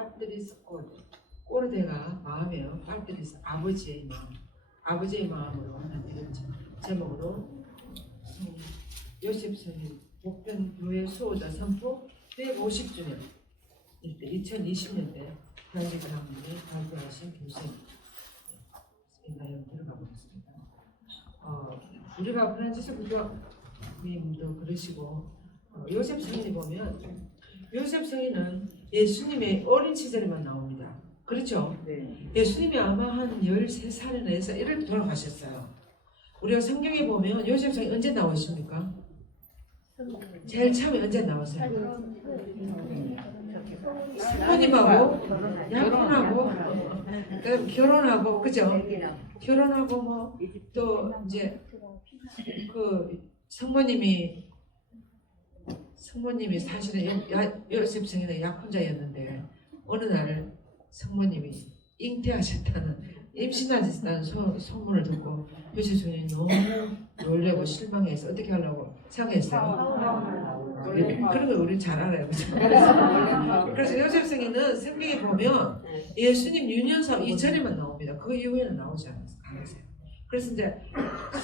파트리스 꼬르데가 마음이에요. 파트리스 아버지의 마음으로 하는 이런 제목으로 요셉 성인 목변 교회 수호자 선포 150주년 2020년대 현대교학원이 발표하신 교수님 내용 들어가 보겠습니다. 우리가 프란치스 국교님도 그러시고 요셉 성인이 보면 요셉 성인은 예수님의 어린 시절에만 나옵니다. 그렇죠? 네. 예수님이 아마 한 13살이나 해서 이렇게 돌아가셨어요. 우리가 성경에 보면 요셉 성인 언제 나오십니까? 제일 처음에 언제 나오세요? 부모님하고 약혼하고 결혼하고 그죠? 결혼하고 뭐 또 이제 그 성모님이 사실은 요셉 성인의 약혼자였는데 어느 날 성모님이 임신하셨다는 소문을 듣고 요셉 성인이 너무 놀래고 실망해서 어떻게 하려고 생각했어요? 그런 걸 우리 잘 알아요, 그죠? 그래서 요셉 성인은 성경에 보면 예수님 유년사 이전에만 나옵니다. 그 이후에는 나오지 않으세요. 그래서 이제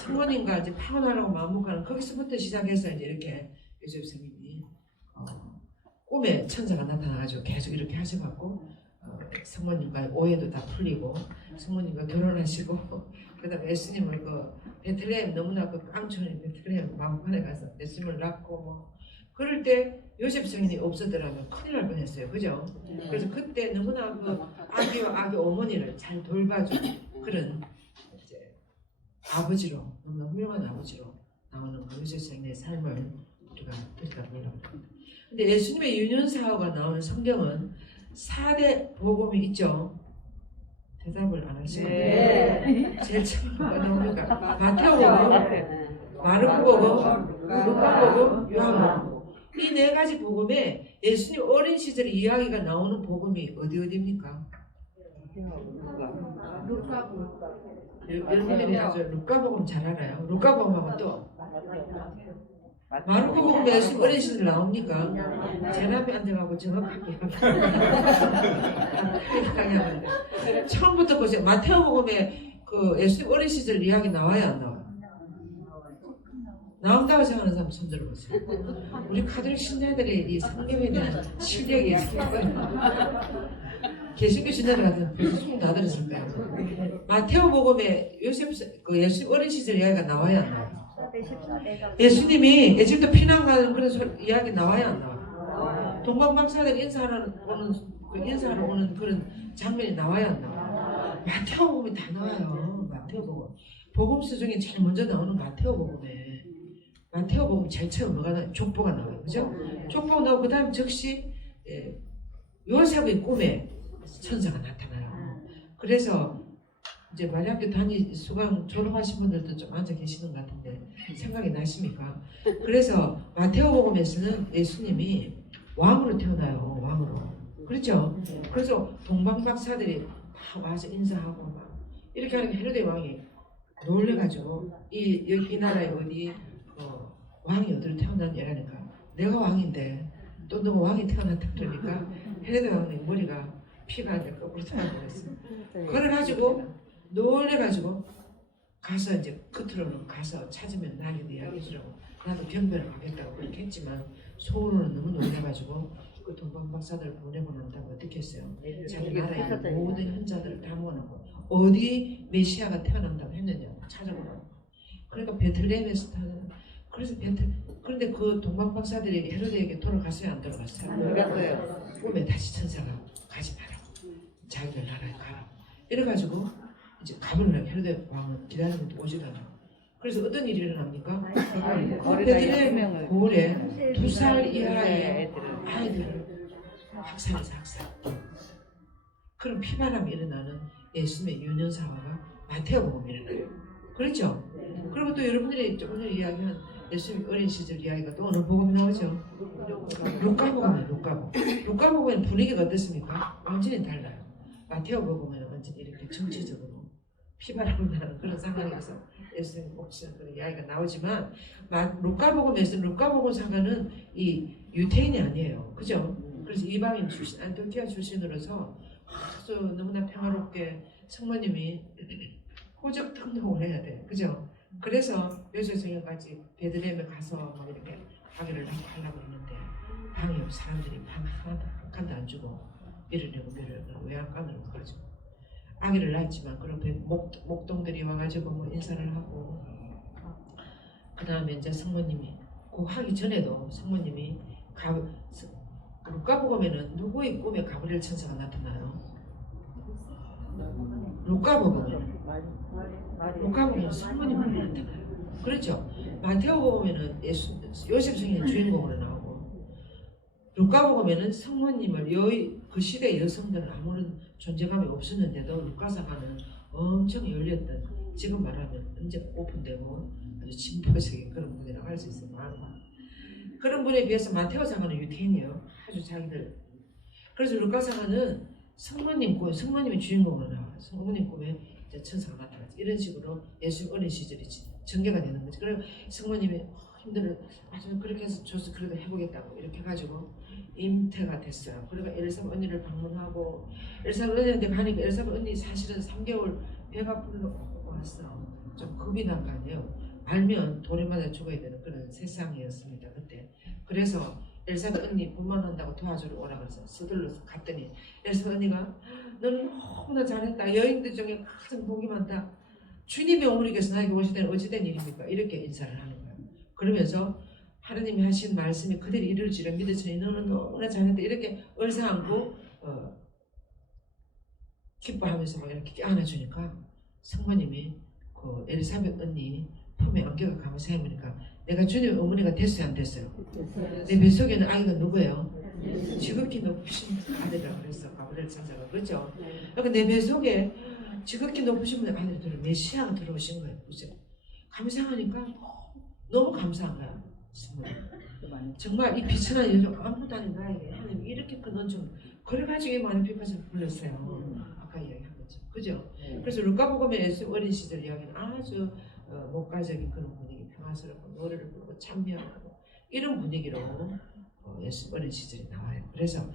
성모님과 이제 파혼하려고 마음먹고는 거기서부터 시작해서 이제 이렇게 요셉 성인이 꿈에 천사가 나타나가지고 계속 이렇게 하셔갖고 성모님과의 오해도 다 풀리고 성모님과 결혼하시고 그다음에 예수님을 그 베틀레헴 너무나 그 깡촌인 베틀레헴 마음판에 가서 예수님을 낳고 뭐 그럴 때 요셉 성인이 없었더라면 큰일 날 뻔했어요, 그죠? 그래서 그때 너무나 그 아기와 아기 어머니를 잘 돌봐준 그런 이제 아버지로 너무나 훌륭한 아버지로 나오는 그 요셉 성인의 삶을 우리가 들여다보려고 합니다. 근데 예수님의 유년사화가 나오는 성경은 4대 복음이 있죠. 대답을 안 하시고 제일 처음 뭐가 나옵니까? 마태복음, 마르코복음, 루카복음, 요한복음. 이 네 가지 복음에 예수님 어린 시절 이야기가 나오는 복음이 어디입니까? 루카복음. 여러분들이 아주 루카복음 잘 알아요. 루카복음하고 또 마르코복음에 예수님 어린 시절 나옵니까? 제 앞에 앉아가고 정확하게 하면 처음부터 보세요. 마태복음에 그 예수님 어린 시절 이야기 나와야 안 나와요? 나온다고 생각하는 사람 손 들어보세요. 우리 카톨릭 신자들이 이 성경에 대한 실력이 개신교 신자들 같은 벌써 숨 다 들었을 거예요. 마태복음에 그 예수님 어린 시절 이야기가 나와야 안 나와요? 예수님이 에집트 피난 가는 그런 이야기 나와야 안 나와요? 동방박사들 인사하러 오는 그런 장면이 나와야 안 나와요? 마태복음이 다 나와요. 마태복음. 복음서 중에 제일 먼저 나오는 마태복음에 마태복음 제일 처음 뭐가 나와요? 족보가 나와요. 그죠? 족보가 나오고 그 다음 즉시 요셉의 꿈에 천사가 나타나요. 그래서 이제 마리아학교 수강 졸업하신 분들도 좀 앉아 계시는 것 같은데 생각이 나십니까? 그래서 마테오복음에서는 예수님이 왕으로 태어나요. 왕으로. 그렇죠? 그래서 동방박사들이 막 와서 인사하고 막 이렇게 하는 헤로데 왕이 놀래가지고 이 나라에 어디 왕이 어디로 태어났냐니까 내가 왕인데 또 너가 왕이 태어났다 그러니까 헤로데 왕의 머리가 피가 이제 거꾸로 터져버렸어요. 그래가지고 놀래가지고 가서 이제 끝으로는 가서 찾으면 나에게 이야기해주라고 나도 변변을 하겠다고 그렇게 했지만 속으로는 너무 놀래가지고 그 동방박사들을 보내고 난 다음에 어떻게 했어요? 자기 나라의 모든 현자들을 다 모아놓고 어디 메시아가 태어난다고 했느냐고 찾아보라고. 그러니까 베틀레헴에서 그런데 그 동방박사들이 헤로데에게 돌아갔어요? 안 돌아갔어요? 돌아갔어요. 꿈에 다시 천사가 가지 마라고 자기들 나라에 가라고 이래가지고 이제 가버려요. 헤로데 왕은 기다리는 오지도 않아요. 그래서 어떤 일이 일어납니까? 그 베들레헴 고을에 2살 이하의 아이들을 학살해서 학살. 그런 피바람이 일어나는 예수님의 유년사화가 마태복음에 일어나요. 그렇죠? 그리고 또 여러분들이 조금 전에 이야기한 예수님 어린 시절 이야기가 또 어느 복음이 나오죠? 루카복음이에요. 루카복음에는 분위기가 어떻습니까? 완전히 달라요. 마태복음에는 완전히 이렇게 정치적으로 피바람을 나는 그런 상황에서 예수님이 복수하는 그런 이야기가 나오지만 루카복음에서 루카복음 사가는 이 유태인이 아니에요. 그죠? 그래서 이방인 출신, 안티오키아 출신으로서 아주 너무나 평화롭게 성모님이 호적 등록을 해야 돼. 그죠? 그래서 요셉 성령까지 베들레헴에 가서 막 이렇게 아기를 하려고 했는데 방이 없어. 사람들이 방 한 칸도 안 주고 밀으려고 외양간으로 가지고 아기를 낳았지만 그런 목동들이 와가지고 뭐 인사를 하고 그 다음에 이제 성모님이 그 하기 전에도 성모님이 루카복음에는 누구의 꿈에 가브리엘 천사가 나타나요? 루카복음에는 성모님 꿈에 나타나요. 그렇죠? 마테오복음에는 요셉 성인이 주인공으로 나오고 루카복음에는 성모님을 그 시대 여성들은 아무런 존재감이 없었는데도 루카사가는 엄청 열렸던, 지금 말하면 이제 오픈되고 아주 진보적인 그런 분이라고 할 수 있어요. 그런 분에 비해서 마테오사가는 유태인이에요. 아주 자기들. 그래서 루카사가는 성모님이 주인공으로 나와요. 성모님 꿈에 이제 천사가 나타나죠. 이런 식으로 예수 어린 시절이 전개가 되는 거죠. 그리고 성모님이 힘들어 아주 그렇게 해서 줘서 그래도 해보겠다고 이렇게 해가지고 임태가 됐어요. 그러니까 엘사벳 언니를 방문하고 엘사벳 언니한테 가니까 엘사벳 언니 사실은 3개월 배가 불러 왔어. 좀 겁이 난 거 아니에요. 알면 돌에 맞아 죽어야 되는 그런 세상이었습니다 그때. 그래서 엘사벳 언니 분만한다고 도와주러 오라 그래서 서둘러서 갔더니 엘사벳 언니가 너는 너무나 잘했다. 여인들 중에 가장 복이 많다. 주님의 어머니께서 나에게 오시다니 어찌된 일입니까? 이렇게 인사를 하는 거예요. 그러면서 하나님이 하신 말씀이 그대로 이룰지를 믿으시니 너는 너무나 잘했다. 이렇게 얼싸안고 기뻐하면서 막 이렇게 안아주니까 성모님이 그 엘사벳 언니 품에 안겨가 가면 생각해보니까 내가 주님의 어머니가 됐어요 안 됐어요? 내 뱃속에는 아기가 누구예요? 지극히 높으신 아들이라고 그랬어. 가브리엘 천사가. 그렇죠? 그러니까 내 뱃속에 지극히 높으신 분의 아들들은 메시아가 들어오신 거예요. 그죠? 감사하니까 너무 감사한 거야. 정말 이 비천한 여정 아무도 아닌 나에게 하나님 이렇게 큰 좀 그래가지고 많은 비판을 불렀어요. 아까 이야기한 거죠. 그죠? 그래서 루카복음의 예수 어린 시절 이야기는 아주 목가적인 그런 분위기, 평화스럽고 노래를 부르고 찬미하고 이런 분위기로 예수 어린 시절이 나와요. 그래서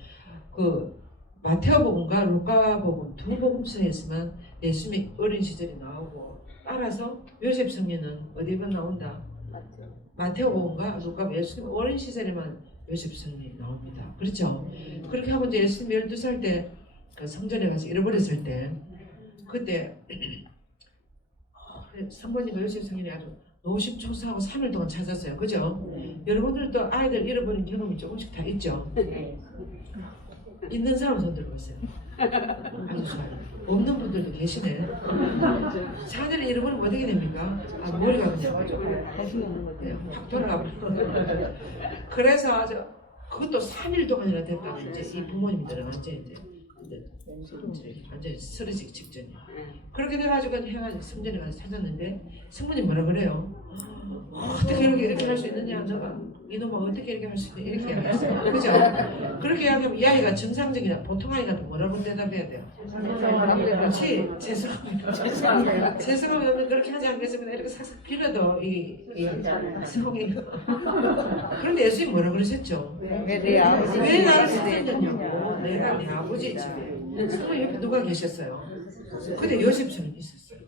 그 마테오복음과 루카복음 두 복음서에서만 예수님의 어린 시절이 나오고 따라서 요셉 성녀는 어디가 나온다? 마테오복음과 루카복음 예수님 어린 시절에만 요셉 성녀이 나옵니다. 그렇죠? 그렇게 하고 이제 예수님 12살 때 그 성전에 가서 잃어버렸을 때 그때 성모님과 요셉 성인이 아주 노심초사하고 3일 동안 찾았어요. 그죠? 여러분들도 아이들 잃어버린 경험이 조금씩 다 있죠? 있는 사람 손 들어보세요. 아주 좋아요. 없는 분들도 계시네. 자녀를 잃어버리면 어떻게 됩니까? 머리가 그냥 확 돌아가 버려. 그래서 아주 그것도 3일 동안이나 됐다는 이제 이 부모님들은 완전히 쓰러지기 직전이야. 그렇게 돼가지고 해가지고 성전에 가서 찾았는데 성모님 뭐라 그래요? 어떻게 이렇게 할 수 있느냐? 너가 이놈아 어떻게 이렇게 할 수 있냐? 이렇게 이야기했어요. 그죠? 그렇게 이야기하면 이 아이가 정상적이다. 보통 아이가 뭐라고 대답해야 돼요? 그렇지. 죄송합니다. 죄송합니다. 그렇게 하지 않겠습니다. 이렇게 싹싹 빌어도 이 성이. 그런데 예수님 뭐라 그러셨죠? 왜 나를 찾았냐고. 내가 내 아버지의 집에. 성모 옆에 누가 계셨어요? 근데 요셉 성이 있었어요.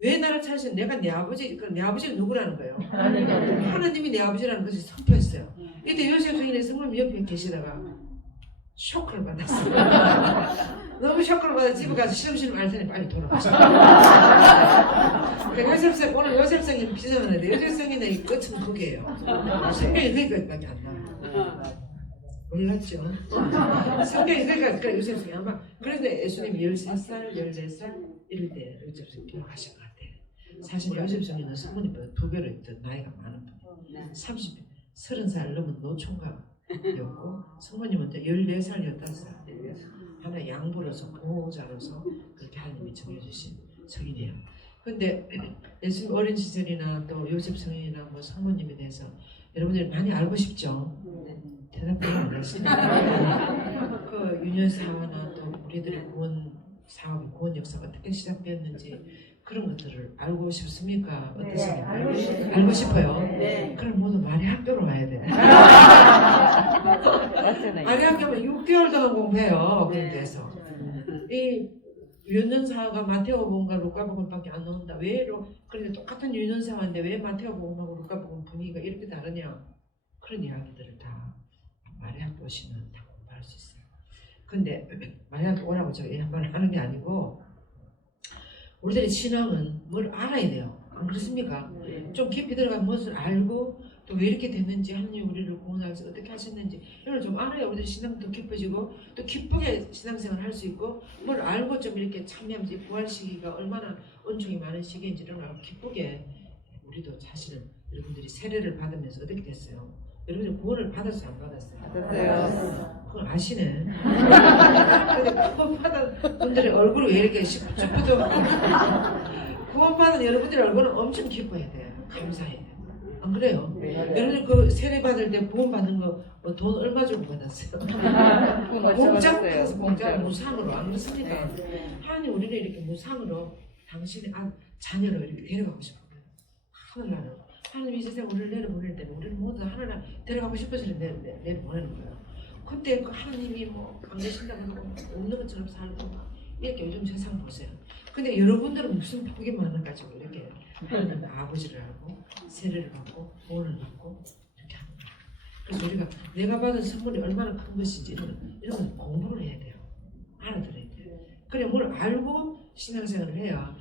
왜 나를 찾으신 내가 내 아버지, 내 아버지가 누구라는 거예요? 하나님이 내 아버지라는 것을 선포했어요. 이때 요셉 성인의 성모님 옆에 계시다가 쇼크를 받았어요. 너무 쇼크를 받아 집에 가서 시험시험 알 테니 빨리 돌아가시죠. 오늘 요셉 성인 비전하는데 요셉 성인의 끝은 그게예요. 성경이 거기까지 안 나와요. 몰랐죠. 성경이 그러니까 요셉 성이 아마 그런데 예수님이 13살, 14살 이럴 때 요셉 기억하신 것 같아요. 사실 요셉 성인은 성모님보다 2배로 더 나이가 많은 분이에요. 30살 넘은 노총각이었고 성모님은 또 14살, 15살 하나 양부로서 보호자로서 그렇게 하나님이 정해주신 성인이에요. 근데 예수님 어린 시절이나 또 요셉 성인이나 뭐 성모님에 대해서 여러분들이 많이 알고 싶죠? 대답을 안 하시네요. 그 유년사화나 또 우리들의 구원 사업, 구원 역사가 어떻게 시작되었는지 그런 것들을 알고 싶습니까? 네, 어떠십니까? 알고 싶어요. 알고 싶어요? 네. 그럼 모두 마리 학교로 와야 돼. 맞잖아요. 마리 학교면 6개월 동안 공부해요. 그런 네. 데서. 이 유년사가 마테오복음과 루카복음밖에 안 나온다. 그런데 똑같은 유년사인데 왜 마테오복음하고 루카복음 분위기가 이렇게 다르냐? 그런 이야기들을 다 마리 학교 오시면 다 공부할 수 있어요. 근데 마리 학교 오라고 제가 이 한번 하는 게 아니고 우리들의 신앙은 뭘 알아야 돼요. 안 그렇습니까? 좀 깊이 들어가면 무엇을 알고 또 왜 이렇게 됐는지 하느님 우리를 구원하셔서 어떻게 하셨는지 이걸 좀 알아야 우리들 신앙도 더 깊어지고 또 기쁘게 신앙생활을 할 수 있고 뭘 알고 좀 이렇게 참여하면서 부활 시기가 얼마나 은총이 많은 시기인지를 알고 기쁘게 우리도 사실은 여러분들이 세례를 받으면서 어떻게 됐어요? 여러분들 구원을 받았어요? 안 받았어요? 받았어요. 그걸 아시네. 근데 구원받은 분들의 얼굴이 왜 이렇게 시끄럽죠? 구원받은 여러분들의 얼굴은 엄청 기뻐야 돼요. 감사해야 돼요. 안 그래요? 여러분들 그 세례 받을 때 구원 받는 거 돈 얼마 주고 받았어요? 공짜로 받았어요. 공짜로 무상으로. 안 그렇습니까? 하나님 우리를 이렇게 무상으로 당신의 자녀로 이렇게 데려가고 싶어요. 하늘나라로. 하나님 이 세상 우리를 내려보낼 때는 우리는 모두 하늘나라 데려가고 싶어서 내려보내는 거예요. 그때 그 하나님이 뭐 안 계신다고 하고 없는 것처럼 살고 이렇게 요즘 세상 보세요. 근데 여러분들은 무슨 복이 많아가지고 이렇게 하나님 아버지를 알고 세례를 받고 구원을 받고 이렇게 하는 거예요. 그래서 우리가 내가 받은 선물이 얼마나 큰 것인지 이런 건 공부를 해야 돼요. 알아들어야 돼요. 그래 뭘 알고 신앙생활을 해야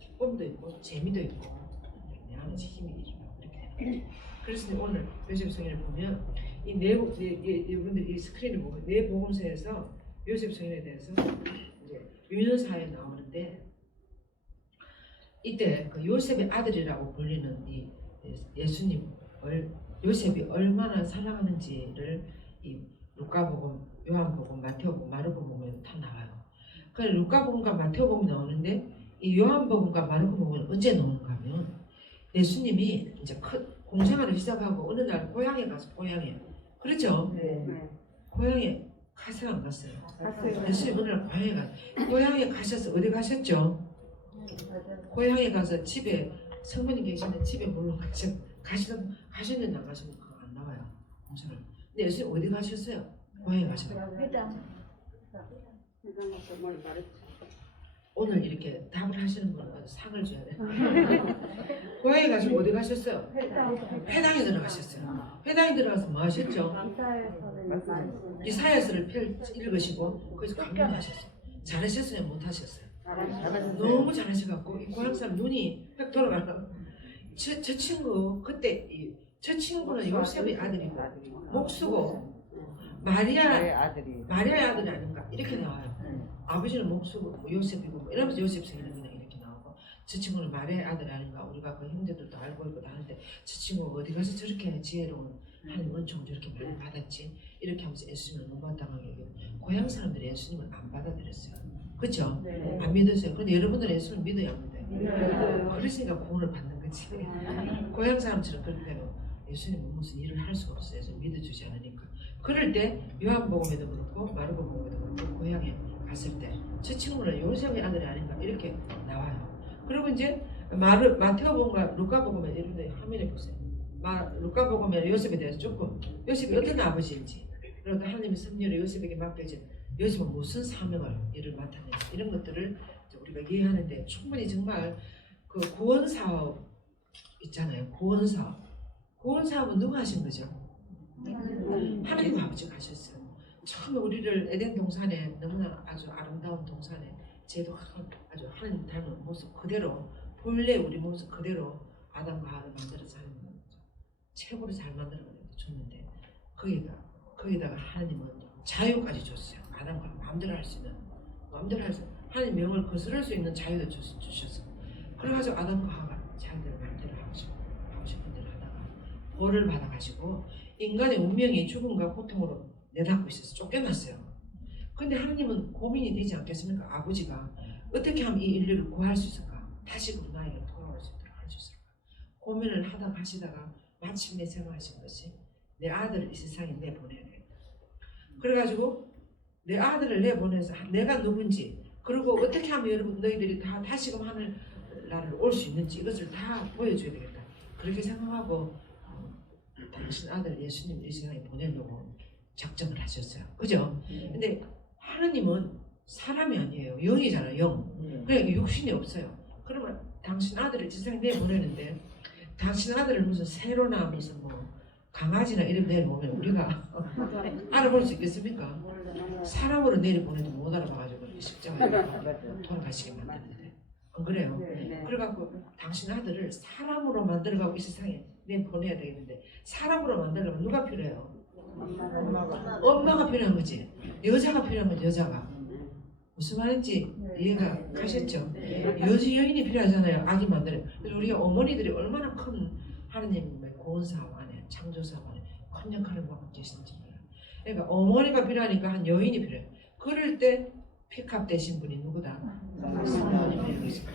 기쁨도 있고 재미도 있고 내 안에 힘이 일어나고 이렇게 되는 거예요. 그래서 오늘 요셉 성인을 보면 여러분들 이 스크린을 보면 내 복음서에서 요셉 성인에 대해서 이제 유년사에 나오는데 이때 그 요셉의 아들이라고 불리는 이 예수님을 요셉이 얼마나 사랑하는지를 이 루카복음, 요한복음, 마태복음, 마르코복음에도 다 나와요. 그 루카복음과 마태복음이 나오는데 이 요한복음과 마르코복음은 언제 나오는가 하면 예수님이 이제 공생활을 시작하고 어느 날 고향에 가서 고향에 그렇죠? 네. 고향에 가세요 안 갔어요? 갔어요. 예수님 어느 날 고향에 가셔서 어디 가셨죠? 고향에 가서 집에 성모님 계시는 집에 물론 가셨는지 안 가셨는지 그거 안 나와요. 공생활. 근데 예수님 어디 가셨어요? 고향에 가셨어요. 오늘 이렇게 답을 하시는 분은 아주 상을 줘야 돼요. 고향에 가시고 어디 가셨어요? 회당에 들어가셨어요. 회당에 들어가서 뭐 하셨죠? 이사야서를 읽으시고 거기서 강론하셨어요. 잘하셨어요? 못하셨어요? 너무 잘하셔갖고 이 고향 사람 눈이 획 돌아가고 저 친구 그때 저 친구는 요셉의 아들이고 목수고 마리아의 아들이 아닌가 이렇게 나와요. 아버지는 목수고 뭐 요셉이고 뭐 이러면서 요셉 성인은 그냥 이렇게 나오고 저 친구는 마리아의 아들 아닌가 우리가 그 형제들도 알고 있고 하는데 저 친구가 어디 가서 저렇게 지혜로운 하나님 은총을 저렇게 많이 받았지 이렇게 하면서 예수님을 못마땅하게 여기고 고향 사람들이 예수님을 안 받아들였어요. 그렇죠? 네. 안 믿으세요. 근데 여러분들은 예수를 믿어야 합니다. 믿어요. 그러시니까 구원을 받는 거지. 고향 사람처럼 그렇게 해도 예수님은 무슨 일을 할 수가 없어요. 믿어주지 않으니까. 그럴 때 요한복음에도 그렇고 마르코복음에도 그렇고 고향에 갔을 때 저 친구는 요셉의 아들이 아닌가 이렇게 나와요. 그리고 이제 마태복음과 루카복음에 여러분들 화면에 보세요. 루카복음에 요셉에 대해서 조금 요셉이 어떤 아버지인지 그리고 또 하나님의 섭리로 요셉에게 맡겨진 요셉은 무슨 일을 맡았는지 이런 것들을 우리가 이해하는데 충분히 정말 그 구원 사업 있잖아요. 구원 사업은 누가 하신 거죠? 하나님 아버지가 하셨어요. 처음에 우리를 에덴 동산에 너무나 아주 아름다운 동산에 아주 하나님 닮은 모습 그대로 본래 우리 모습 그대로 아담과 하와를 만들어서 하는 거죠. 최고로 잘 만들어 줬는데 거기다가 하나님은 자유까지 줬어요. 아담과 마음대로 할 수 있는 하나님 명을 거스를 수 있는 자유도 주셨어요. 그래가지고 아담과 하와가 자기들 마음대로 하고 싶은 대로 하다가 벌을 받아가지고 인간의 운명이 죽음과 고통으로 내닫고 있어서 쫓겨났어요. 근데 하나님은 고민이 되지 않겠습니까? 아버지가 어떻게 하면 이 인류를 구할 수 있을까? 다시 우리 나에게 돌아올 수 있도록 할 수 있을까? 고민을 하시다가 마침내 생각하신 것이 내 아들을 이 세상에 내보내야 돼. 그래가지고 내 아들을 내보내서 내가 누군지 그리고 어떻게 하면 여러분 너희들이 다 다시금 하늘 나라를 올 수 있는지 이것을 다 보여줘야 되겠다. 그렇게 생각하고 당신 아들 예수님 이 세상에 보내려고 작정을 하셨어요. 그죠? 근데 하느님은 사람이 아니에요. 영이잖아요. 영. 그러니까 육신이 없어요. 그러면 당신 아들을 지상에 내보내는데 당신 아들을 무슨 새로나 무슨 뭐 강아지나 이름 내려보면 우리가 알아볼 수 있겠습니까? 사람으로 내려보내도 못 알아봐가지고 십자가에 돌아가시게 만드는데 안 그래요? 그래갖고 당신 아들을 사람으로 만들어가고 이 세상에 내보내야 되겠는데 사람으로 만들려면 누가 필요해요? 엄마가 필요한 거지. 여자가 필요한 거지. 여자가 무슨 말인지 이해가 가셨죠? 여인이 필요하잖아요. 아기 만들어. 그래서 우리 어머니들이 얼마나 큰 하느님의 고은 사업 안에 창조 사업 안에 큰 역할을 맡고 계신지 몰라요. 그러니까 어머니가 필요하니까 한 여인이 필요해요. 그럴 때 픽업 되신 분이 누구다? 성모님이었어요.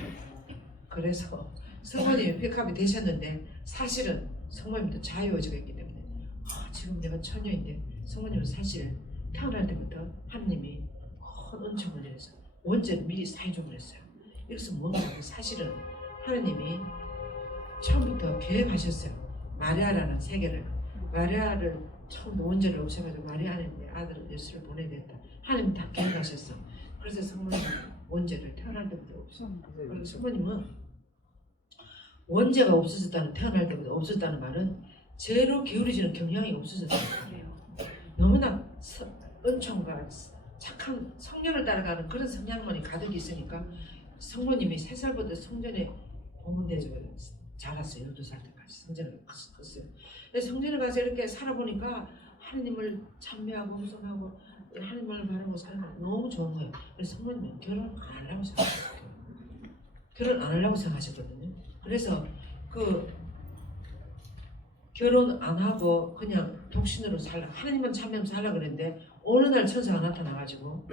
그래서 성모님이 픽업이 되셨는데 사실은 성모님도 자유의지가 있기 때문에 지금 내가 처녀인데 성모님은 사실 태어날 때부터 하느님이 큰 은총을 내려서 원죄를 미리 사해주고 했어요. 이것은 뭔가 사실은 하느님이 처음부터 계획하셨어요. 마리아라는 세계를 마리아를 처음부터 원죄를 없애가지고 마리아는 내 아들 예수를 보내야 된다. 하느님 다 계획하셨어. 그래서 성모님 원죄를 태어날 때부터 없어. 그리고 성모님은 원죄가 없어졌다는 태어날 때부터 없었다는 말은 죄로 기울이지는 경향이 없어졌다는 말이에요. 너무나 은총과 착한 성령을 따라가는 그런 성향만이 가득 있으니까 성모님이 3살부터 성전에 고문돼서 자랐어요. 12살 때까지 성전에 컸어요. 성전에 가서 이렇게 살아보니까 하느님을 찬미하고 hum성하고 하느님을 바라고 살면 너무 좋은 거예요. 그래서 성모님은 결혼 안 하려고 생각하셨어요. 결혼 안 하려고 생각하셨거든요. 그래서 결혼 안 하고 그냥 독신으로 살라 하느님만 참여하면 살라 그랬는데 어느 날 천사가 나타나가지고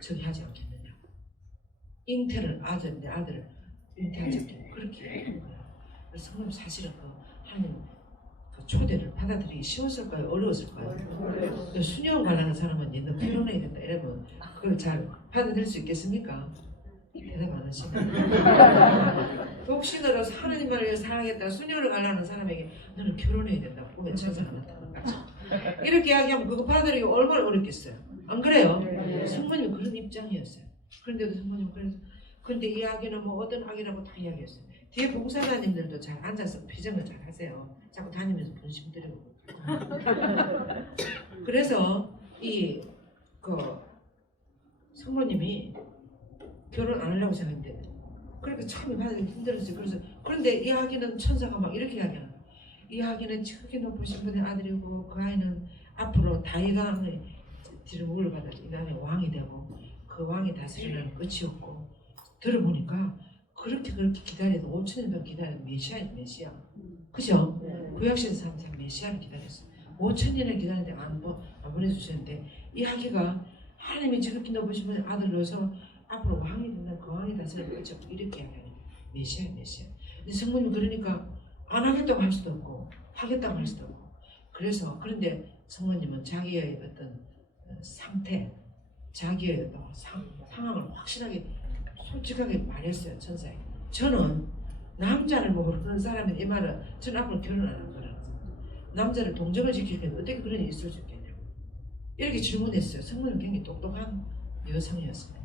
저기 하지 않겠느냐. 잉태를 내 아들을 잉태하지 않겠느냐. 그렇게 한 거야. 그래서 성모님 사실은 하느님 초대를 받아들이기 쉬웠을까요? 어려웠을까요? 수녀 관하는 사람은 얘는 결혼해야 된다 이러면 그걸 잘 받아들일 수 있겠습니까? 대답 안 하시네. 독신으로 하느님만을 사랑했다 수녀를 가려는 사람에게 너는 결혼해야 된다. 꿈에 천사가 나타나는 거죠. 이렇게 이야기하면 그거 받아들이기 얼마나 어렵겠어요. 안 그래요? 성모님이 그런 입장이었어요. 그런데도 성모님은 그래서 근데 이야기는 뭐 어떤 악이라고 다 이야기했어요. 뒤에 봉사자님들도 잘 앉아서 피정을 잘 하세요. 자꾸 다니면서 분심 들이고. 그래서 성모님이 결혼 안 하려고 생각했는데 그렇게 처음에 받아들이기 힘들었어요. 그래서 그런데 이 아기는 천사가 막 이렇게 이야기하는 이 아기는 지극히 높으신 분의 아들이고 그 아이는 앞으로 다윗왕의 뒤를 물러받아 이 나라의 왕이 되고 그 왕이 다스리는 끝이 없고 들어보니까 그렇게 기다려도 5,000년 기다려도 메시아 그죠? 구약시대에서 항상 메시아를 기다렸어요. 5,000년을 기다렸는데 안 보내주셨는데 이 아기가 하나님이 지극히 높으신 분의 아들로서 앞으로 왕이 된다. 그 왕이 다스리는 끝이 없고 이렇게 이야기하는 메시아. 근데 성모님 그러니까 안 하겠다고 할 수도 없고 하겠다고 할 수도 없고 그런데 성모님은 자기의 어떤 상태 자기의 어떤 상황을 확실하게 솔직하게 말했어요. 천사에 저는 남자를 보고 그런 사람이 이 말은 저는 앞으로 결혼 안 할 거라는 남자를 동정을 지키려면 어떻게 그런 일이 있을 수 있겠냐고 이렇게 질문했어요. 성모님은 굉장히 똑똑한 여성이었습니다.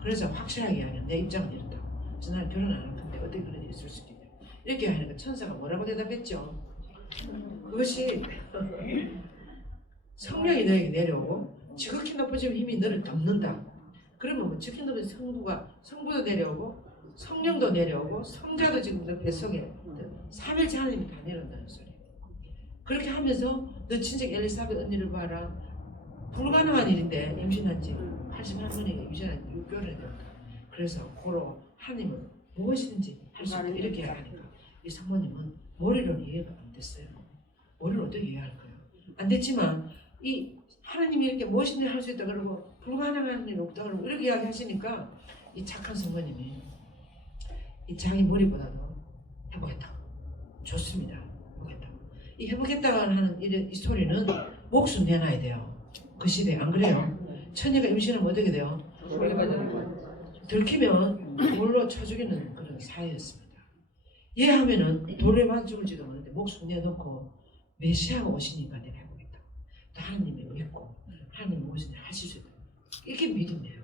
그래서 확실하게 이야기하면 내 입장은 이렇다고 저는 결혼 안 할 건데 어떻게 그런 일이 있을 수 있겠냐고 이렇게 하니까 천사가 뭐라고 대답했죠? 그것이 성령이 너에게 내려오고 지극히 높으신 힘이 너를 덮는다. 그러면 뭐 지극히 높으신 성부도 내려오고 성령도 내려오고 성자도 지금 너 뱃속에 3일째 하나님이 다 내려온다는 소리예요. 그렇게 하면서 너 친척 엘리사벳 언니를 봐라. 불가능한 일인데 임신한 지 81번이가 임신한 지 6개월이 되었다. 그래서 고로 하나님은 무엇인지 할 수 있다 이렇게 하니까 이 성모님은 머리로는 이해가 안 됐어요. 머리를 어떻게 이해할까요? 안 됐지만 이 하나님이 이렇게 무엇인지 할 수 있다 그러고 불가능한 일이 없다 그러고 이렇게 이야기하시니까 이 착한 성모님이 이 자기 머리보다도 해보겠다. 좋습니다. 해보겠다. 이 해보겠다고 하는 이 소리는 목숨 내놔야 돼요. 그 시대에 안 그래요? 처녀가 임신하면 어떻게 돼요? 들키면 돌로 쳐 죽이는 그런 사회였습니다. 이해하면은 돌에 맞 죽을지도 모르는데 목숨 내놓고 메시아가 오시니까 내가 해보겠다. 또 하나님이 믿고 하나님 무엇이든 하실 수 있다. 이게 믿음이에요.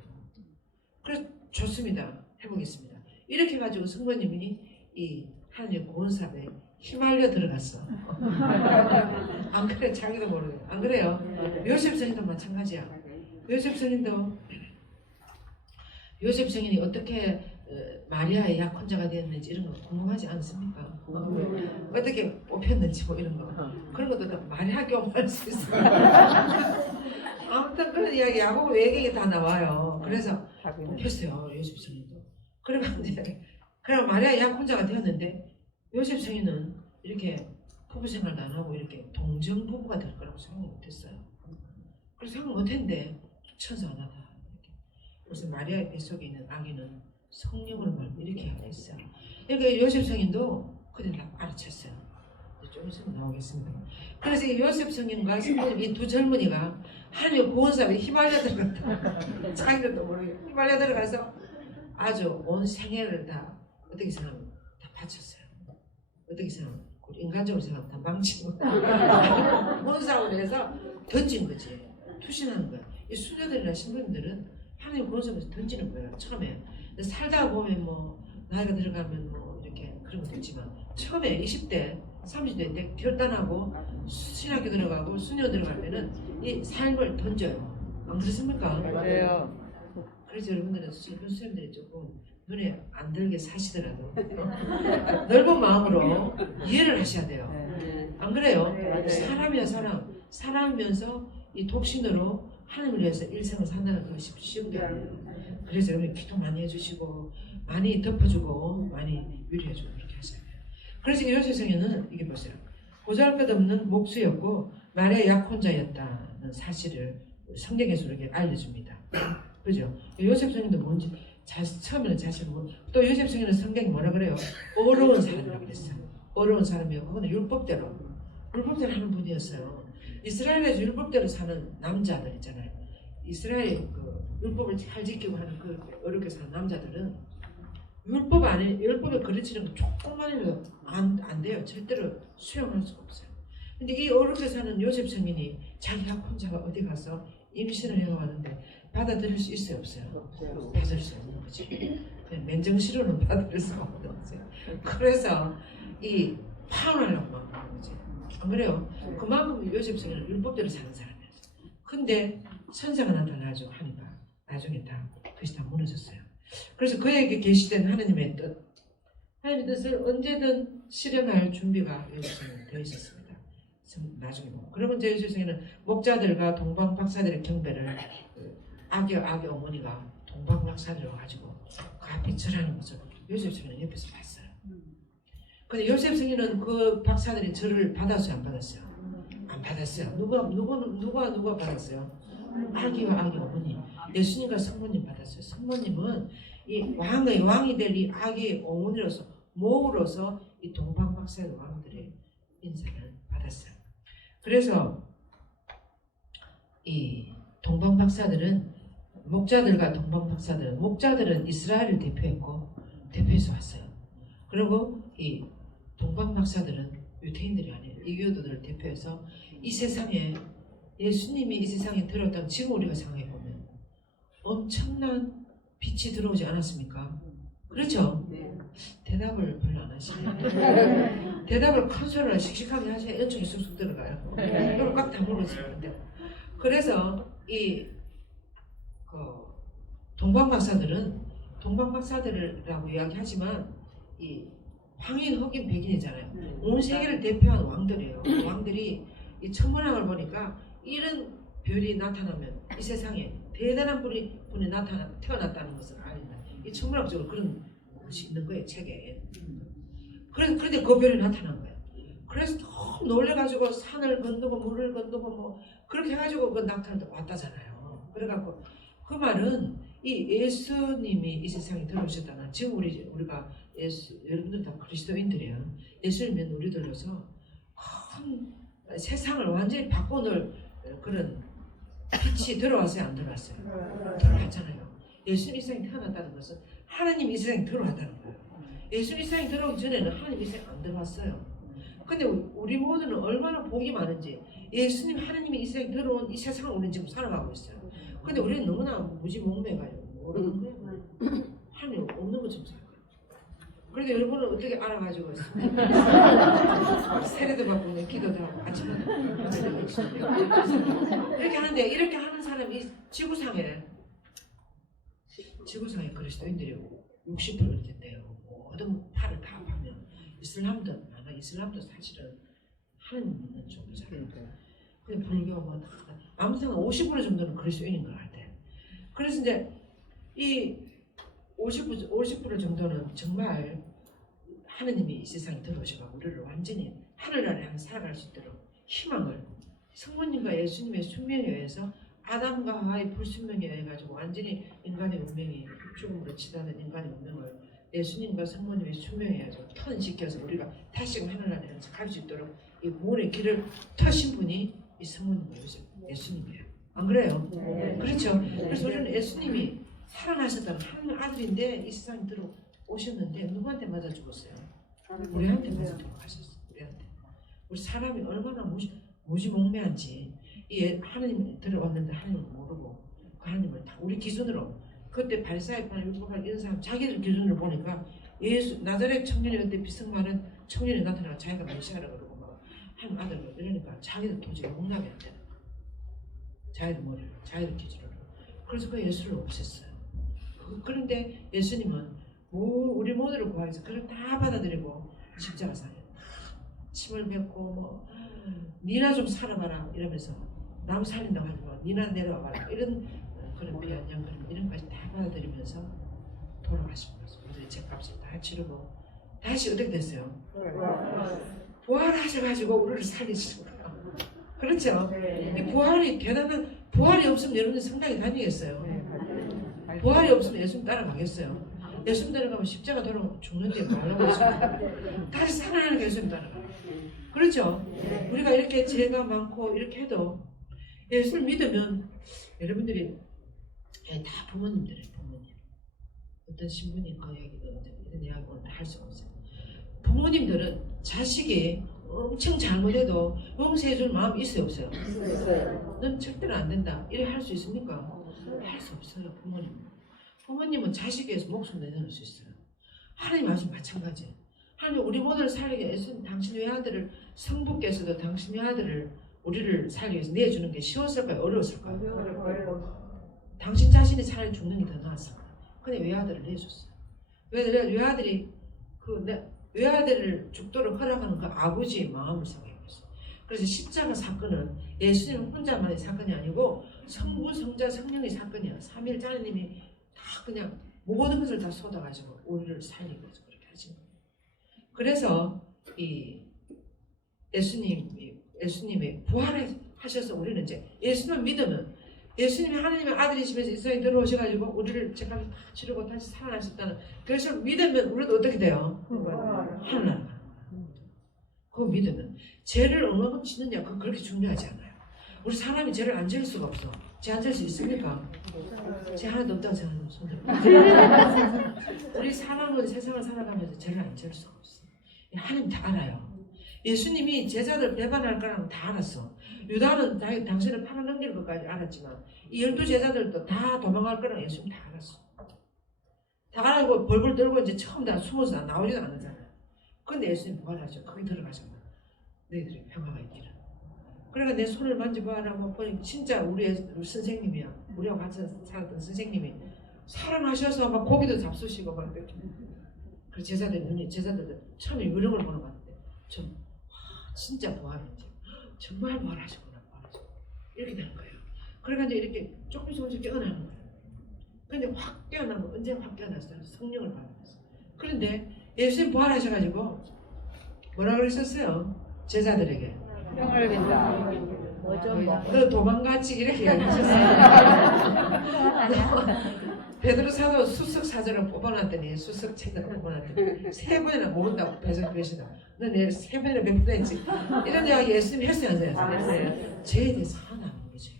그래서 좋습니다. 해보겠습니다. 이렇게 해가지고 성모님이 이 하나님 구원사업에 휘말려 들어갔어. 안 그래? 자기도 모르게. 안 그래요? 요셉 성인도 마찬가지야. 요셉 성인이 어떻게 마리아의 약혼자가 되었는지 이런 거 궁금하지 않습니까? 어떻게 뽑혔는지 뭐 이런 거. 그런 것도 다 마리아 경험할 수 있어요. 아무튼 그런 이야기 야고보 외경에 다 나와요. 그래서 뽑혔어요. 요셉 성인도. 그래가 마리아 약혼자가 되었는데 요셉 성인은 이렇게 부부 생활도 안 하고 이렇게 동정 부부가 될 거라고 생각 못했어요. 그래서 생각 못했는데 천사가 나타나. 그래서 마리아의 뱃속에 있는 아기는 성령으로 말하면 이렇게 하고 있어요. 그러니까 요셉 성인도 그들 다 알아챘어요. 좀 있으면 나오겠습니다. 그래서 이 요셉 성인과 성모님 이 두 젊은이가 하나님 구원사업에 휘말려 들어갔다. 자기들도 모르게 휘말려 들어가서 아주 온 생애를 다 어떻게 생각하면 다 바쳤어요. 어떻게 생각하면 인간적으로 생각하면 다 망치고 구원사업을 해서 던진 거지. 투신하는 거야. 이 수녀들이나 신부님들은 하나님 구원사업에서 던지는 거예요. 처음에 살다가 보면 뭐 나이가 들어가면 뭐 이렇게 그런 것도 있지만 처음에 20대 30대 때 결단하고 신학교 들어가고 수녀 들어갈 때는 이 삶을 던져요. 안 그렇습니까? 맞아요. 그래서 여러분들은 슬픈 수녀들이 조금 눈에 안 들게 사시더라도 넓은 마음으로 이해를 하셔야 돼요. 안 그래요? 사람이야 사람이면서 이 독신으로 하나님을 위해서 일생을 산다는 것이 쉬운 게 아니에요. 그래서 여러분 기도 많이 해주시고 많이 덮어주고 많이 위로해주고 그렇게 하셔야 돼요. 그래서 요셉 성인은 이게 보세요. 보잘것없는 목수였고 마리아 약혼자였다는 사실을 성경에서 이렇게 알려줍니다. 그죠? 요셉 성인도 뭔지 처음에는 자신 모르고 또 요셉 성인은 성경이 뭐라 그래요? 어려운 사람이라고 그랬어요. 어려운 사람이었고 그건 율법대로 하는 분이었어요. 이스라엘에서 율법대로 사는 남자들 있잖아요. 이스라엘 그 율법을 잘 지키고 하는 그 어렵게 사는 남자들은 율법에 거르치는 거 조금만이라도 안 돼요. 절대로 수용할 수가 없어요. 근데 이 어렵게 사는 요셉 성인이 자기 약혼자가 어디 가서 임신을 해왔는데 받아들일 수 있어요, 없어요? 받을 수 없는 거지. 맨정신으로는 받을 수가 없는 거지. 그래서 이 파혼하려고 막 하는 거지. 안 그래요? 그만큼 요셉 성인은 율법대로 사는 사람이었어요. 근데 천사가 나타나가지고 하니까 나중에 다 그것이 다 무너졌어요. 그래서 그에게 계시된 하나님의 뜻을 언제든 실현할 준비가 요셉 성인은 되어 있었습니다. 나중에 보면. 그러면 제 요셉 성인은 목자들과 동방 박사들의 경배를 아기 어머니가 동방 박사들을 가지고 그 앞에 절하는 것을 요셉 성인은 옆에서 봤어요. 근데 요셉 성인은 그 박사들이 절을 받았어요, 안 받았어요? 안 받았어요. 누가 받았어요? 아기와 아기 어머니, 예수님과 성모님 받았어요. 성모님은 이 왕이 될 이 아기 어머니로서 모으로서 이 동방 박사의 왕들의 인사를 받았어요. 그래서 이 동방 박사들은 목자들은 이스라엘을 대표해서 왔어요. 그리고 이 동방 박사들은 유대인들이 아니에요. 이교도들을 대표해서 이 세상에 예수님이 이 세상에 들어왔다면 지금 우리가 생각해 보면 엄청난 빛이 들어오지 않았습니까? 그렇죠? 대답을 별로 안 하시네요. 대답을 큰 소리로 씩씩하게 하셔야 연축이 쑥쑥 들어가요. 그리고 꽉 다물고 있어요. 그래서 이 동방 박사들이라고 이야기하지만 이 황인, 흑인, 백인이잖아요. 온 세계를 대표한 왕들이에요. 왕들이 이 천문학을 보니까 이런 별이 나타나면 이 세상에 대단한 분이 태어났다는 것을 알린다. 이 천문학적으로 그런 것이 있는 거예요, 책에. 그런데 그 별이 나타난 거예요. 그래서 너무 놀래가지고 산을 건너고 물을 건너고 뭐 그렇게 해가지고 그 나타나서 왔다잖아요. 그래갖고 그 말은 이 예수님이 이 세상에 들어오셨다는 지금 우리가 여러분들 다 그리스도인들이에요. 예수님은 우리들로서 큰 세상을 완전히 바꿔놓을 그런 빛이 들어왔어요, 안 들어왔어요? 들어왔잖아요. 예수님 이 세상에 태어났다는 것은 하나님 이 세상에 들어왔다는 거예요. 예수님 이 세상에 들어오기 전에는 하나님 이 세상에 안 들어왔어요. 근데 우리 모두는 얼마나 복이 많은지 예수님 하나님이 이 세상에 들어온 이 세상을 우리는 지금 살아가고 있어요. 근데 우리는 너무나 무지몽매가지고 모르는 거예요. 하나님 없는 것처럼 살아요. 그래도 여러분은 어떻게 알아가지고 세례도 받고 기도도 하고 아침마다 이렇게 하는데 이렇게 하는 사람이 지구상에 그리스도인들이 60% 된대요. 모든 팔을 다 파면 이슬람도 사실은 하나님 믿는 종교잖아요. 근데 불교 뭐 아무튼 50% 정도는 그리스도인인 것 같아요. 그래서 이제 이 50% 정도는 정말 하느님이 이 세상에 들어오셔서 우리를 완전히 하늘나라에 향해 살아갈 수 있도록 희망을 성모님과 예수님의 숙명에 의해서 아담과 하와의 불순명에 의해 가지고 완전히 인간의 운명이 죽음으로 치닫는 인간의 운명을 예수님과 성모님의 숙명에 의해서 턴시켜서 우리가 다시금 하늘나라에 향해 갈 수 있도록 이 구원의 길을 터신 분이 이 성모님과 예수님이에요. 안 그래요? 네. 그렇죠? 그래서 우리는 예수님이 살아나셨다는 하나님 아들인데 이 세상에 들어오셨는데 누구한테 맞아 죽었어요? 우리한테 맞아 돌아가셨어요. 우리 사람이 얼마나 무지몽매한지 이 하나님 들어왔는데 하나님을 모르고 그 하나님을 다 우리 기준으로 그때 발사입한 율법한 이런 사람 자기들 기준으로 보니까 예수 나자렛 청년이 그때 비승만은 청년이 나타나서 자기가 메시아라 그러고 막 하나님 아들 이러니까 자기들 도저히 용납이 안 되는 거야. 자기들 머리를 자기들 기준으로 그래서 그 예수를 없앴어요. 그런데 예수님은 우리 모두를 구하여서 그걸 다 받아들이고 십자가상에 침을 뱉고 뭐 니나 좀 살아봐라 이러면서 남 살린다고 하지 마 니나 내려와봐라 이런 그런 비아냥거림 이런 것까지 다 받아들이면서 돌아가신 거죠. 우리들의 죄값을 다 치르고 다시 어떻게 됐어요? 부활하셔가지고 우리를 살리시는 거예요. 그렇죠? 이 부활이 대단한 부활이 없으면 여러분들 상당히 다니겠어요. 부활이 없으면 예수님 따라가겠어요. 예수님 따라가면 십자가 돌아가면 죽는데 말라고 했어요. 다시 살아나는 게 예수님 따라가요. 그렇죠? 우리가 이렇게 죄가 많고 이렇게 해도 예수를 믿으면 여러분들이 다 부모님들이에요. 부모님. 어떤 신부님 그 얘기 이런 이야기 오늘 다 할 수가 없어요. 부모님들은 자식이 엄청 잘못해도 용서해줄 마음 있어요 없어요? 넌 절대로 안 된다 이래 할 수 있습니까? 할 수 없어요. 부모님은 자식에 위해서 목숨 내놓을 수 있어요. 하나님 아주 마찬가지. 하나님 우리 모두를 살리기 위해서 당신 외아들을 성부께서도 당신 외아들을 우리를 살리기 위해서 내주는 게 쉬웠을까요? 어려웠을까요? 당신 자신이 차라리 죽는 게 더 나았을까요? 근데 외아들을 내줬어요. 외아들이 외아들을 죽도록 허락하는 그 아버지의 마음을 생각해 보세요. 그래서 십자가 사건은 예수님 혼자만의 사건이 아니고 성부, 성자, 성령의 사건이야. 삼일자님이 다 그냥 모든 것을 다 쏟아가지고 우리를 살리기 위해서 그렇게 하신 거예요. 그래서 이 예수님이 부활을 하셔서 우리는 이제 예수님을 믿으면 예수님이 하나님의 아들이시면서 이 세상에 들어오셔가지고 우리를 죄값을 다 치르고 다시 살아나셨다는 그래서 믿으면 우리도 어떻게 돼요? 하나님 그거 믿으면 죄를 얼마큼 짓느냐 그거 그렇게 중요하지 않아요. 우리 사람이 죄를 안 지을 수가 없어. 죄 안 지을 수 있습니까? 죄 하나도 없다고 생각하면 손들어. 우리 사람은 세상을 살아가면서 죄를 안 지을 수가 없어. 하나님 다 알아요. 예수님이 제자들 배반할 거라는 다 알았어. 유다는 당신을 팔아넘길 것까지 알았지만 이 12제자들도 다 도망갈 거라는 예수님 다 알았어. 다 알고 벌벌 떨고 이제 처음 다 숨어서 나오지도 않았잖아요. 근데 예수님 부활하셔. 거기 들어가셔. 너희들이 평화가 있기를. 그러니까 내 손을 만져봐라 뭐 보니 진짜 우리 선생님이야. 우리하고 같이 살았던 선생님이 사랑하셔서 막 고기도 잡수시고 막 이렇게. 그 제자들도 처음에 이런 걸 보는 것 같은데 좀 진짜 부활인지 정말 부활하셨구나 이렇게 되는 거예요. 그러니까 이제 이렇게 조금씩 깨어나는 거예요. 근데 확 깨어나면 언제 확 깨어났어요? 성령을 받았어요. 그런데 예수님 부활하셔가지고 뭐라 그러셨어요? 제자들에게 평을 빈다. 너 도망갔지 이렇게 이야기하셨어요. 베드로 사도 수석 사절을 뽑아놨더니 수석 책을 뽑아놨더니 3번이나 모른다고 배신다. 너 내가 3번이나 몇 번 했지. 이런 이야기 예수님이 했어요 안 했어요? 죄에 대해서 하나 안 모르지.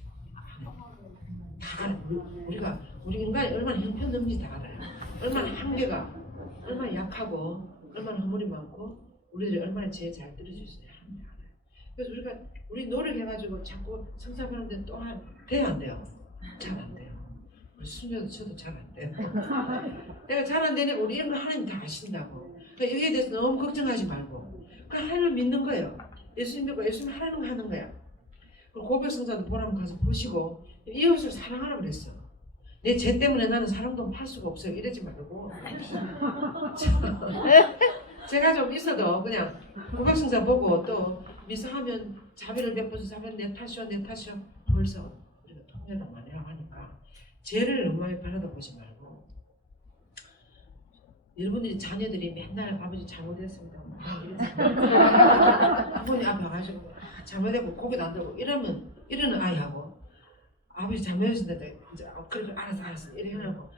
다 우리가 우리 인간이 얼마나 형편없는지 다 알아요. 얼마나 한계가, 얼마나 약하고, 얼마나 허물이 많고, 우리들이 얼마나 제일 잘 들어줄 수 있어야 알아요. 그래서 우리 노력해가지고 자꾸 성사하는데 또 돼야 안 돼요. 잘 안 돼요. 우리 수녀도 저도 잘 안 돼요. 내가 잘 안 되니까 우리 이런 거 하나님 다 아신다고. 그러니까 여기에 대해서 너무 걱정하지 말고, 그 하나님을 믿는 거예요. 예수님 믿고 예수님 하라는 거 하는 거야. 고백 성사도 보라면 가서 보시고 이웃을 사랑하라 그랬어. 내 죄 때문에 나는 사랑도 팔 수가 없어요. 이러지 말고. 제가 좀 있어도 그냥 고백 성사 보고 또 미사하면 자비를 베풀어서 자비는 내 탓이야 벌써 우리가 통회도 많이 하고 하니까 죄를 너무 많이 바라다 보지 말고 여러분들이 자녀들이 맨날 아버지 잘못했습니다. 부모님 앞에 가지고 잘못했고 고개도 안 들고 이러는 아이하고 아버지 잘못했습니다. 그래 알았어 이렇게 해놓고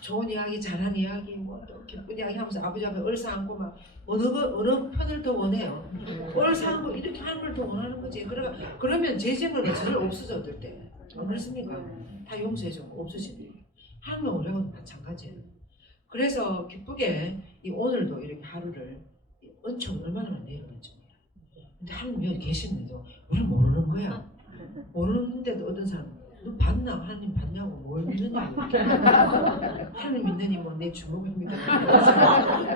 좋은 이야기 잘한 이야기 또 기쁜 이야기 하면서 아버지 앞에 얼싸안고 막 어느 편을 더 원해요. 얼싸안고 이렇게 하는 걸 더 원하는 거지. 그러면 죄짓는 거 전혀 없어져 어떨 때. 안 그렇습니까? 다 용서해줘. 없어지네. 하나님은 우리하고도 마찬가지예요. 그래서 기쁘게 오늘도 이렇게 하루를 은총 얼마나 많이 내려놨죠. 근데 하나님 여기 계시는데도 우리는 모르는 거야. 모르는데도 어떤 사람 너 봤나? 하나님 봤냐고 뭘 믿느냐고 하나님 믿느니 뭐 내 주먹을 믿는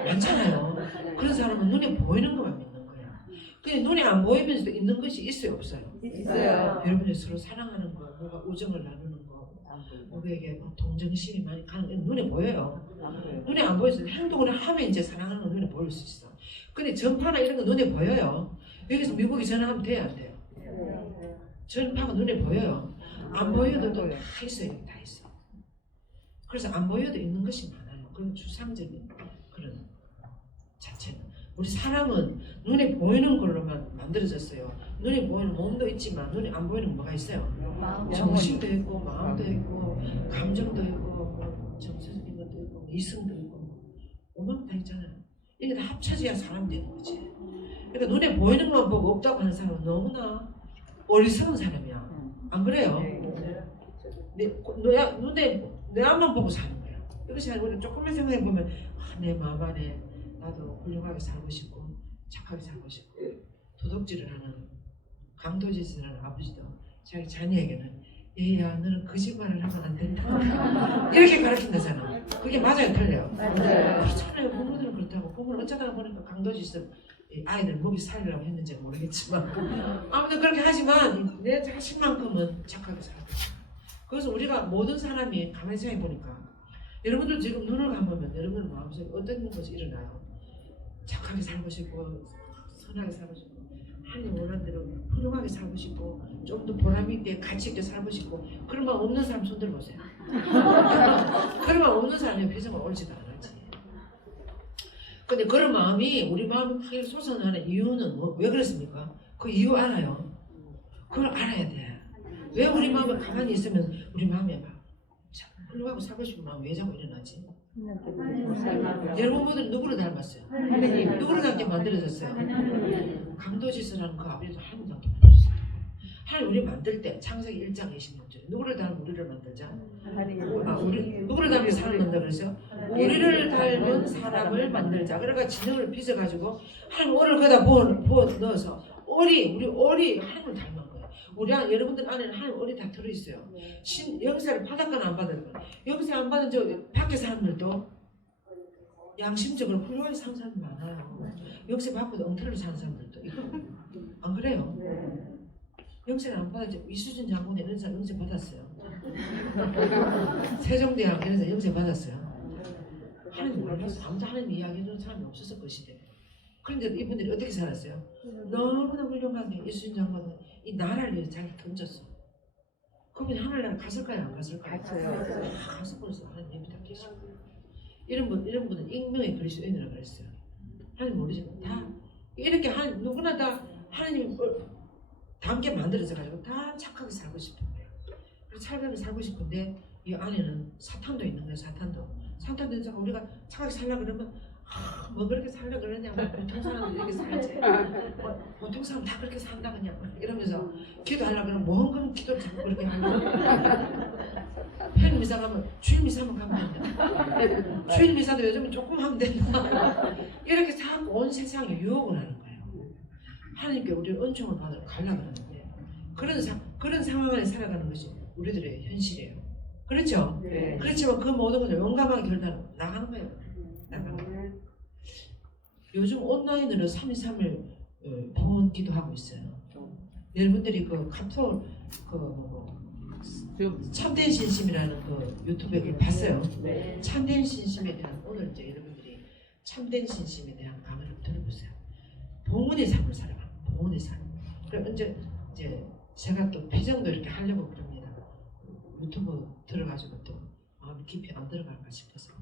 많잖아요. 그런 사람은 눈에 보이는 것만 믿는 거야. 근데 눈에 안 보이면서도 있는 것이 있어요 없어요? 있어요. 여러분이 서로 사랑하는 거 뭐가 우정을 나누는 거 누구에게 동정심이 많이 가는 게 눈에 보여요. 눈에 안 보여서 행동을 하면 이제 사랑하는 건 눈에 보일 수 있어. 근데 전파나 이런 거 눈에 보여요. 여기서 미국에 전화하면 돼요 안 돼요? 전파가 눈에 보여요. 안 보여도 또 다 있어요. 다 있어. 그래서 안 보여도 있는 것이 많아요. 그건 추상적인 그런 자체는. 우리 사람은 눈에 보이는 걸로만 만들어졌어요. 눈에 보이는 몸도 있지만 눈에 안 보이는 뭐가 있어요? 정신도 있고 마음도 있고 감정도 있고 뭐 정서적인 것도 있고 이성도 있고 오만 다 있잖아요. 이게 다 합쳐져야 사람 되는 거지. 그러니까 눈에 보이는 것만 보고 없다고 하는 사람은 너무나 어리석은 사람이야. 안 그래요? 내 앞만 보고 사는 거야. 이것이 아니고 조금만 생각해 보면 내 마음 안에 나도 훌륭하게 살고 싶고 착하게 살고 싶고 도둑질을 하는 강도짓을 하는 아버지도 자기 자녀에게는 얘야 너는 거짓말을 하면 안 된다 이렇게 가르친다잖아. 그게 맞아요 틀려요? 맞아요. 그렇잖아요. 부모들은 그렇다고. 부모는 어쩌다가 보니까 강도짓을 아이들 먹이 살리려고 했는지 모르겠지만 아무튼 그렇게 하지만 내 자식만큼은 착하게 살고 그래서 우리가 모든 사람이 가만히 생각해 보니까 여러분들 지금 눈을 감으면 여러분 마음속에 어떤 것이 일어나요? 착하게 살고 싶고 선하게 살고 싶고 하나님 원하는 대로 훌륭하게 살고 싶고 좀 더 보람 있게 가치 있게 살고 싶고 그런 마음 없는 사람 손 들어보세요. 그런 마음 없는 사람의 표정은 옳지도 않았지. 근데 그런 마음이 우리 마음이 크게 솟아나는 이유는 왜 그렇습니까? 그 이유 알아요? 그걸 알아야 돼. 왜 우리 마음에 가만히 있으면 우리 마음에 막 훌륭하고 살고 싶은 마음이 왜 자꾸 일어나지? 여러분들 누구를 닮았어요? 누구를 닮게 만들어졌어요? 강도짓을 하는 그 아버지도 하나님 닮게 만들었어요. 하나님 우리 만들 때 창세기 1장 26절 누구를 닮은 우리를 만들자? 누구를 닮은 사람을 만들자 그랬어요? 우리를 닮은 사람을 만들자. 그러니까 진영을 빚어가지고 하나님 오리를 거기다 부어 넣어서 우리 오리 하나님을 닮은 거예요. 여러분들 안에는 하나님 오리 다 들어있어요. 영세를 받았거나 안 받았거나 영세 안 받은 저 밖에 사람들도 양심적으로 훌륭하게 사는 사람이 많아요. 영세 받고도 엉터리로 사는 사람들도 있고 안 그래요? 영세를 안 받았죠. 이수진 장군이 이런 사람 영세 받았어요. 세종대왕 이런 사람 영세 받았어요. 하나님 몰라서 아무도 하나님 이야기해주는 사람이 없었을 것이대. 그런데 이분들이 어떻게 살았어요? 너무나 훌륭하게 이수진 장군은 이 나라를 위해서 자기 던졌어. 그분이 하늘나라 갔을까요? 안 갔을까요? 갔을 뻔했어. 하나님 다 계시고. 이런 분은 익명의 그리스도인이라고 그랬어요. 하나님 모르지만 다 이렇게 누구나 다 하나님 닮게 만들어져 가지고 다 착하게 살고 싶은 거예요. 그래서 착하게 살고 싶은데 이 안에는 사탄도 있는 거예요. 사탄도 있는 사람 우리가 착하게 살려고 그러면 뭐 그렇게 살려 그러냐, 보통 사람은 이렇게 살지, 보통 사람 다 그렇게 산다 그냥 이러면서 기도하려고 그러면 뭔 기도를 자꾸 그렇게 하려고. 편 미사 가면 주일 미사만 가면 된다. 주일 미사도 요즘은 조금 하면 된다. 이렇게 자꾸 온 세상에 유혹을 하는 거예요. 하나님께 우리를 은총을 받으러 가려고 하는데 그런 상황 안에 살아가는 것이 우리들의 현실이에요. 그렇죠? 네. 그렇지만 그 모든 것을 용감하게 결단하고 나가는 거예요. 나가는 거예요. 요즘 온라인으로 3.23을 봉헌 기도하고 있어요. 여러분들이 그 카톡 참된 신심이라는 그 유튜브에 봤어요. 네. 참된 신심에 대한 오늘 이제 여러분들이 참된 신심에 대한 강의를 들어보세요. 봉헌의 삶을 살아가. 봉헌의 삶. 그럼 이제 제가 또 표정도 이렇게 하려고 그럽니다. 유튜브 들어가지고 또 마음이 깊이 안 들어갈까 싶어서.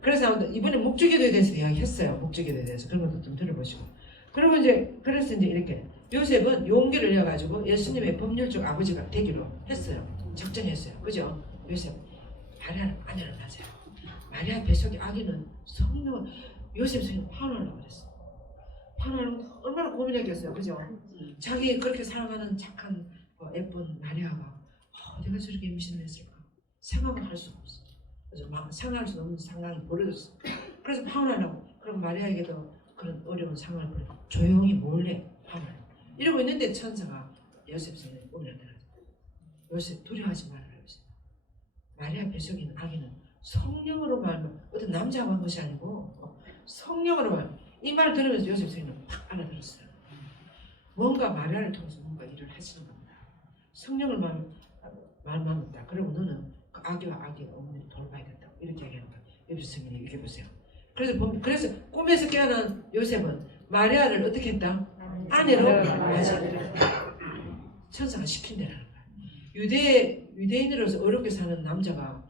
그래서 이번에 목주기도에 대해서 이야기했어요. 목주기도에 대해서 그런 것도 좀 들어보시고. 그리고 그래서 이렇게 요셉은 용기를 내가지고 예수님의 법률적 아버지가 되기로 했어요. 작정했어요. 그죠? 요셉 마리아를 아내를 낳으세요. 마리아 뱃속의 아기는 성령을 요셉 성령 파혼하려고 그랬어요. 파혼하려고 얼마나 고민했겠어요. 그죠? 자기 그렇게 사랑하는 착한 예쁜 마리아가 어디가 저렇게 임신을 했을까? 생각을 할 수가 없어. 그래서 생각할 수 없는 상황이 벌어졌어. 그래서 파혼하려고. 그럼 마리아에게도 그런 어려운 상황을 벌여 조용히 몰래 파혼하려고. 이러고 있는데 천사가 요셉 손에 올려들어요. 요셉 두려워하지 말아라. 요셉. 마리아 뱃속에 있는 아기는 성령으로 말하면 어떤 남자가 한 것이 아니고 성령으로 말하면 이 말을 들으면서 요셉 손에는 팍 알아들었어요. 뭔가 마리아를 통해서 뭔가 일을 하시는 겁니다. 성령을 말만한다. 그리고 너는 그 아기와 아기의 어머니를 돌봐야 된다고 이렇게 얘기하는 거예요. 요셉 성령이 이렇게 보세요. 그래서 꿈에서 깨어난 요셉은 마리아를 어떻게 했다? 아내로 맞이했다. 천사가 시킨 대로 하는 거예요. 유대인으로서 어렵게 사는 남자가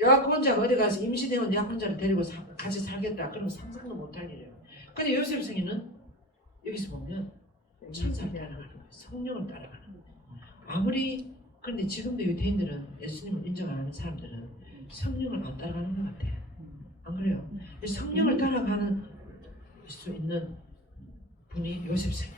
여학 혼자가 어디 가서 임신해온 여학 혼자를 데리고 같이 살겠다. 그러면 상상도 못할 일이에요. 근데 요셉 성인은 여기서 보면 천사를 따라가는 거예요. 성령을 따라가는 거예요. 그런데 지금도 유대인들은 예수님을 인정 안 하는 사람들은 성령을 안 따라가는 것 같아요. 안 그래요? 성령을 따라가는 수 있는 분이 요셉 성이에요.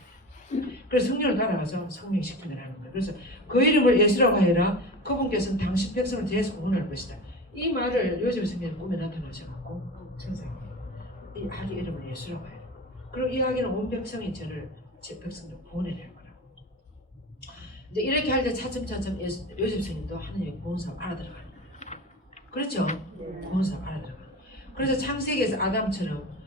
그래서 성령을 따라가서 성령 시키는 하는 거예요. 그래서 그 이름을 예수라고 하여라. 그분께서는 당신 백성을 대해서 구원할 것이다. 이 말을 요셉 성령이 꿈에 나타나셔갖고 천사가 이 아기 이름을 예수라고 해요. 그리고 이 아기는 온 백성이 제 백성을 구원해낼 거라고. 이제 이렇게 할 때 차츰차츰 요셉 성령도 하나님의 구원사를 알아들어가는 거예요. 그렇죠? 구원사를 알아들어가는 거예요. 그래서 창세기에서 아담처럼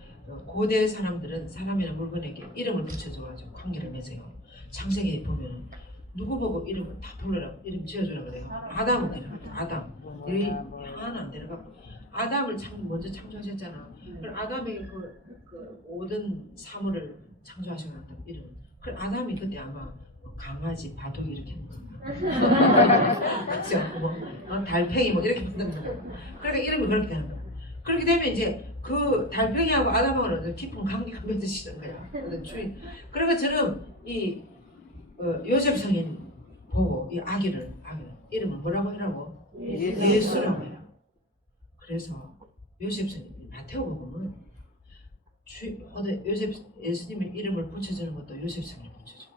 고대 사람들은 사람이나 물건에게 이름을 붙여줘가지고 관계를 맺어요. 창세기에 보면 누구 보고 이름을 다 불러라, 이름 지어주라 그래요. 아담을 데려가. 아담. 여기 하나 안 데려가. 아담을 먼저 창조하셨잖아. 그럼 아담에게 그 모든 사물을 창조하셔놨다고 이름. 그럼 아담이 그때 아마 강아지, 바둑 이렇게 그렇죠? 달팽이 뭐 이렇게 붙는 거예요. 그러니까 이름이 그렇게 되는 거예요. 그렇게 되면 이제 그 달팽이하고 아담하고는 깊은 관계가 맺어지는 거야. 주인. 그런 것처럼 이 요셉 성인 보고 이 아기를 이름을 뭐라고 하라고? 예수라고 해요. 그래서 요셉 성인 마태오 복음은 예수님의 이름을 붙여주는 것도 요셉 성인이 붙여줘.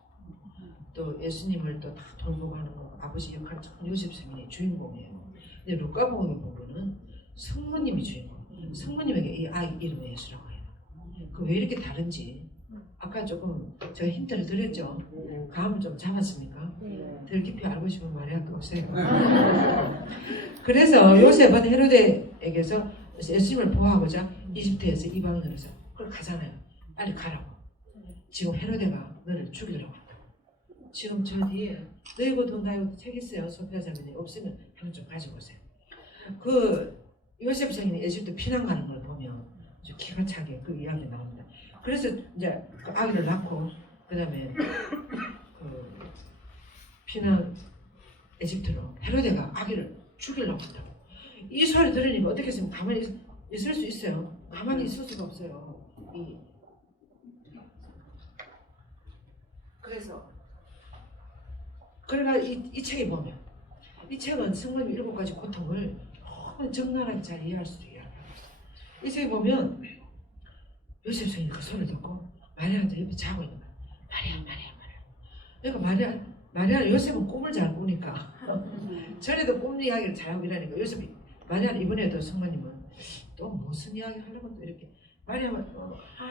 또 예수님을 또 다 돌보고 하는 거 아버지 역할 요셉 성인이 주인공이에요. 근데 루카 복음의 부분은 성모님이 주인공. 성모님에게 이 아이 이름을 예수라고 해요. 그 왜 이렇게 다른지 아까 조금 제가 힌트를 드렸죠. 감을 좀 잡았습니까? 덜 깊이 알고 싶으면 마리아께 오세요. 그래서 요셉은 헤로데에게서 예수님을 보호하고자 이집트에서 이방인으로서 그걸 가잖아요. 빨리 가라고. 지금 헤로데가 너를 죽이려고 한다. 지금 저 뒤에 너희고 돈 나이고 책 있어요. 소피아 자매님 없으면 한 좀 가지고 오세요. 그 요셉 성인이 에집트 피난 가는 걸 보면 아주 기가 차게 그 이야기 나옵니다. 그래서 이제 그 아기를 낳고 그다음에 그 피난 에집트로 헤로데가 아기를 죽이려고 한다고. 이 소리 들으니까 어떻게 했으면 가만히 있을 수 있어요? 가만히 있을 수가 없어요. 그래가 이 책에 보면 이 책은 성모님 7가지 고통을 너무 적나라하게 잘 이해할 수 있게 이야기하고 있어요. 이 책에 보면 요셉 성이 그 소리를 듣고 마리아한테 옆에 자고 있는 거야. 마리아. 그러니까 마리아는 요셉은 꿈을 잘 꾸니까 전에도 꿈 이야기를 잘하고 이러니까 요셉이 마리아는 이번에도 성모님은 또 무슨 이야기 하려고 또 이렇게 마리아가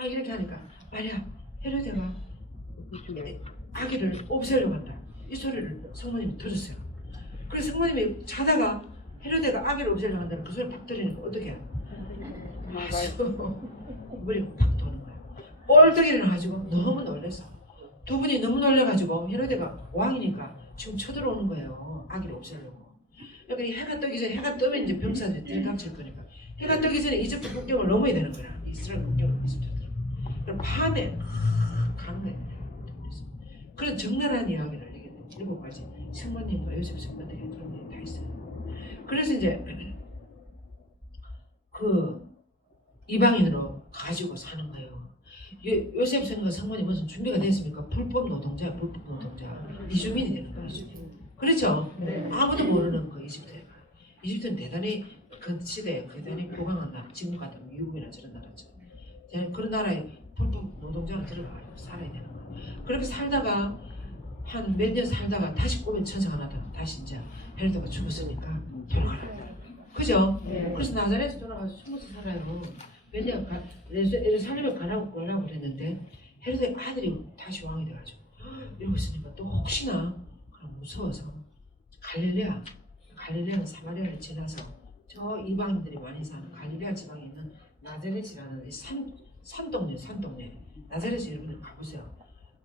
이렇게 하니까 마리아 헤로데가 아기를 없애려고 한다. 이 소리를 성모님이 들었어요. 그래서 성모님이 자다가 헤로데가 아기를 없애려고 한다는 그 소리를 팍 들으니까 어떻게 해요? 머리가 팍 도는 거예요. 뻘떡 일어나가지고 너무 놀랐어. 두 분이 너무 놀라가지고 헤로데가 왕이니까 지금 쳐들어오는 거예요. 아기를 없애려고. 그러니까 해가 뜨기 전에 해가 뜨면 이제 병사들이 들닥칠 거니까 해가 뜨기 전에 이집트 국경을 넘어야 되는 거야. 이스라엘 국경을 이집트 들어. 그럼 밤에 가는 거예요. 그런 적나라한 이야기를 이게 7가지 성모님과 요셉 성모님의 그런 얘기 다 있어요. 그래서 이제 그 이방인으로 가지고 사는 거예요. 요셉 성모님 무슨 준비가 됐습니까? 불법 노동자. 이주민이 되는 거예요. 그렇죠? 네. 아무도 모르는 그 이집트에. 이집트는 대단히 그 시대에 대단히 교강한 나라, 지금 같은 미국이나 저런 나라죠. 그런 나라에 불법 노동자로 들어가요. 살아야 되는 거예요. 그렇게 살다가 한 몇 년 살다가 다시 꿈에 천사가 나타나. 다시 이제 헤로데가 죽었으니까 돌아가라. 그죠? 네. 그래서 나자렛에서 돌아가서 숨어서 살아요. 몇 년 예루살렘에 가라고 그랬는데 헤로데 아들이 다시 왕이 돼가지고 이러고 있으니까 또 혹시나 무서워서 갈릴레아는 사마리아를 지나서 저 이방인들이 많이 사는 갈릴레아 지방에 있는 나자렛이라는 산동네 나자렛에 여러분들 가보세요.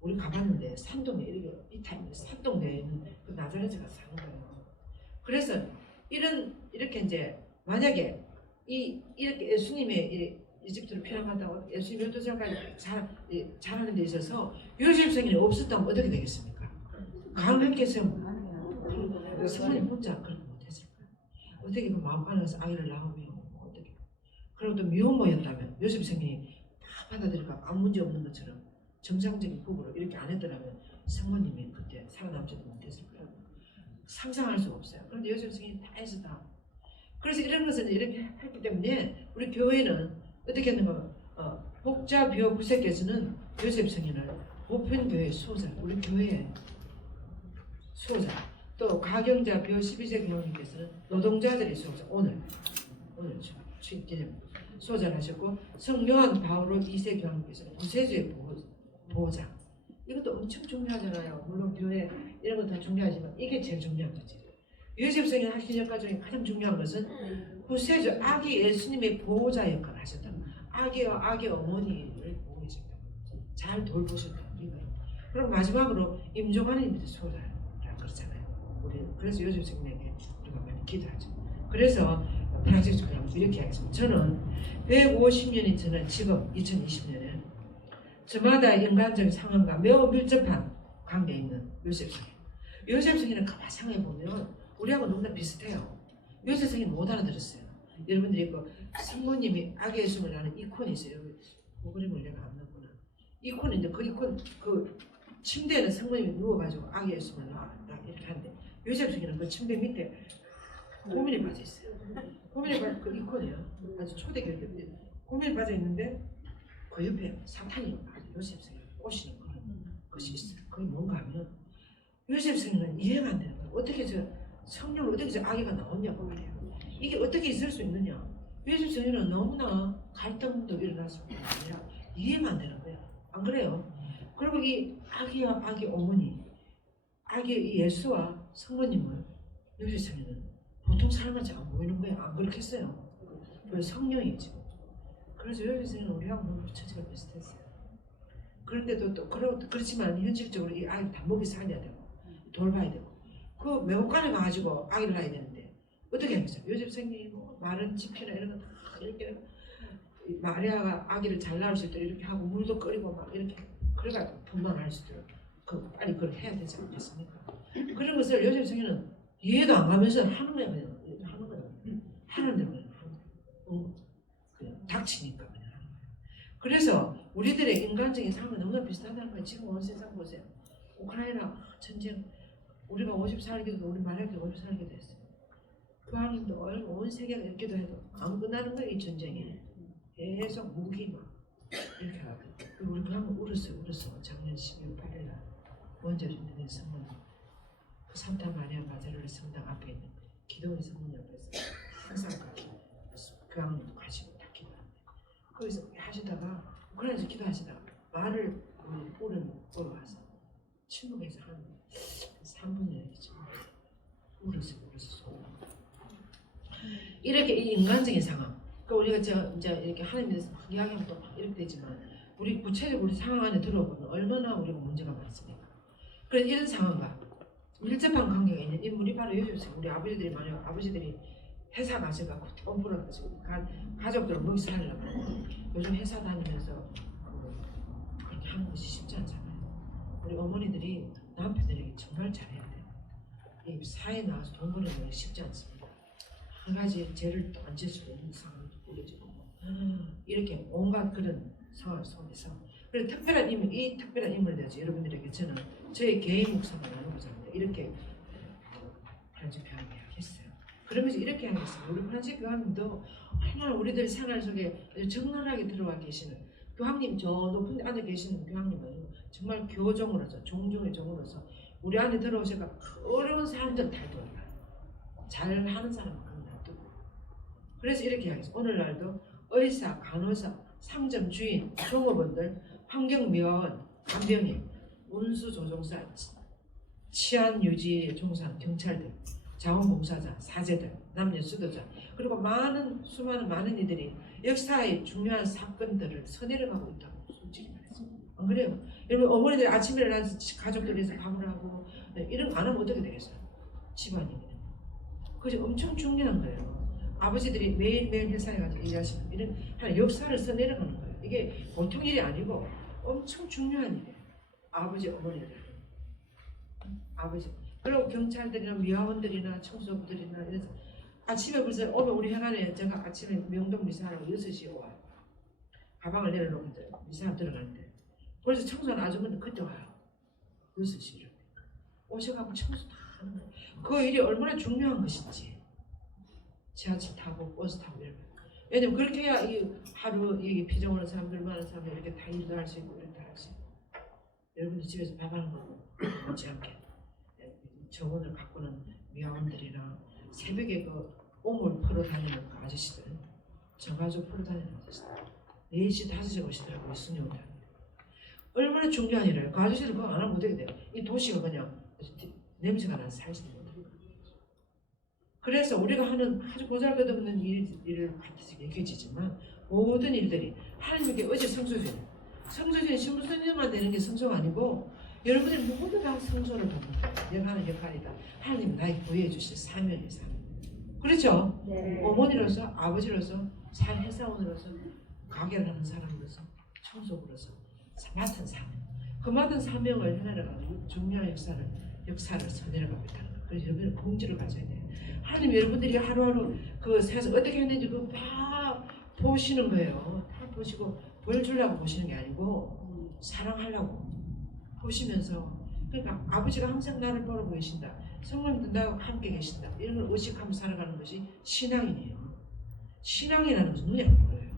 우리 가봤는데 산동네 이렇게 산동네에 있는 그 나자렛에 가서 사는 거예요. 그래서 이렇게 이제 만약에 이렇게 예수님의 이집트로 피난간다고 예수님 12살까지 자라는 데 있어서 요셉 성인이 없었다면 어떻게 되겠습니까? 강했겠어요. 성모님 혼자 그렇게 못했을까요? 어떻게 그 마음간에서 아이를 낳으면 어떻게? 그리고 또 미혼모였다면 요셉 성인이 다 받아들이고 아무 문제 없는 것처럼 정상적인 부부로 이렇게 안 했더라면 성모님이 그때 살아남지도 못했을까요? 상상할 수가 없어요. 그런데 요셉 성인이 다 해서 다. 그래서 이런 것을 이렇게 했기 때문에 우리 교회는 어떻게 했는가? 복자 비오 구세께서는 요셉 성인을 보편교회 수호자, 우리 교회 수호자, 또 가경자 비오 12세 교황님께서는 노동자들의 수호자, 오늘 수호자를 하셨고 성요한 바오로 2세 교황님께서는 구세주의 보호자. 이것도 엄청 중요하잖아요. 물론 교회 이런 거 다 중요하지만 이게 제일 중요한 거지. 요셉 성인 하신 역할 중에 가장 중요한 것은 구세주 아기 예수님의 보호자 역할을 하셨다. 아기와 아기 어머니를 보고 계셨다. 잘 돌보셨다. 그럼 마지막으로 임종환님한테 소홀하라 그러잖아요. 우리 그래서 요셉 성인에게 우리가 많이 기도하죠. 그래서 프랑시스 그럼 이렇게 하겠습니다. 저는 150년이 저는 지금 2020년에 저마다 인간적인 상황과 매우 밀접한 관계에 있는 요셉 성인. 요셉 성인은 가만 생각해 보면 우리하고 너무나 비슷해요. 요셉 성인 못 알아들었어요. 여러분들이 그 성모님이 아기 예수를 하는 이콘이 있어요. 그 그림을 내가 안 넣었구나. 이콘인데 그 이콘 그 침대에는 성모님이 누워가지고 아기 예수를 놔 이렇게 하는데 요셉 성인은 그 침대 밑에 고민에 빠져 있어요. 고민에 빠져 그 이콘이에요. 아주 초대교회 고민에 빠져 있는데 그 옆에 사탄이 요셉 성인을 꼬시는 그런 것이 있어요. 그게 뭔가 하면 요셉 성인은 이해가 안 되는 거예요. 어떻게 성령을 어떻게 저 아기가 나왔냐고 말이에요. 이게 어떻게 있을 수 있느냐. 요셉 성인은 너무나 갈등도 일어나서 아니라 이해가 안 되는 거예요. 안 그래요? 그리고 이 아기와 아기 어머니, 아기 이 예수와 성모님을 요셉 성인은 보통 사람같이 안 보이는 거예요. 안 그렇겠어요? 그 성령이죠. 그래서 요셉 성인은 우리하고 너무 처지가 비슷했어요. 그런데도 또 그렇지만 현실적으로 이 아이를 다 먹이 살려야 되고 돌봐야 되고 그 외국간에 가가지고 아기를 낳아야 되는데 어떻게 하겠어요? 요셉 성인이 뭐 마른 지피나 이런 거 다 이렇게 마리아가 아기를 잘 낳을 수 있도록 이렇게 하고 물도 끓이고 막 이렇게 그래가 분만할 수 있도록 빨리 그걸 해야 되지 않겠습니까? 그런 것을 요셉 성인은 이해도 안 가면서 하는 거예요. 그냥 하는 거예요. 하는 대로 그냥 하는 거예요. 그냥 닥치니까 그냥 하는 거예요. 그래서 우리들의 인간적인 삶은 너무나 비슷하다는 거예요. 지금 온 세상 보세요. 우크라이나 전쟁 우리가 50살기도 우리 마리아도 50살기도 했어요. 그 안에도 온 세계가 이렇게도 해도 안 끝나는 거예요. 이 전쟁이. 계속 무기 막 이렇게 하고 우리 그냥 울었어. 작년 12월 8일 날 먼저 있는 성문 그 산타 마리아 마제르 성당 앞에 있는 기도의 성문 옆에서 항상 그냥 가시고 다 기도하는데 거기서 하시다가 그래서 기도하시다가 말을 우리 보러 와서 침묵해서 한 3분 내리지 울었어. 이렇게 이 인간적인 상황. 그러니까 우리가 이제 이렇게 하나님에 대해서 막 이야기하면 또 막 이렇게 되지만 우리 구체적으로 우리 상황 안에 들어보면 얼마나 우리가 문제가 많습니까? 그래서 이런 상황과 밀접한 관계가 있는 인물이 바로 요셉이었어요. 우리 아버지들이 회사 가셔가지고 돈 벌어가지고 가족들은 먹이 살려고 요즘 회사 다니면서 그렇게 하는 것이 쉽지 않잖아요. 우리 어머니들이 남편들에게 정말 잘해야 돼요. 이 사회에 나와서 돈 버는 게 쉽지 않습니다. 한 가지 죄를 또 안 질 수도 있는 상황도 보여지고 이렇게 온갖 그런 상황 속에서 그리고 이 특별한 인물에 대해서 여러분들에게 저는 저의 개인 묵상을 나누고자 합니다. 이렇게 프란치스 교황이 이야기했어요. 그러면서 이렇게 이야기했어요. 우리 프란치스 교황님도 얼마나 우리들 생활 속에 적나라하게 들어와 계시는 교황님, 저 높은 데 안에 계시는 교황님은 정말 교종으로서 종종의 종으로서 우리 안에 들어오셔서 어려운 사람들 다 도와요. 잘하는 사람은 놔두고. 그래서 이렇게 이야기했어요. 오늘날도 의사, 간호사, 상점 주인, 종업원들, 환경미화원, 간병인, 운수조종사, 치안 유지 종사하는 경찰들, 자원봉사자, 사제들, 남녀 수도자 그리고 수많은 많은 이들이 역사의 중요한 사건들을 서내려가고 있다고 솔직히 말해서 안 그래요? 여러분 어머니들이 아침에 일어나서 가족들에서 밥을 하고 이런 거 안 하면 어떻게 되겠어요? 집안이 그죠? 엄청 중요한 거예요. 아버지들이 매일매일 회사에 가서 일하시는 이런 하나의 역사를 써내려가는 거예요. 이게 보통 일이 아니고 엄청 중요한 일이에요. 아버지, 어머니들. 아버지. 그리고 경찰들이나 미화원들이나 청소부들이나 이래서 아침에 벌써 오늘 우리 회관에 제가 아침에 명동 미사하라고 6시에 와요. 가방을 내려놓고 미사하러 들어가는데 벌써 청소하는 아주머니들 그때 와요. 6시에. 오셔가지고 청소 다 하는 거예요. 그 일이 얼마나 중요한 것인지. 지하철 타고 버스 타고 이런 거. 왜냐면 그렇게 해야 이 하루 이 피정하는 사람들 많은 사람들 이렇게 다 일도 할 수 있고 이렇게 할 수 있고. 여러분들 집에서 밥하는 거 못지않게 정원을 가꾸는 미화원들이나 새벽에 그 오물 풀어 다니는 그 아저씨들 정가족 풀어 다니는 아저씨들 4시 5시에 오시더라고요. 수녀들 얼마나 중요한 일이에요. 그 아저씨들 그거 안 하면 어떻게 돼요? 이 도시가 그냥 냄새가 나서 살지도 못해요. 그래서 우리가 하는 아주 보잘것없는 일을 같이 여겨지지만 모든 일들이 하나님께 어제 성소주의 신부선녀만 되는 게 성소가 아니고 여러분들이 모두 다 성소를 돕는 거예요. 내가 하는 역할이다. 하나님 나에게 부여해주실 사명이 사명. 그렇죠? 네. 어머니로서 아버지로서 회사원으로서 가게를 하는 사람으로서 청소부로서 맡은 사명. 그 맡은 사명을 해나가는 중요한 역사를 서내려가고 있다는 거예요. 그래서 여러분은 공지를 가져야 돼요. 하나님 여러분들이 하루하루 그 세상 어떻게 했는지 그거 다 보시는 거예요. 다 보시고 벌 주려고 보시는 게 아니고 사랑하려고 보시면서 그러니까 아버지가 항상 나를 바라보고 계신다. 성령님도 나와 함께 계신다. 이런 걸 의식하며 살아가는 것이 신앙이에요. 신앙이라는 것은 눈에 안 보여요.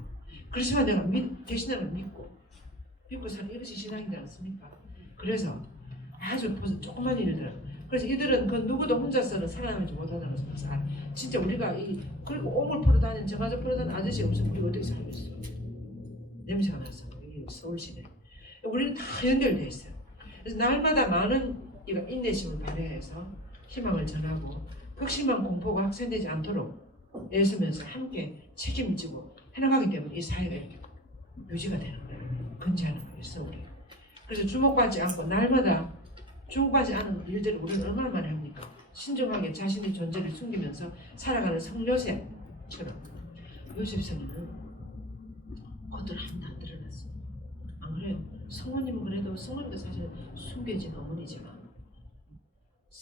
그렇지만 내가 계신다는 걸 믿고 사는 이것이 신앙이지 않습니까? 그래서 아주 조그만 일들 그래서 이들은 그 누구도 혼자서는 살아남지 못한다는 것을 진짜 우리가 그리고 오물 풀어 다니는 정화조 풀어 다니는 아저씨 없으면 우리가 어떻게 살겠어? 냄새가 나서 이 서울시내 우리는 다 연결되어 있어요. 그래서 날마다 많은 인내심을 발휘해서 희망을 전하고 극심한 공포가 확산되지 않도록 애쓰면서 함께 책임지고 해나가기 때문에 이 사회가 이렇게 유지가 되는 거예요. 건재하는 거예요. 서울이. 그래서 주목받지 않고 날마다 주목받지 않은 일들을 우리는 얼마나 많이 합니까? 신중하게 자신의 존재를 숨기면서 살아가는 성요셉처럼 요셉성에는 그들 하나도 안 드러났어. 안 그래요? 성모님은 그래도 성모님도 사실 숨겨진 어머니지만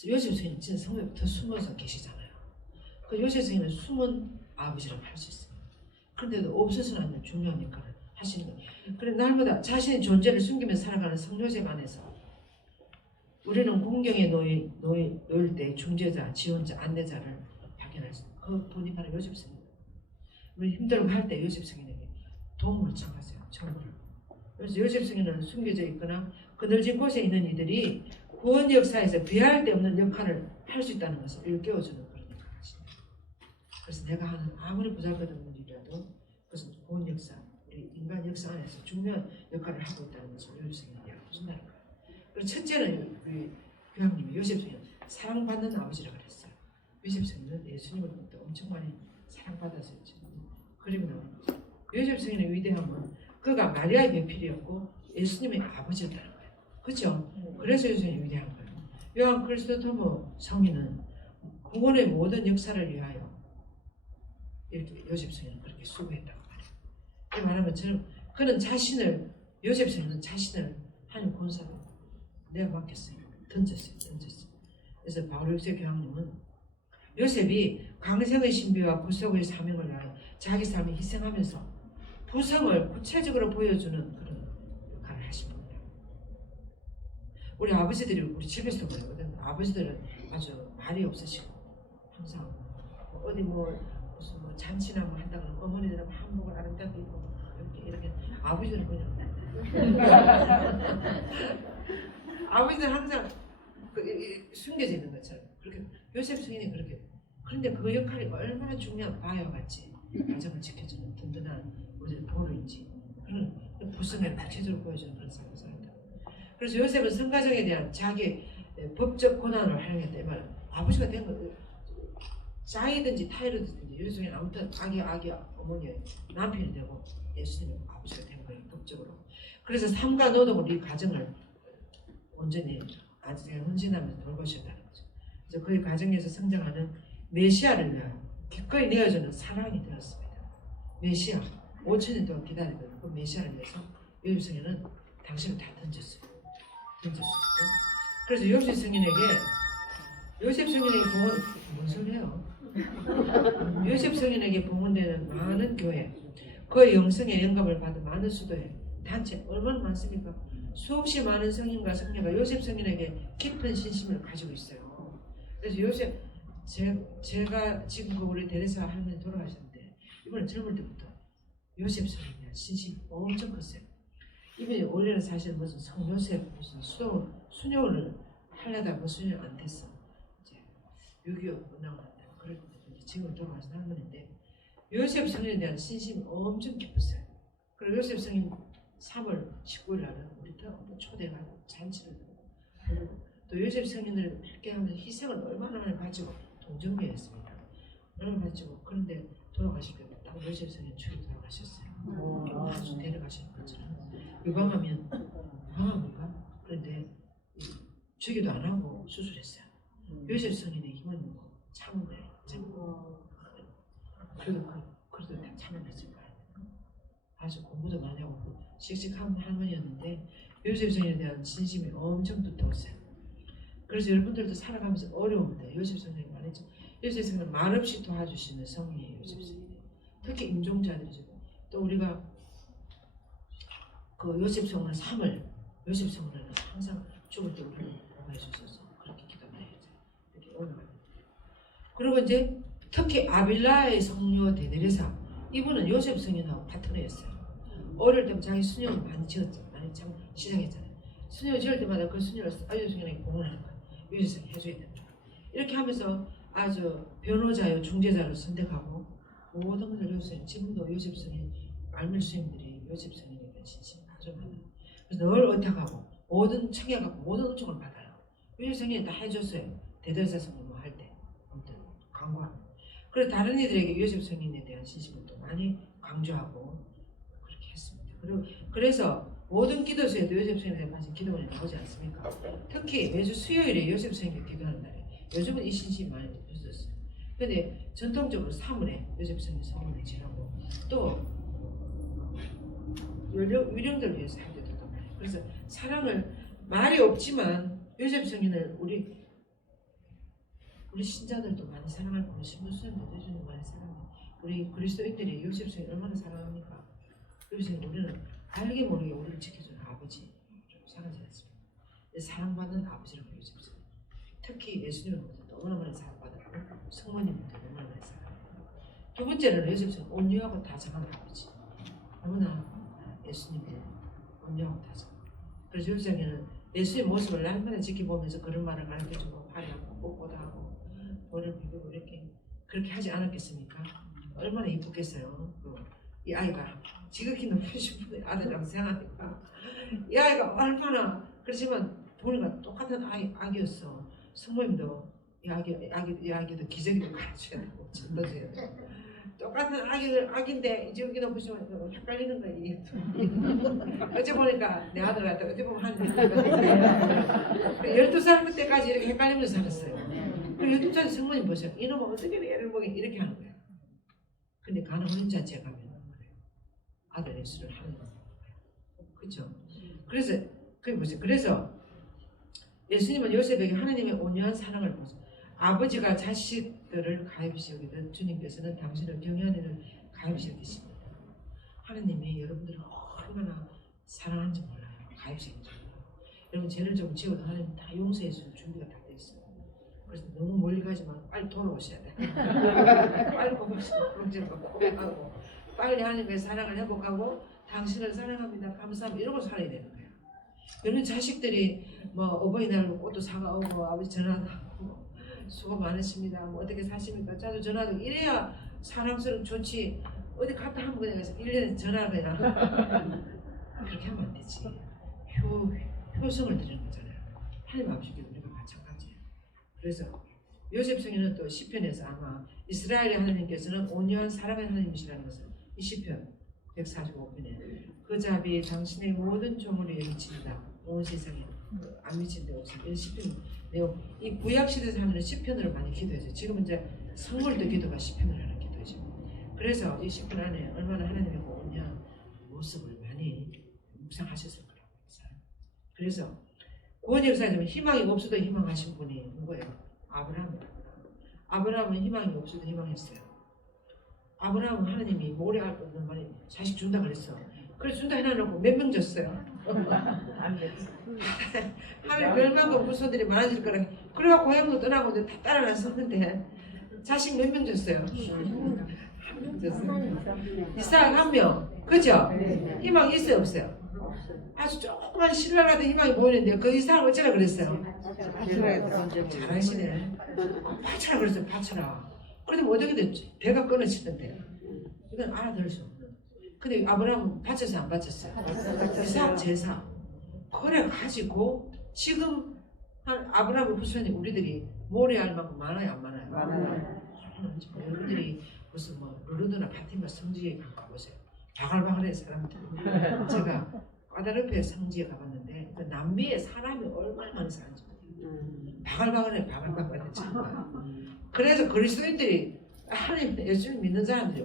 요셉성에는 진짜 성모님 더 숨어서 계시잖아요. 그 요셉성에는 숨은 아버지라고 할 수 있어요. 그런데도 없어서는 안 되는 중요한 역할을 하시는 거예요. 그래 날마다 자신의 존재를 숨기면서 살아가는 성요셉 안에서 우리는 공경에 놓일 때 중재자, 지원자, 안내자를 발견할 수 있어요. 그 분이 바로 요셉성입니다. 우리 힘들고 할 때 요셉성에게 도움을 청하세요. 처음으로. 그래서 요셉 성인은 숨겨져 있거나 그늘진 곳에 있는 이들이 구원 역사에서 비할 데 없는 역할을 할 수 있다는 것을 일깨워주는 그런 역할이십니다. 그래서 내가 하는 아무리 보잘것없는 일이라도 그것은 구원 역사, 우리 인간 역사 안에서 중요한 역할을 하고 있다는 것을 요셉 성인이 알려준다는 거예요. 그리고 첫째는 우리 교황님이 요셉 성인 사랑받는 아버지라고 그랬어요. 요셉 성인은 예수님을 볼 때 엄청 많이 사랑받았어요. 그리고 나오는 거죠. 요셉 성인의 위대함은 그가 마리아의 배필이었고 예수님의 아버지였다는 거예요. 그렇죠? 그래서 요셉 성인이 위대한 거예요. 요한 크리스토토모 성인은 구원의 모든 역사를 위하여 이렇게 요셉 성인은 그렇게 수고했다고 말해요. 이 말한 것처럼 그는 자신을 요셉 성인은 자신을 하나님 권사로 내가 맡겼어요. 던졌어요. 그래서 바울 6세 교황님은 요셉이 강성의 신비와 구속의 사명을 위하여 자기 삶을 희생하면서 부성을 구체적으로 보여주는 그런 역할을 하신 겁니다. 우리 아버지들이 우리 집에서 그러거든. 아버지들은 아주 말이 없으시고 항상 어디 무슨 잔치나 한다 그러면 어머니들은 한복을 아름답게 입고 이렇게 아버지들은 그냥 아버지들은 항상 숨겨져 있는 것처럼 그렇게 요셉 성인이 그렇게 그런데 그 역할이 얼마나 중요한 바위와 같이 가정을 지켜주는 든든한 우리 보루인지 그런 부성을 구체적으로 보여주는 그런 삶을 살았다. 그래서 요셉은 성가정에 대한 자기 법적 권한을 활용했다. 이 말은 아버지가 된 거 자이든지 타이르든지 요셉은 아무튼 아기 어머니의 남편이 되고 예수님은 아버지가 된 거예요. 법적으로. 그래서 삶과 노동으로 이 가정을 온전히 아주 헌신하면서 돌보셨다는 거죠. 그래서 그의 가정에서 성장하는 메시아를 위하여 기꺼이 내어주는 사랑이 되었습니다. 메시아 5천년 동안 기다리던 그 메시아를 위해서 요셉 성인은 당신을 다 던졌어요. 그래서 요셉 성인에게 봉헌 뭔 소리예요? 요셉 성인에게 봉헌되는 많은 교회, 그의 영성의 영감을 받은 많은 수도회, 단체 얼마나 많습니까? 수없이 많은 성인과 성녀가 요셉 성인에게 깊은 신심을 가지고 있어요. 그래서 요셉 제가 지금 우리 데레사 할머니 돌아가셨는데 이번에 젊을 때부터 요셉 성인에 대한 신심이 엄청 컸어요. 이번에 원래는 사실 무슨 성요셉 무슨 수녀를 하려다 그 수녀 안 됐어. 이제 6.25 끝나고 그랬는데 지금 돌아가신 할머니인데 요셉 성인에 대한 신심이 엄청 깊었어요. 그리고 요셉 성인 3월 19일 날은 우리 초대가 잔치를 하고 또 요셉 성인을 함께 하면서 희생을 얼마나 많이 바치고 동정매였습니다. 얼마나 바치고 그런데 돌아가실 때 딱 요셉 성인 축이 돌아가셨어요. 아주 데려가시는 것처럼 유방하면 유방합니까? 그런데 주기도 안 하고 수술했어요. 요셉 성인의 힘은 참으네. 그래도 다 참아냈을 거예요. 아주 공부도 많이 하고 씩씩한 할머니였는데 요셉 성인에 대한 진심이 엄청 두터웠어요. 그래서 여러분들도 살아가면서 어려운데 요셉 성인이 말했죠. 요셉 성인은 말없이 도와주시는 성이에요. 요셉 성인. 특히 임종자들이죠. 또 우리가 그 요셉 성은 3을 요셉 성은 항상 죽을 때 우리를 보호해 주셔서 그렇게 기도해야죠. 이렇게 올라갑니다. 그리고 이제 특히 아빌라의 성녀 데데레사 이분은 요셉 성인하고 파트너였어요. 어릴 때부터 자기 수녀를 많이 지었죠. 많이 참 시작했잖아요. 수녀 지을 때마다 그 수녀를 요셉 성인에게 공헌하는 거예요. 요셉 성인 해줘야 된다. 이렇게 하면서 아주 변호자요 중재자로 선택하고 모든 것을 요셉 성인 지금도 요셉 성인 알밀 수임들이 요셉 성인에 대한 신심이 아주 많아요. 그래서 늘 의탁하고 모든 청약하고 모든 은총을 받아요. 요셉 성인이 다 해줬어요. 데데레사 성녀 할 때 아무튼 강구하고 그래서 다른 이들에게 요셉 성인에 대한 신심을 또 많이 강조하고 그렇게 했습니다. 그리고 그래서 모든 기도서에도 요셉 성인에 대한 기도문이 나오지 않습니까? 특히 매주 수요일에 요셉 성인께 기도하는 날에 요즘은 이 신심이 많이 없어졌어요. 근데 전통적으로 3월에 요셉 성인 성문을 지나고 또 유령들 위해서 할 때도 많아요. 그래서 사랑을 말이 없지만 요셉 성인을 우리 신자들도 많이 사랑할 거고 신부수님도 요즘에 많이 사랑해요. 우리 그리스도인들이 요셉 성인 얼마나 사랑합니까? 요셉 우리는 알게 모르게 우리를 지켜주는 아버지 좀 사랑하지 않습니까? 사랑받는 아버지라고 요셉 성인. 특히 예수님은 너무나 많이 사랑받았고 성모님도 너무나 많이 사랑합니다. 두 번째는 요셉 성인 온유하고 다정한 아버지. 너무나 예수님의 은혜하고 다져. 그래서 요새는 예수의 모습을 날마다 지켜보면서 그런 말을 가르쳐주고 발휘하고 뽀뽀도 하고 머리를 비비고 이렇게 그렇게 하지 않았겠습니까? 얼마나 이쁘겠어요. 이 아이가 지극히 높으신 분의 아들이라고 생각하니까 이 아이가 얼마나 그렇지만 보니까 똑같은 아기였어. 성모님도 이 아기도 기저귀도 가르쳐야 되고 전도줘야 되고 똑같은 아기인데 이제 여기 보시면 헷갈리는 거예요. 이게 어째 보니까 내 아들 같다. 어째 보면 한 12살 그때까지 이렇게 헷갈리면서 살았어요. 그 12살 성모님 보세요. 이놈은 어떻게 애를 먹이 이렇게 하는 거예요. 근데 가능한 자체가 가면 그래요. 아들 예수를 하는 거예요. 그렇죠? 그래서 그게 보세요. 그래서 예수님은 요셉에게 하나님의 온유한 사랑을 보세요. 아버지가 자식들을 가엾이 여기듯 주님께서는 당신을 경외하는 이를 가엾이 여기십니다. 하나님이 여러분들을 얼마나 사랑하는지 몰라요. 가엾이 여기죠. 여러분 죄를 좀 지어도 하나님 다 용서해 줄 준비가 다 돼 있어요. 그래서 너무 멀리 가지 말고 빨리 돌아오셔야 돼. 빨리 고백하고 빨리 하나님의 사랑을 회복하고 당신을 사랑합니다. 감사합니다. 이러고 살아야 되는 거예요. 여러분 자식들이 뭐 어버이날 꽃도 사가오고 아버지 전화도 하고 수고 많으십니다. 뭐 어떻게 사십니까? 자주 전화도 이래야 사랑스러운 좋지. 어디 갔다 한번 그냥 1년에 전화를 해라. 그렇게 하면 안 되지. 효성을 드리는 거잖아요. 하나님 아버지께 우리가 마찬가지예요. 그래서 요셉 성에는 또 시편에서 아마 이스라엘의 하나님께서는 온유한 사랑의 하나님이시라는 것을 이 시편 145편에 그 자비 당신의 모든 종으로 미칩니다. 온 세상에 안 미친 데 없습니다. 이 시편 내용 이 구약 시대에서 하면 시편으로 많이 기도해서 지금 이제 성물도 기도가 시편을 하는 기도죠. 그래서 이 시편 안에 얼마나 하나님의 온유한 모습을 많이 묵상하셨을 거라고 했어요. 그래서 구원 역사에 보면 희망이 없어도 희망하신 분이 누구예요? 아브라함이에요. 아브라함은 희망이 없어도 희망했어요. 아브라함은 하나님이 모래알 것 많이 자식 준다 그랬어. 그래서 준다 해놔놓고 몇 명 줬어요. 하늘 별만큼 후손들이 많아질 거라. 그래가 고향도 떠나고 이제 다 따라 났었는데 자식 몇 명 줬어요? 한 명 줬어요. 이삭 한 명. 그죠? 희망이 있어요 없어요? 아주 조그만 신라 같은 희망이 보이는데 그 이삭을 어쩌라 그랬어요? 잘하시네. 바쳐라 그랬어요. 바쳐라. 그런데 뭐 어떻게든 배가 끊어지던데 이건 알아들을 수 없는. 근데 아브라함은 바쳐서 안 바쳤어요? 이삭 제사 그래 가지고 지금 한 아브라함 후손이 우리들이 모래알 만큼 많아요 안 많아요? 많아요. 여러분들이 무슨 뭐 루르드나 파티마 성지에 가보세요. 바글바글해 사람들. 제가 과다르페 성지에 가봤는데 그 남미에 사람이 얼마나 많은 사람인지 바글바글해 바글바글해 정말. 그래서 그리스도인들이 하나님 예수님 믿는 사람들이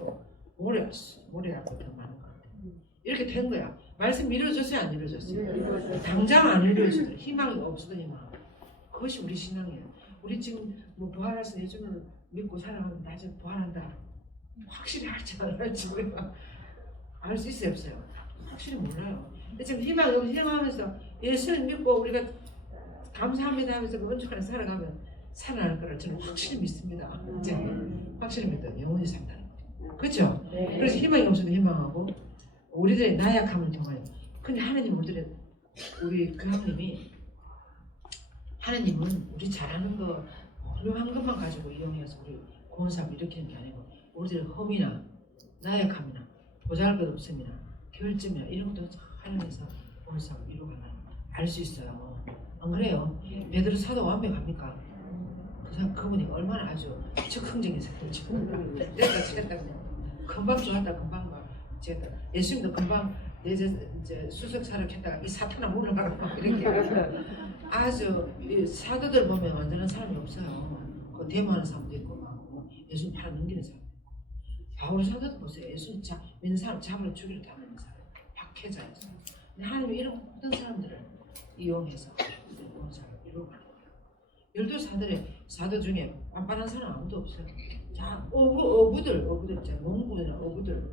모래알고 더 많은 것 같아요. 이렇게 된 거야. 말씀 이루어졌어요 안 이루어졌어요? 당장 안 이루어져요. 희망이 없어도 희망. 그것이 우리 신앙이에요. 우리 지금 뭐 부활해서 예수님을 믿고 살아가면 나중에 부활한다. 확실히 할지 안 할지 우리가 알 수 있어요 없어요? 확실히 몰라요. 근데 지금 희망하면서 예수를 믿고 우리가 감사합니다 하면서 그 원칙 안에 살아가면 살아날 거를 저는 확실히 믿습니다. 이제 확실히 믿어요. 영원히 산다는 거. 그렇죠? 네. 그래서 희망이 없어도 희망하고 우리들의 나약함을 통하여. 근데 하나님 우리 그 하나님은 우리 잘하는 거 훌륭한 것만 가지고 이용해서 우리 구원사업 일으키는 게 아니고 우리들의 험이나 나약함이나 보잘것 없음이나 결점이나 이런 것도 하나님께서 구원사업을 이루어가는 알 수 있어요. 안 그래요? 베드로 사도 완벽합니까? 그분이 얼마나 아주 즉흥적인 사람인지 내가 지냈다 그냥 금방 좋았다 금방 막 지냈다. 예수님도 금방 이제 수석사를 했다가 이 사탄아 물러가라 막 이렇게 아주 이 사도들 보면 완전한 사람이 없어요. 그 데모하는 사람도 있고 막 예수님 팔아 넘기는 사람. 바울 사도도 보세요. 예수님 믿는 사람 잡으러 죽이러 다니는 사람, 박해자였어요. 근데 하나님이 이런 모든 사람들을 이용해서 구원사를 이루어가는 거예요. 12사들의 사도 중에 빤빤한 사람 아무도 없어요. 자, 어부들, 몽구나 어부들,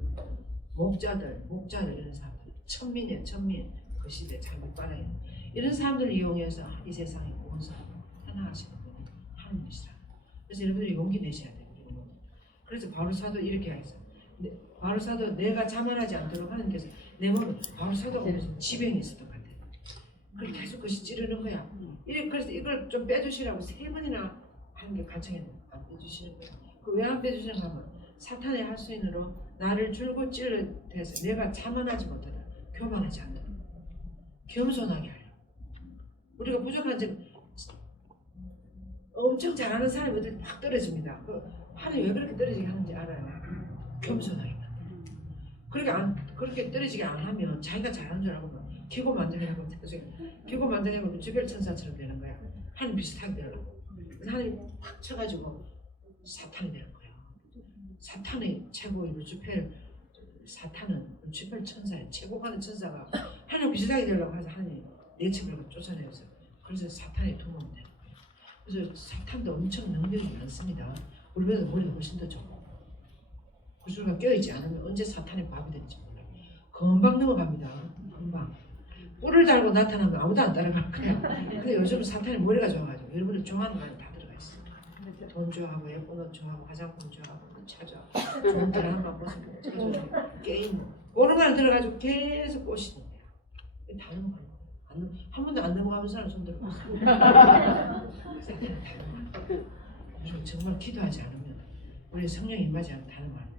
목자들 이런 사람들, 천민 그 시대 잘 못 받아요. 이런 사람들을 이용해서 이 세상에 구원사를 하나하시는 분이 하나님이시라. 그래서 여러분들이 용기 내셔야 돼요. 그래서 바울 사도 이렇게 하겠어요. 근데 바울사도 내가 자만하지 않도록 하나님께서 내 몸을 바울사도가 무슨 지병이 있었던 것 같아요. 그걸 계속 그것이 찌르는 거야. 그래서 이걸 좀 빼주시라고 3번이나 하는 게 간청했는데 안 빼주시는 거야. 그 왜 안 빼주시는가 하면 사탄의 하수인으로 나를 줄고 찔러대서 내가 자만하지 못하다. 교만하지 않도록. 겸손하게 하려. 우리가 부족한 점 엄청 잘하는 사람이 어디 막 떨어집니다. 하나님 왜 그렇게 떨어지게 하는지 알아요. 겸손하게. 그렇게 떨어지게 안 하면 자기가 잘하는 줄 알고 기고 만들려고 기고 만들려고 루치펠 천사처럼 되는 거야. 하나님 비슷하게 되려고. 하나님 확 쳐가지고 사탄이 되는 거예요. 사탄의 최고의 루치펠 사탄은 루치펠 천사의 최고가는 천사가 하나님 비슷하게 되려고 해서 하나님 내치고 쫓아내서 그래서 사탄의 도움이 되는 거예요. 그래서 사탄도 엄청 능력이 많습니다. 우리보다 머리가 훨씬 더 좋고 구슬가 껴있지 않으면 언제 사탄의 밥이 될지 몰라요. 금방 넘어갑니다. 금방. 뿔을 달고 나타나면 아무도 안 따라갈 거야. 근데 요즘은 사탄의 머리가 좋아가지고 여러분들 좋아하는 거 다 들어가 있어요. 돈 좋아하고 예쁜 옷 좋아하고 화장품 좋아하고 차 좋아하고 좋은 드라마 무슨 게임 그런 거는 들어가지고 계속 꼬시는 거야. 다 넘어가는 거야. 한 번도 안 넘어가는 사람 손 들어봤어요. 사탄은 다 넘어가는 거야. 정말 기도하지 않으면 우리 성령이 임하지 않으면 다 넘어가는 거야.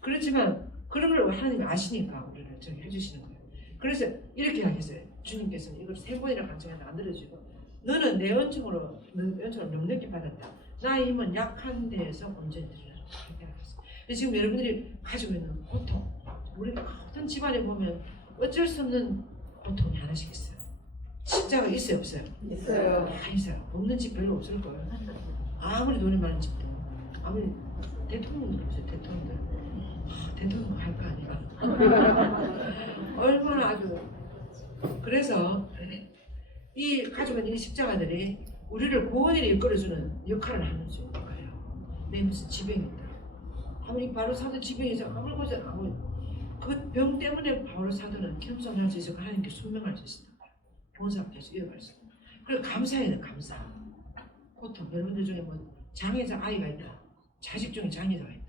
그렇지만 그런 걸 하나님이 아시니까 우리를 저기 해주시는 거예요. 그래서 이렇게 하겠어요. 주님께서는 이걸 3번이나 간청해서 안 들어주고 너는 내 은총으로 능력이 받았다. 나의 힘은 약한 데에서 온전히 드러나. 지금 여러분들이 가지고 있는 고통 우리 어떤 집안에 보면 어쩔 수 없는 고통이 하나씩 있어요. 십자가 있어요 없어요? 있어요. 다 있어요. 없는 집 별로 없을 거예요. 아무리 돈이 많은 집도 아무리 대통령들 없어요. 대통령 할 거 아니야. 얼마나 아주 그래서 이 가지고 있는 이 십자가들이 우리를 구원으로 이끌어주는 역할을 하는 거예요. 내 무슨 지병이 있다. 아무리 바로 사도 지병에서 아무리 그 병 때문에 바로 사도는 겸손할 수 있고 하나님께 순명할 수 있었던 거예요. 본사가 계속 이어갈 수 있어요. 그리고 감사해야 돼. 감사. 고통 여러분들 중에 뭐 장애자 아이가 있다. 자식 중에 장애자가 있다.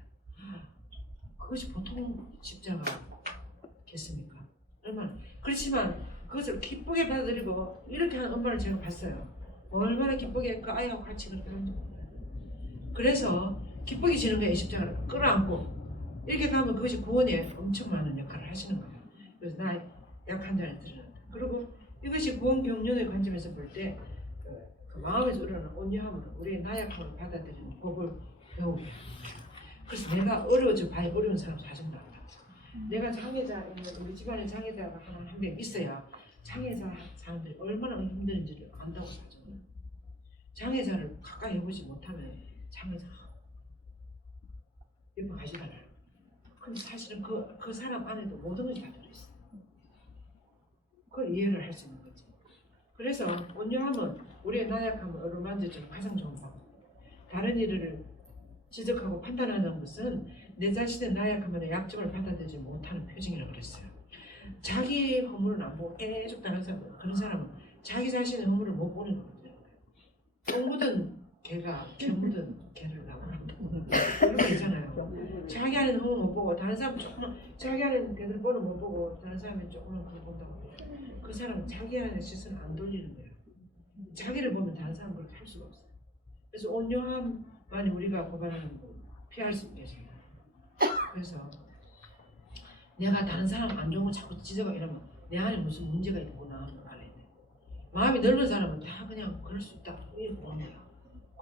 그것이 보통 십자가겠습니까? 얼마나 그렇지만 그것을 기쁘게 받아들이고 이렇게 하는 엄마를 제가 봤어요. 얼마나 기쁘게 그 아이하고 같이 그렇게 하는지 몰라요. 그래서 기쁘게 지는 거예요. 이 십자가를 끌어안고 이렇게 가면 그것이 구원에 엄청 많은 역할을 하시는 거예요. 그래서 나 약한 자를 드러낸다. 그리고 이것이 구원 경륜의 관점에서 볼 때 그 마음에서 우러나는 온유함으로 우리의 나약함을 받아들이는 법을 배우게 합니다. 그래서 내가 어려워져 어려운 사람 사정 나온다. 내가 장애자 우리 집안에 장애자가 한 명 있어야 장애자 사람들이 얼마나 힘든지를 안다고 사정. 장애자를 가까이 해보지 못하면 장애자 옆에 가지도 않아요. 근데 사실은 그 사람 안에도 모든 것이 다 들어있어. 그걸 이해를 할 수 있는 거지. 그래서 온유함은 우리의 나약함을 어루만져주는 가장 좋은 방법. 다른 일을 지적하고 판단하는 것은 내 자신의 나약함이나 약점을 받아들이지 못하는 표징이라고 그랬어요. 자기 허물은 안 보고 계속 다른 사람, 그런 사람은 자기 자신의 허물을 못 보는 거거든요. 똥 묻은 개가 개 묻은 개를 나무란다. 그런 거 있잖아요. 자기 안에는 허물 못 보고 다른 사람 조금만 자기 안에는 걔들 보는 못 보고 다른 사람은 조금만 그걸 본다고. 그 사람은 자기 안에 시선을 안 돌리는 거예요. 자기를 보면 다른 사람은 그렇게 할 수가 없어요. 그래서 온유함만이 우리가 고발하는 거 피할 수 있겠습니다. 그래서 내가 다른 사람 안 좋은 거 자꾸 지적하고 이러면 내 안에 무슨 문제가 있구나 하는 걸 알아야 돼. 마음이 넓은 사람은 다 그냥 그럴 수 있다 이렇게 보는 거야.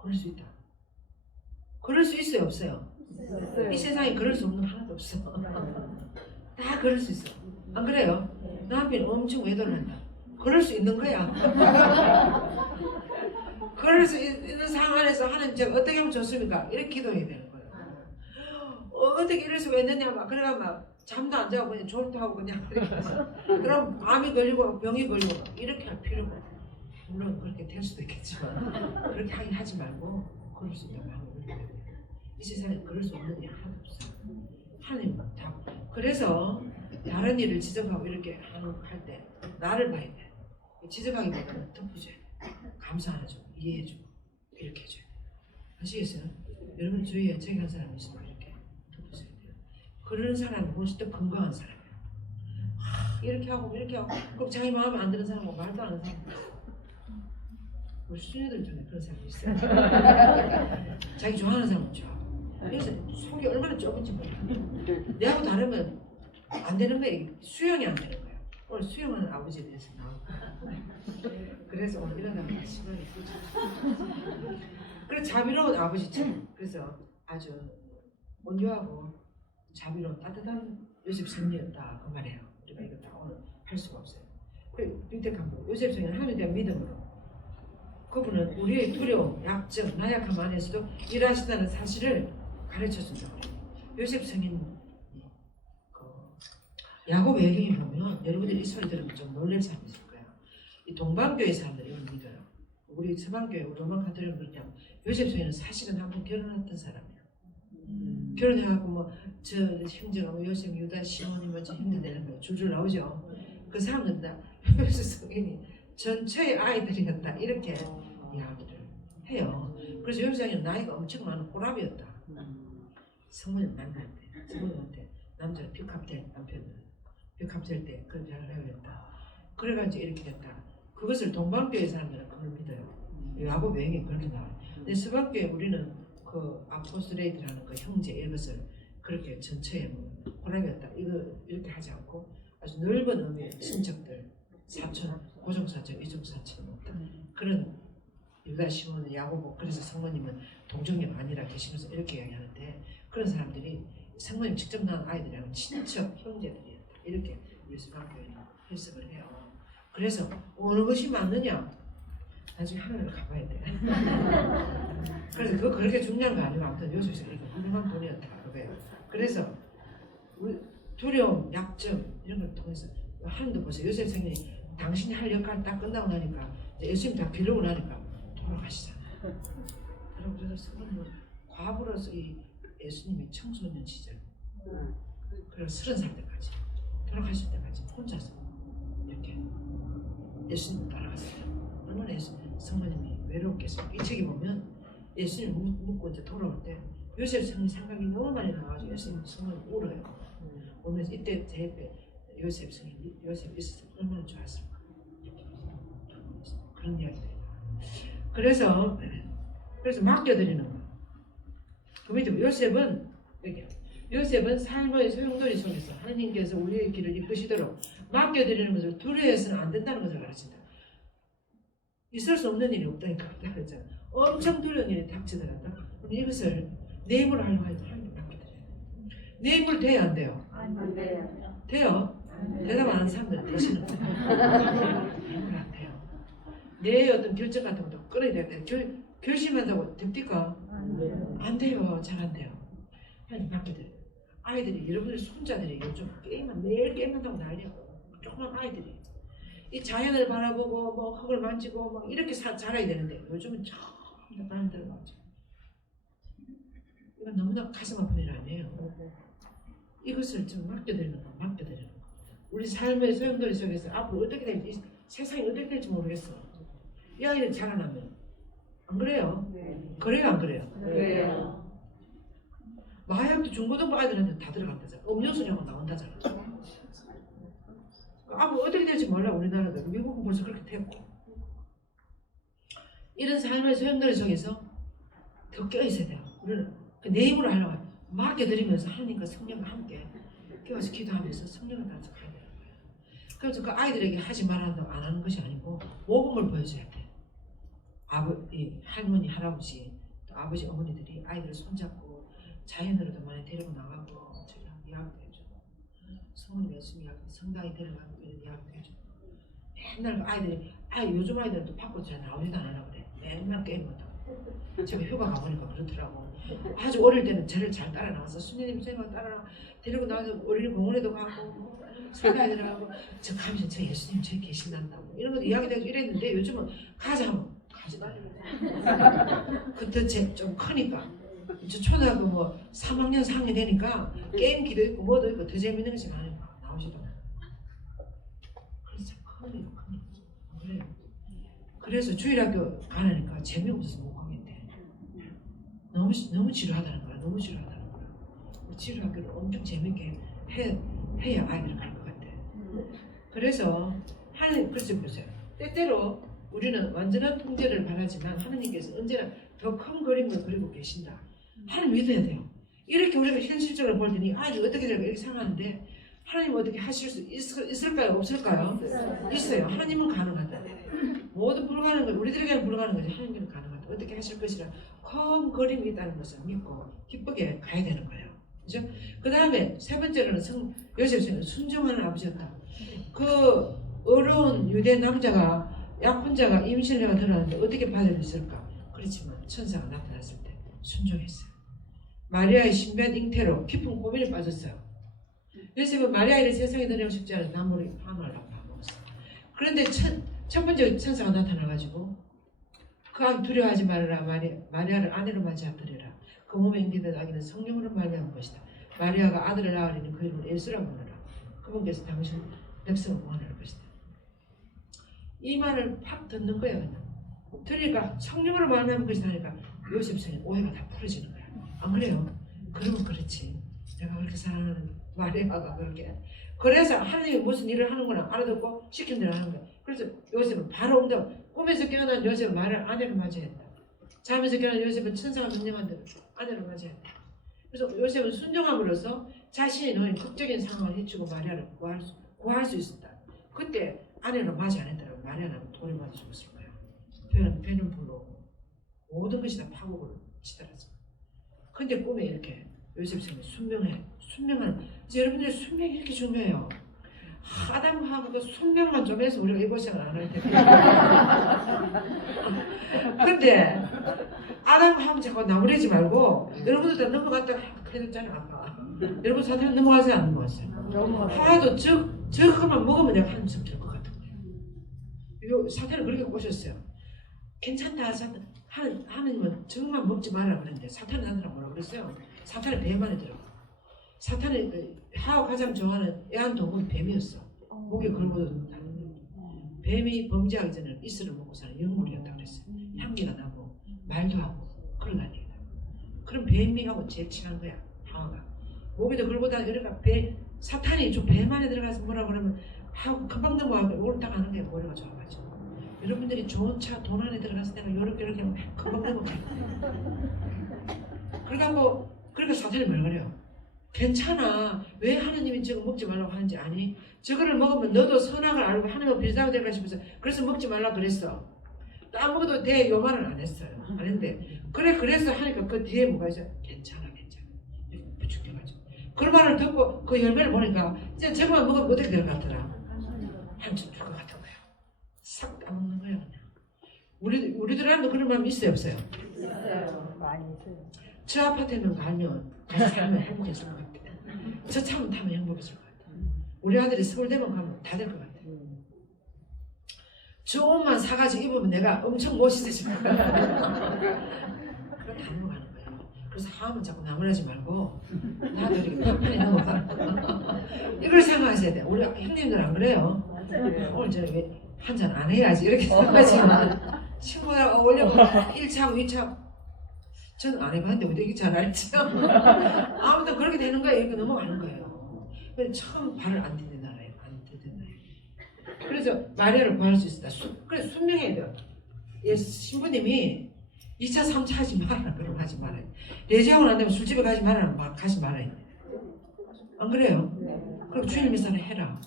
그럴 수 있다. 그럴 수 있어요 없어요? 있어요. 이 세상에 그럴 수 없는 거 하나도 없어. 다 그럴 수 있어. 안 그래요? 남편이 엄청 외도를 한다. 그럴 수 있는 거야. 그럴 수 있는 상황 안에서 하나님 제가 어떻게 하면 좋습니까? 이렇게 기도해야 되는 거예요. 어떻게 이럴 수가 있느냐 막 그래가 막 잠도 안 자고 그냥 졸도하고 그냥 이렇게 해서 그럼 암이 걸리고 병이 걸리고 막 이렇게 할 필요가 없어요. 물론 그렇게 될 수도 있겠지만 그렇게 하지 말고 그럴 수 있다고 하고 이 세상에 그럴 수 없는 일이 하나도 없어요. 하나님 다 그래서 다른 일을 지적하고 이렇게 할 때 나를 봐야 돼. 지적하기보다는 덮어줘야 돼. 감사해주고 이해해주고 이렇게 해줘야 돼. 아시겠어요? 여러분 주위에 저기 한 사람 있으면 이렇게 덮어줘야 돼요. 그런 사람이 훨씬 더 건강한 사람이에요. 이렇게 하고 이렇게 하고 꼭 자기 마음에 안 드는 사람하고 말도 안 하는 사람. 우리 수녀들 중에 그런 사람이 있어요. 자기 좋아하는 사람은 좋아. 그래서 속이 얼마나 좁은지 몰라. 내하고 다르면 안 되는 거야. 수용이 안 되는 거야. 오늘 수용하는 아버지에 대해서 나오고. 그래서 오늘 이러다가 시간이 굳이. 그래 자비로운 아버지처럼. 그래서 아주 온유하고 자비로운 따뜻한 요셉 성리였다 그 말이에요. 우리가 이거 다 오늘 할 수가 없어요. 그 밑에 가면 요셉 성리는 하나님에 대한 믿음으로 그분은 우리의 두려움, 약점, 나약함 안에서도 일하신다는 사실을 가르쳐준다. 요셉 성인 그 야곱 외경에 보면 여러분들이 이 소리 들으면 좀 놀랄 사람이 있을 거야. 이 동방교회 사람들이 이걸 믿어요. 우리 서방교회, 로마 가톨릭은 그렇게 하면 요셉 성인은 사실은 한번 결혼했던 사람이에요. 결혼해갖고 뭐저 형제가 뭐 요셉, 유다, 시몬이 뭐저 힘들다는 거 줄줄 나오죠. 그 사람들은 다 요셉 성인이 전체의 아이들이었다 이렇게 이야기를 해요. 그래서 요셉 성인은 나이가 엄청 많은 호랍이었다. 성문을 만날 때 성문한테 남자가 뷰캅될 남편은 뷰캅될 때 그런 자를 했다. 그래가지고 이렇게 됐다. 그것을 동방교회 사람들은 그걸 믿어요. 야곱 여행에 그렇게 나와요. 근데 서방교회 우리는 그 아포스레이드라는 그 형제 이것을 그렇게 전체에 호랍이었다 이거 이렇게 하지 않고 아주 넓은 의미의 친척들 사촌 고종사촌 이종사촌 그런 유다 시몬 야고보 그래서 성모님은 동정녀 아니라 계시면서 이렇게 이야기하는데 그런 사람들이 성모님 직접 낳은 아이들이랑 친척 형제들이었다 이렇게 예수방교회는 해석을 해요. 그래서 어느 것이 맞느냐 나중에 하늘을 가봐야 돼. 그래서 그거 그렇게 중요한 거 아니고 아무튼 요셉에서 이렇게 훌륭한 분이었다 그래요. 그래서 두려움, 약점 이런 걸 통해서 하나님도 보세요. 요셉 성인이 당신이 할 역할 딱 끝나고 나니까 예수님 다 기르고 나니까 돌아가시잖아요. 여러분 그래서 성모님은 과부로서 이 예수님이 청소년 시절 그리고 30살 때까지 돌아가실 때까지 혼자서 이렇게 예수님을 따라갔어요. 얼마나 성모님이 외롭겠어요. 이 책에 보면 예수님 묻고 이제 돌아올 때 요셉 성인 생각이 너무 많이 나가지고 예수님 성모님 울어요. 보면서 이때 제 옆에 요셉 성인 요셉 있었을 때 얼마나 좋았을까 그런 이야기들이 나와요. 그래서 맡겨드리는 거. 그 밑에 요셉은 여기 요셉은 삶의 소용돌이 속에서 하나님께서 우리의 길을 이끄시도록 맡겨드리는 것을 두려워해서는 안 된다는 것을 가르친다. 있을 수 없는 일이 없다니까. 그랬잖아. 엄청 두려운 일이 닥치더라도 이것을 내 힘으로 하려고 하면 하나님 맡겨드려요. 내 힘으로 돼야 안 돼요? 안 돼요. 돼요? 대답 안 하는 사람들은 되시는 거예요. 내 힘으로 안 돼요. 내 어떤 결정 같은 것도 끌어야 돼요. 결심한다고 됩니까? 안 돼요. 잘 안 돼요. 하나님 맡겨드려요. 아이들이 여러분들 손자들이 요즘 매일 게임한다고 난리야. 조그만 아이들이 이 자연을 바라보고 뭐 흙을 만지고 뭐 이렇게 자라야 되는데 요즘은 전부 다른 데로 가죠. 이건 너무나 가슴 아픈 일 아니에요. 이것을 좀 맡겨드리는 거. 우리 삶의 소용돌이 속에서 앞으로 어떻게 될지 세상이 어떻게 될지 모르겠어. 이 아이들 자라나면 안 그래요? 그래요 안 그래요? 그래요. 마약도 중고등부 아이들한테 다 들어간다잖아. 음료수량은 나온다잖아. 앞으로 어떻게 될지 몰라 우리나라도. 미국은 벌써 그렇게 됐고. 이런 삶의 소용돌이 속에서 더 껴있어야 돼요. 우리는 내 힘으로 하려고 해요. 맡겨드리면서 하나님과 성령과 함께 껴서 기도하면서 성령을 따라서 가야 돼요. 그래서 그 아이들에게 하지 말한다고 안 하는 것이 아니고 모범을 보여줘야 돼. 할머니, 할아버지, 또 아버지, 어머니들이 아이들을 손잡고 자연으로도 많이 데리고 나가고 저기 이야기도 해주고 성모님 예수님 이야기, 성당에 데려가고 이런 이야기도 해주고 맨날 그 아이들이 요즘 아이들은 또 밖으로 잘 나오지도 안 하려고 그래. 맨날 게임한다고. 제가 휴가 가보니까 그렇더라고. 아주 어릴 때는 저를 잘 따라 나와서 수녀님 선생님과 따라 데리고 나와서 어린이 공원에도 가고 성당에 들어가고 저 가면서 저 예수님 저기 계신단다고 이런 것도 이야기도 하고 이랬는데 요즘은 가자 하면 가지도 않아요. 그때 좀 크니까 이제 초등학교 뭐 3학년 4학년 되니까 게임기도 있고 뭐도 있고 더 재밌는 것이 많으니까 나오지도 않아요. 그래서 큰일이에요. 그래요. 그래서 주일학교 가니까 재미없어서 못 가겠대. 너무 지루하다는 거야. 치료하기를 엄청 재밌게 해야 아이들이 갈 것 같아. 그래서 하나님 그래서 보세요. 때때로 우리는 완전한 통제를 바라지만 하나님께서 언제나 더 큰 그림을 그리고 계신다. 하나님 믿어야 돼요. 이렇게 우리가 현실적으로 볼 때니 아이들 어떻게 될까 이렇게 생각하는데 하나님 어떻게 하실 수 있을까요? 없을까요? 있어요. 하나님은 가능하다. 모든 불가능한 것 우리들에게는 불가능한 거지 하나님께는 가능하다. 어떻게 하실 것이라 큰 그림이 있다는 것을 믿고 기쁘게 가야 되는 거예요. 그죠? 그 다음에 세 번째로는 요셉은 순종하는 아버지였다. 그 어려운 유대 남자가 약혼자가 임신을 들어왔는데 어떻게 받아들였을까? 그렇지만 천사가 나타났을 때 순종했어요. 마리아의 신변 잉태로 깊은 고민에 빠졌어요. 요셉은 마리아를 세상에 내려고 싶지 않아서 나무를 파마하려고 먹었어요. 그런데 첫 번째 천사가 나타나가지고 그 아기 두려워하지 말아라. 마리아를 아내로 맞이하더라. 그 몸에 잉태된 아기는 성령으로 말미암은 것이다. 마리아가 아들을 낳으리니 그 이름을 예수라고 부르라. 그분께서 당신 백성을 구원할 것이다. 이 말을 팍 듣는 거예요. 그냥. 들으니까 성령으로 말미암은 것이다 하니까 요셉성의 오해가 다 풀어지는 거야. 안 그래요? 그러면 그렇지. 내가 그렇게 사랑하는 마리아가 그렇게. 그래서 하나님이 무슨 일을 하는구나 알아듣고 시킨 대로 하는 거야. 그래서 요셉은 바로 응답. 꿈에서 깨어난 요셉은 말을 아내로 맞이했다. 잠에서 깨어난 요셉은 천사가 명령한 대로 아내로 맞이했다. 그래서 요셉은 순종함으로써 자신이 놓인 극적인 상황을 해치고 마리아를 구할 수 있었다. 그때 아내로 맞이 안 했더라면 마리아는 돌에 맞아 죽었을 거예요. 배는 불러오고 모든 것이 다 파국으로 치달았어. 근데 꿈에 이렇게 요셉성이 순명한 여러분들 순명이 이렇게 중요해요. 아담하고 순명만 좀 해서 우리가 이곳생을 안 할 텐데. 근데 아담하면 자꾸 나무래지 말고 여러분들 다 넘어갔다가 해줬잖아요 아까. 여러분 사탄 넘어가세요 안 넘어갔어요? 하도 저것만 먹으면 내가 한숨 들 것 같은 거예요. 사탄을 그렇게 꼬셨어요. 괜찮다 사탄. 하나님은 정말 먹지 말라 그랬는데 사탄은 하느라고 뭐라 그랬어요? 사탄은 뱀 안에 들어가. 사탄이 하와 가장 좋아하는 애완동물이 뱀이었어. 목에 걸고도 다는 거. 뱀이 범죄하기 전에 이슬을 먹고 사는 영물이었다고 그랬어요. 향기가 나고 말도 하고 그런 거 아니에요. 그럼 뱀이하고 제일 친한 거야 하와가. 목에도 걸고 다니니까 사탄이 좀 뱀 안에 들어가서 뭐라 그러면 하고 금방 넘어가고 옳다 가는 게 머리가 좋아가지고. 여러분들이 좋은 차 돈 안에 들어가서 내가 이렇게 하면 금방 넘어가요. 그러니까 사탄이 뭘 그래요? 괜찮아. 왜 하나님이 저거 먹지 말라고 하는지 아니? 저거를 먹으면 너도 선악을 알고 하나님과 비슷하게 될까 싶어서 그래서 먹지 말라고 그랬어. 또 안 먹어도 돼. 요 말은 안 했어요. 안 했는데 그래서 하니까 그 뒤에 뭐가 있어요? 괜찮아. 이렇게 부축해가지고 그 말을 듣고 그 열매를 보니까 이제 저거만 먹으면 어떻게 될 것 같더라? 한숨 줄 것 같은 거예요. 싹 따먹는 거예요. 그냥. 우리들한테 그런 마음이 있어요 없어요? 있어요. 많이 있어요. 저 아파트에만 가면 같이 살면 행복해질 것 같아. 저 차만 타면 행복해질 것 같아. 우리 아들이 서울대만 가면 다 될 것 같아. 저 옷만 사가지고 입으면 내가 엄청 멋있어질 것 같아. 그렇게 다 넘어가는 거예요. 그래서 하면 자꾸 나무라지 말고 나도 이렇게 판판히 넘어가. 이걸 생각하셔야 돼. 우리 형님들 안 그래요? 오늘 저녁에 한잔 안 해야지 이렇게 생각하지만 친구랑 어울려 1차, 2차 저는 안 해봤는데 어떻게 잘 알죠? 아무튼 그렇게 되는 거예요. 이렇게 넘어가는 거예요. 처음 발을 안 디딘 나라예요. 안 디딘 나라예요. 그래서 마리아를 구할 수 있다. 그래서 순명해야 돼요. 예, 신부님이 2차, 3차 하지 말아라. 그럼 하지 말아요. 레지하고 난 다음에 술집에 가지 말아라. 가지 말아요. 안 그래요? 그럼 주일 미사를 해라.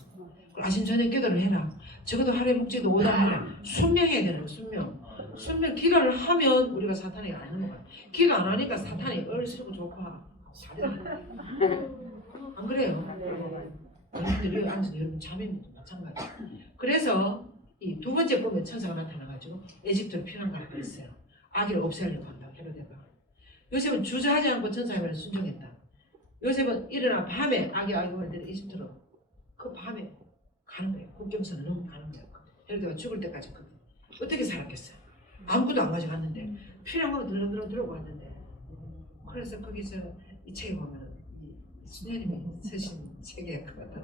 아침 저녁 기도를 해라. 적어도 하루에 묵지도 5단 해라. 순명해야 되는 거예요. 순명 기도를 하면 우리가 사탄이 안 넘어가요. 기도 안 하니까 사탄이 얼씨고 좋고 안 그래요? 여러분들이 앉아서 여러분 자매도 마찬가지. 그래서 이 두 번째 꿈에 천사가 나타나가지고 에집트로 피난 가고 있어요. 아기를 없애려고 한다고 헤로데가. 요셉은 주저하지 않고 천사의 말에 순종했다. 요셉은 일어나 밤에 아기를 데려 이집트로 그 밤에 가는 거예요. 국경선을 넘어가는 거예요. 헤로데가 죽을 때까지 어떻게 살았겠어요? 아무것도 안 가져갔는데 필요한 거 들어오고 왔는데 그래서 거기서 이 책에 보면은 수녀님이 쓰신 책에 그거다.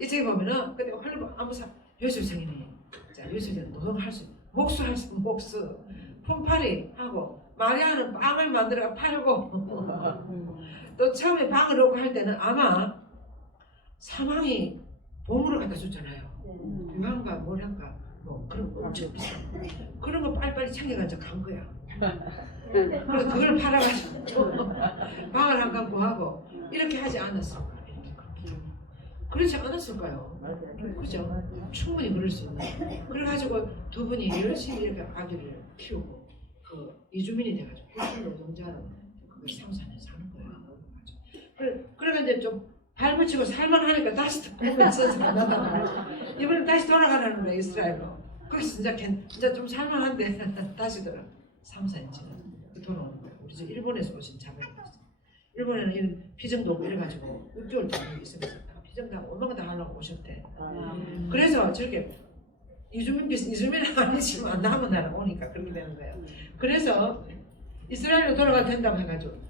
이 책에 보면은 근데 요셉 생일이 요셉은 노동할 수 목수할 수 목수 품팔이 하고 마리아는 빵을 만들어 팔고 또 처음에 방을 얻고 할 때는 아마 사망이 보물을 갖다 줬잖아요. 유황과 모량과 뭐 그런 거 엄청 비싸. 그런 거 빨리빨리 챙겨가지고 간 거야. 그래서 그걸 팔아가지고 방을 한 칸 구하고 이렇게 하지 않았을까? 그렇지 않았을까요? 그죠? 충분히 그럴 수 있는. 그래가지고 두 분이 열심히 이렇게 아기를 키우고 그 이주민이 돼가지고 고출 노동자로 그 상산에 사는 거예요. 그러니까 이제 좀 발붙이고 살만하니까 다시 보면서 살다가 이번에 다시 돌아가라는 거야 이스라엘로. 거기서 진짜 좀 살만한데 다시 돌아 3, 4인치는 돌아오는 거예요. 우리 저 일본에서 오신 자매가 있어요. 일본에는 이런 피정도 오고 이래가지고 6개월 동안 있으면서 피정당 얼마나 다 하려고 오셨대. 그래서 저렇게 이주민은 아니지만 남은 나라 오니까 그렇게 되는 거예요. 그래서 이스라엘로 돌아가도 된다고 해가지고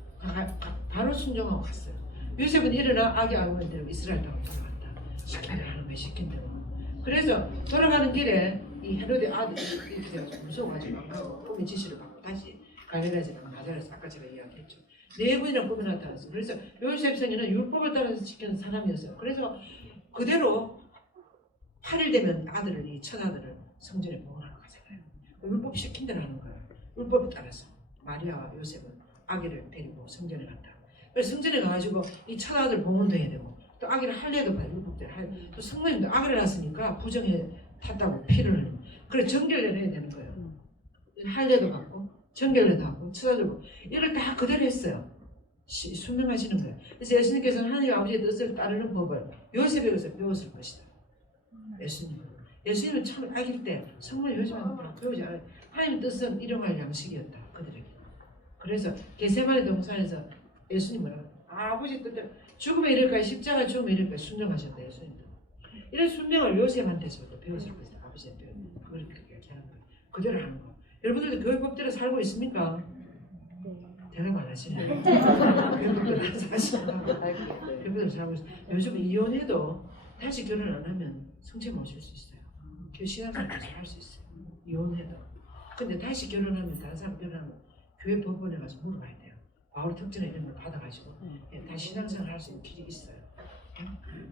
바로 순종하고 갔어요. 요셉은 일어나 아기 아우는 대로 이스라엘 땅으로 돌아간다. 시킨대로 하는 거예요. 시킨 대로. 그래서 돌아가는 길에 이 헤로데 아들이 이렇게 돼가지고 무서워가지고 안 가고 꿈의 지시를 받고 다시 갈릴리아 지방 나자렛에서 아까 제가 이야기했죠. 네 분이나 꿈이 나타났어요. 그래서 요셉 성인은 율법을 따라서 지키는 사람이었어요. 그래서 그대로 8일 되면 아들을 이 첫아들을 성전에 봉헌하러 가잖아요. 율법 시킨 대로 하는 거예요. 율법에 따라서 마리아와 요셉은 아기를 데리고 성전에 갔다. 그래서 성전에 가가지고 이 첫아들 봉헌도 해야 되고 또 아기를 할례도 봐요. 율법대로 또 성모님도 아기를 낳았으니까 부정에 탔다고 피를 흘리고 그래 정결례를 해야 되는 거예요. 할례도 받고 정결례도 하고 첫아들도 이걸 다 그대로 했어요. 순명하시는 거예요. 그래서 예수님께서는 하나님 아버지의 뜻을 따르는 법을 요셉에게서 배웠을 것이다. 예수님은 처음 아기일 때 성모 요셉한테 배우지 않아요. 하나님의 뜻은 일용할 양식이었다 그들에게. 그래서 게세마네 동산에서 예수님은 아버지 뜻대로 죽음에 이를까지 십자가 죽음에 이를까지 순종하셨다. 예수님도 이런 순명을 요셉한테서도 배웠을 것이다. 아버지의 배우 그걸 그렇게 하는 거예요. 그대로 하는 거. 여러분들도 교회법대로 살고 있습니까? 대답 안 하시네요. 교회법대로 사시나? 교회법대로 살고 있어요. 요즘 이혼해도 다시 결혼 안 하면 성체 모실 수 있어요. 교회 신앙생활에서 할 수 있어요. 이혼해도. 근데 다시 결혼하면 다른 사람 결혼하면 교회 법원에 가서 물어봐야 돼요. 바울 특전에 이런 걸 받아가지고 다시 신앙생활 할 수 있는 길이 있어요.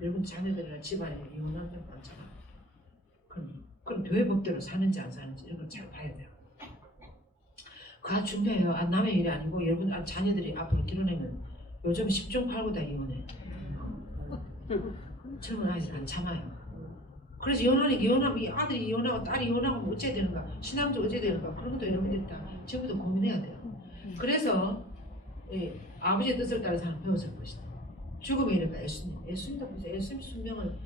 여러분 자녀들이나 집안에 이혼한 적 많잖아. 그럼 교회 법대로 사는지 안 사는지 이런 걸 잘 봐야 돼요. 그거 중요해요. 남의 일이 아니고 여러분 자녀들이 앞으로 결혼하면 요즘 10중 8구 다 이혼해. 젊은 아이들 안 참아요. 그래서 이혼하면 이 아들이 이혼하고 딸이 이혼하고 뭐 어째야 되는가 신앙도 어째야 되는가 그런 것도 여러분들이 다 전부터 고민해야 돼요. 그래서 아버지의 뜻을 따라 사람 배웠을 것이다. 죽음에 이르까 예수님도 보세요. 예수님 순명은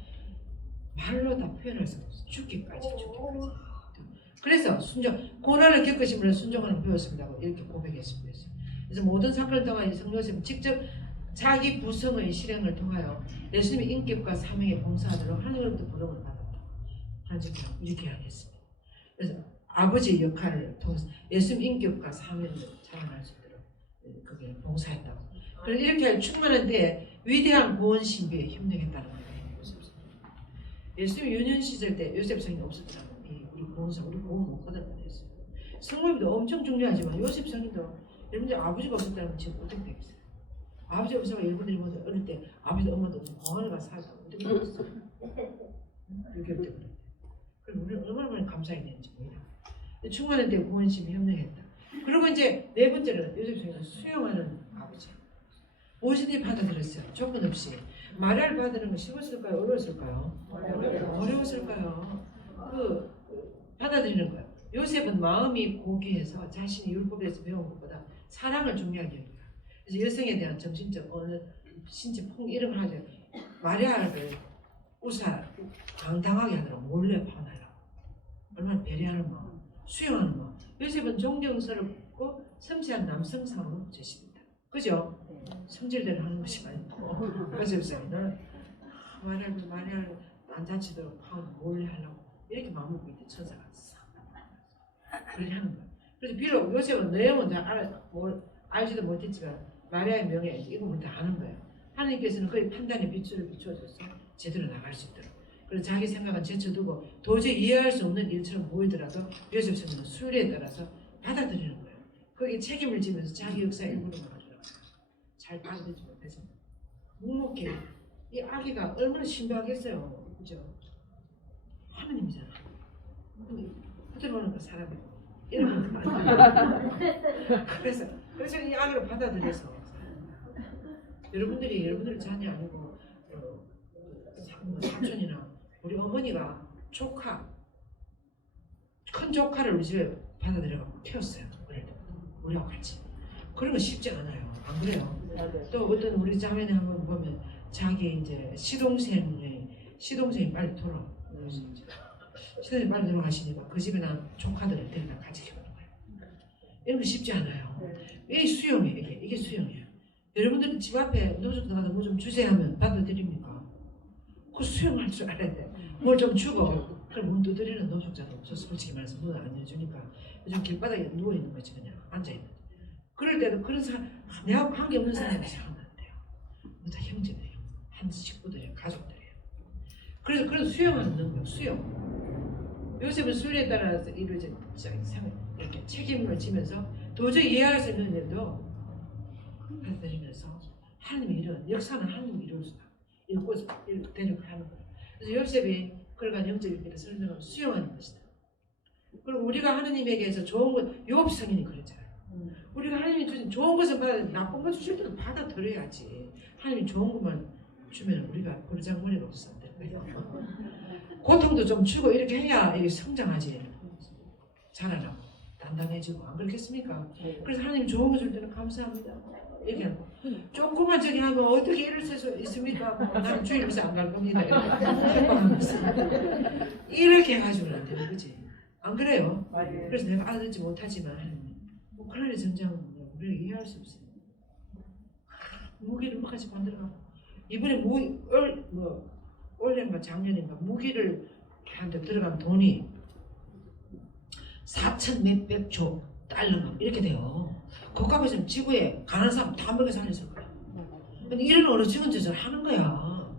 말로 다 표현할 수 없어요. 죽기까지. 그래서 고난을 겪으시면 순종하는 배웠습니다. 이렇게 고백했습니다. 그래서 모든 사건을 통하여 성령님은 직접 자기 부성의 실행을 통하여 예수님의 인격과 사명에 봉사하도록 하늘로부터 부름을 받았다. 하나님께 이렇게 하겠습니다. 그래서 아버지의 역할을 통해서 예수님 인격과 사명을 자랑할 수 있도록 그게 봉사했다고. 그래서 이렇게 할 충만한 때에 위대한 구원 신비에 협력했다는 거예요. 예수님 유년 시절 때 요셉 성이 없었더라면 우리 구원사 우리 구원 못 받을 뻔했어요. 성모님도 엄청 중요하지만 요셉 성인도 여러분들 아버지가 없었다면 지금 어떻게 되겠어요? 아버지 없어가 일본들이 먼저 어릴 때 아버지도 엄마도 없고 공원에 가서 살다 어떻게 되겠어요? 6개월 때 그랬대. 그럼 우리는 얼마나 많이 감사해야 되는지 몰라요. 충만한 때 구원심이 협력했다. 그리고 이제 네 번째는 요셉 성인은 수용하는 아버지. 무엇이든지 받아들였어요. 조건 없이. 말을 받는 건 쉬웠을까요? 어려웠을까요? 어려웠을까요? 받아들이는 거예요. 요셉은 마음이 고귀해서 자신이 율법에서 배운 것보다 사랑을 중요하게 합니다. 그래서 여성에 대한 정신적 신체 폭 이런 걸 하죠. 마리아를 당당하게 하느라 몰래 파나요. 얼마나 배려하는 마음, 수용하는 마음. 요셉은 존경스럽고 섬세한 남성상으로 제십니다. 그죠? 성질대로 하는 것이 아니고 요셉은 마리아를 안 다치도록 몰래 하려고 이렇게 마음을 먹고 있대. 천사가 그렇게 하는 거야. 그래서 비록 요셉은 내용은 잘 알지도 못했지만 마리아의 명예 이거 다 아는 거예요. 하나님께서는 그의 판단의 빛을 비춰줘서 제대로 나갈 수 있도록. 그래서 자기 생각은 제쳐두고 도저히 이해할 수 없는 일처럼 보이더라도 요셉 성경은 수리에 따라서 받아들이는 거예요. 거기에 책임을 지면서 자기 역사의 일부를 만들어요. 잘 알아듣지 못해서 묵묵히 이 아기가 얼마나 신비하겠어요. 그죠? 하느님이잖아. 근데 들어오는 거 사람이 이런 거 그래서 이 아기를 받아들여서 여러분들이 자녀 아니고 삼촌이나 우리 어머니가 조카 큰 조카를 우리 집에 받아들여갖고 키웠어요. 우리하고 같이. 그런 거 쉽지 않아요. 안 그래요? 또 어떤 우리 자매네 한번 보면 자기 이제 시동생이 빨리 돌아와. 시동생이 빨리 돌아가시니까 그 집에 난 조카들을 데려다 같이 키우는 거예요. 이런 거 쉽지 않아요. 이게 수용이에요. 이게 수용이에요. 여러분들은 집 앞에 노숙 나가서 뭐 좀 주세요 하면 받아들입니까? 그 수용할 줄 알아야 돼. 뭘 좀 주고 그럼 문 두드리는 노숙자도 없어. 솔직히 말해서 문을 안 해주니까 요즘 길바닥에 누워있는 거지 그냥 앉아있는. 그럴 때도 그런 사람 내하고 관계 없는 사람이 생각나는데요. 다 형제들이에요. 한 식구들이에요. 가족들이에요. 그래서 그런 수용하는 능력, 수용. 요셉은 수련에 따라서 이를 이렇게 책임을 지면서 도저히 이해할 수 있는 일도 받아들이면서 하나님의 일은 역사는 하나님이 이루고 되려고 하는 거예요. 그래서 요셉이 그러한 영적인 길을 설명하고 수용하는 것이다. 그리고 우리가 하나님에게서 좋은 것, 요업 성인이 그랬잖아요. 우리가 하나님이 주신 좋은 것을 받아 나쁜 것 주실 때는 받아들여야지. 하나님이 좋은 것만 주면 우리가 버르장머리가 없어. 고통도 좀 주고 이렇게 해야 이게 성장하지. 자라나고 단단해지고 안 그렇겠습니까? 그래서 하나님 좋은 거 줄 때는 감사합니다. 이렇게 하고 조금만 저기 하면 어떻게 이럴 수 있습니까? 나는 주일에서 안 갈 겁니다. 이렇게 해가지고는 안 되는 거지. 안 그래요? 그래서 내가 알아듣지 못하지만 우크라이나 전쟁은 우리가 이해할 수 없어요. 무기를 뭐까지 만들어가고 이번에 올해인가 작년인가 무기를 한테 들어간 돈이 4천 몇백조 달러가 이렇게 돼요. 국가가 지금 지구에 가난한 사람 다 먹여 살려서 그래. 근데 이런 어리석은 짓을 하는 거야.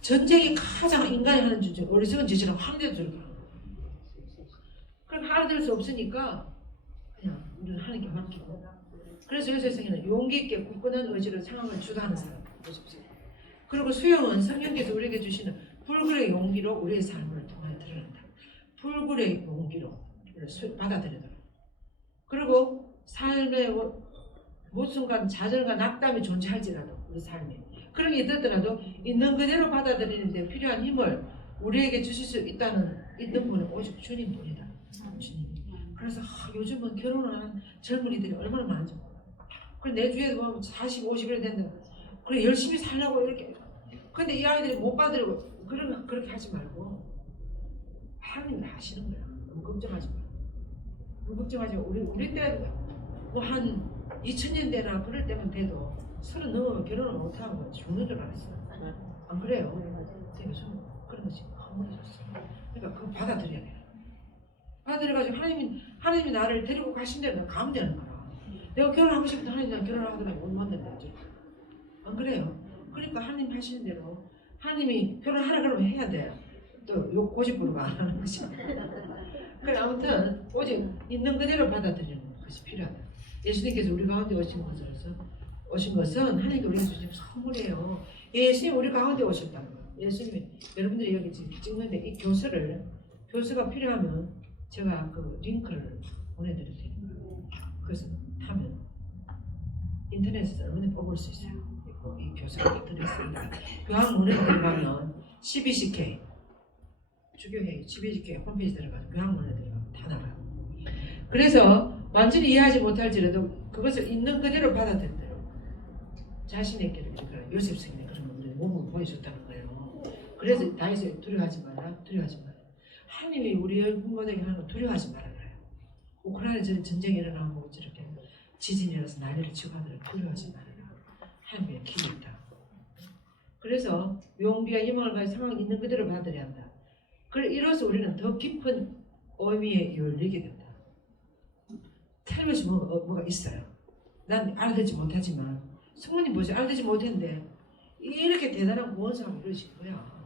전쟁이 가장 인간이 하는 짓, 어리석은 짓이라고 하는데도 저렇게 하는 거야. 그럼 알아들을 수 없으니까 그냥 우리는 하는 게 맡기고. 그래서 이 세상에는 용기 있게 굳건한 의지로 상황을 주도하는 사람 보십시오. 그리고 수용은 성령께서 우리에게 주시는 불굴의 용기로 우리의 삶을 통하여 드러난다. 불굴의 용기로 받아들이도록. 그리고 삶의 못 순간 좌절과 낙담이 존재할지라도 우리 삶에 그런 게 있더라도 있는 그대로 받아들이는 데 필요한 힘을 우리에게 주실 수 있는 분은 오직 주님뿐이다. 주님. 그래서 요즘은 결혼을 하는 젊은이들이 얼마나 많은지 몰라요. 그래 내 주위에도 보면 40, 50이 된다. 그래 열심히 살라고 이렇게. 근데 이 아이들이 못 받으려고 그렇게 하지 말고 하나님이 다 하시는 거야. 너무 걱정하지 마. 너무 걱정하지 마. 우리 때 뭐 한 2000년대나 그럴 때만 돼도 30 넘으면 결혼을 못하고 죽는 줄 알았어. 안 그래요? 제가 그런 것이 허물어졌어. 그러니까 그거 받아들여야 돼요. 받아들여가지고 하나님이 나를 데리고 가신 대로 가면 되는 거야. 내가 결혼하고 싶은데 하나님 난 결혼하더라도 못 만난다. 안 그래요? 그러니까 하나님 하시는 대로 하나님이 결혼하라 그러면 해야 돼. 또 욕 고집부리고 안 하는 것이. 그래 아무튼 오직 있는 그대로 받아들이는 것이 필요하다. 예수님께서 우리 가운데 오신 것은 하나님께 우리에게 주신 선물이에요. 예수님 우리 가운데 오셨다는 거예요. 예수님이 여러분들이 여기 지금 찍는데 이 교수가 필요하면 제가 그 링크를 보내드릴 테니까 그래서 타면 인터넷에서 얼마나 뽑을 수 있어요. 이 교수가 인터넷에 교황문에 들어가면 CBCK 주교회의 CBCK 홈페이지 들어가면 교황문에 들어가면 다 나가요. 그래서 완전히 이해하지 못할지라도 그것을 있는 그대로 받아들여요. 자신에게를 요셉 스님이 그런 걸 우리 몸을 보여줬다는 거예요. 그래서 다윗이 두려워하지 마라. 하나님이 우리의 부모에게 하는 거 두려워하지 말아요. 우크라이나 전쟁이 일어나고 저렇게 지진이 일어나서 난리를 치고 하더라도 두려워하지 말아라. 하나님의 길이 있다. 그래서 용기와 희망을 가진 상황이 있는 그대로 받아들여야 한다. 이로써 우리는 더 깊은 의미에 열리게 된다. 틀림없이 뭐가 있어요. 난 알아듣지 못하지만 성모님 보세요. 알아듣지 못했는데 이렇게 대단한 구원사가 이루어진 거야.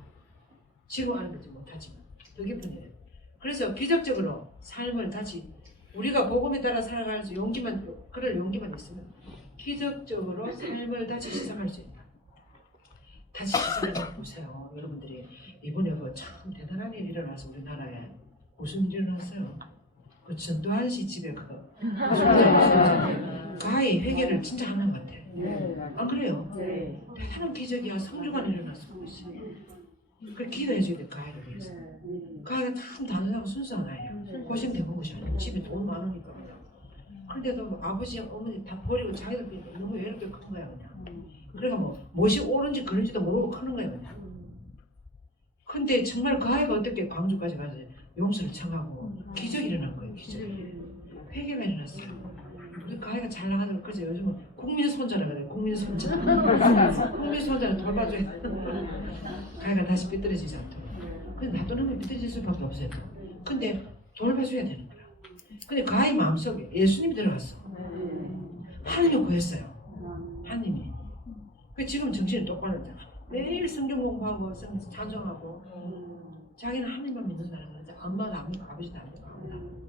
지금 알아듣지 못하지만 더 깊은 일. 그래서 기적적으로 삶을 다시 우리가 복음에 따라 살아갈 수 그럴 용기만 있으면 기적적으로 삶을 다시 시작할 수 있다. 다시 시작을 보세요. 여러분들이 이번에 참 대단한 일이 일어나서 우리나라에 무슨 일이 일어났어요? 그 전두환 씨 집에 가히 회개를 진짜 하는 것 같아. 안 그래요? 대단한 기적이야. 성중환이 일어났어. 그 기도해줘야 돼. 가희를 위해서. 가희가 참 단순하고 순수한 아이야. 고심 대본 것이 아니야. 집에 돈 많으니까 그냥. 그런데도 뭐 아버지 어머니 다 버리고 자기들 너무 외롭게 큰 거야 그냥. 그러니까 무엇이 옳은지 그른지도 모르고 크는 거야 그냥. 근데 정말 그 아이가 어떻게 광주까지 가서 용서를 청하고 기적이 일어난 거예요. 기적이. 회개가 일어났어요. 우리 그 아이가 잘 나가더라고. 그래서 요즘은 국민 손자라 그래요. 국민 손자. 국민 손자를 돌봐줘야 돼. 그 아이가 다시 삐뚤어지지 않도록. 근데 놔두는 게 삐뚤어질 수밖에 없어요. 근데 돌봐줘야 되는 거야. 근데 그 아이 마음속에 예수님이 들어갔어. 하나님이 구했어요. 하나님이. 그 지금 정신이 똑바로 있잖아. 매일 성경 공부하고 찬송하고 자기는 하나님만 믿는다는 거야. 엄마도 안 믿고 아버지도 안 믿고 아무도 안 믿고.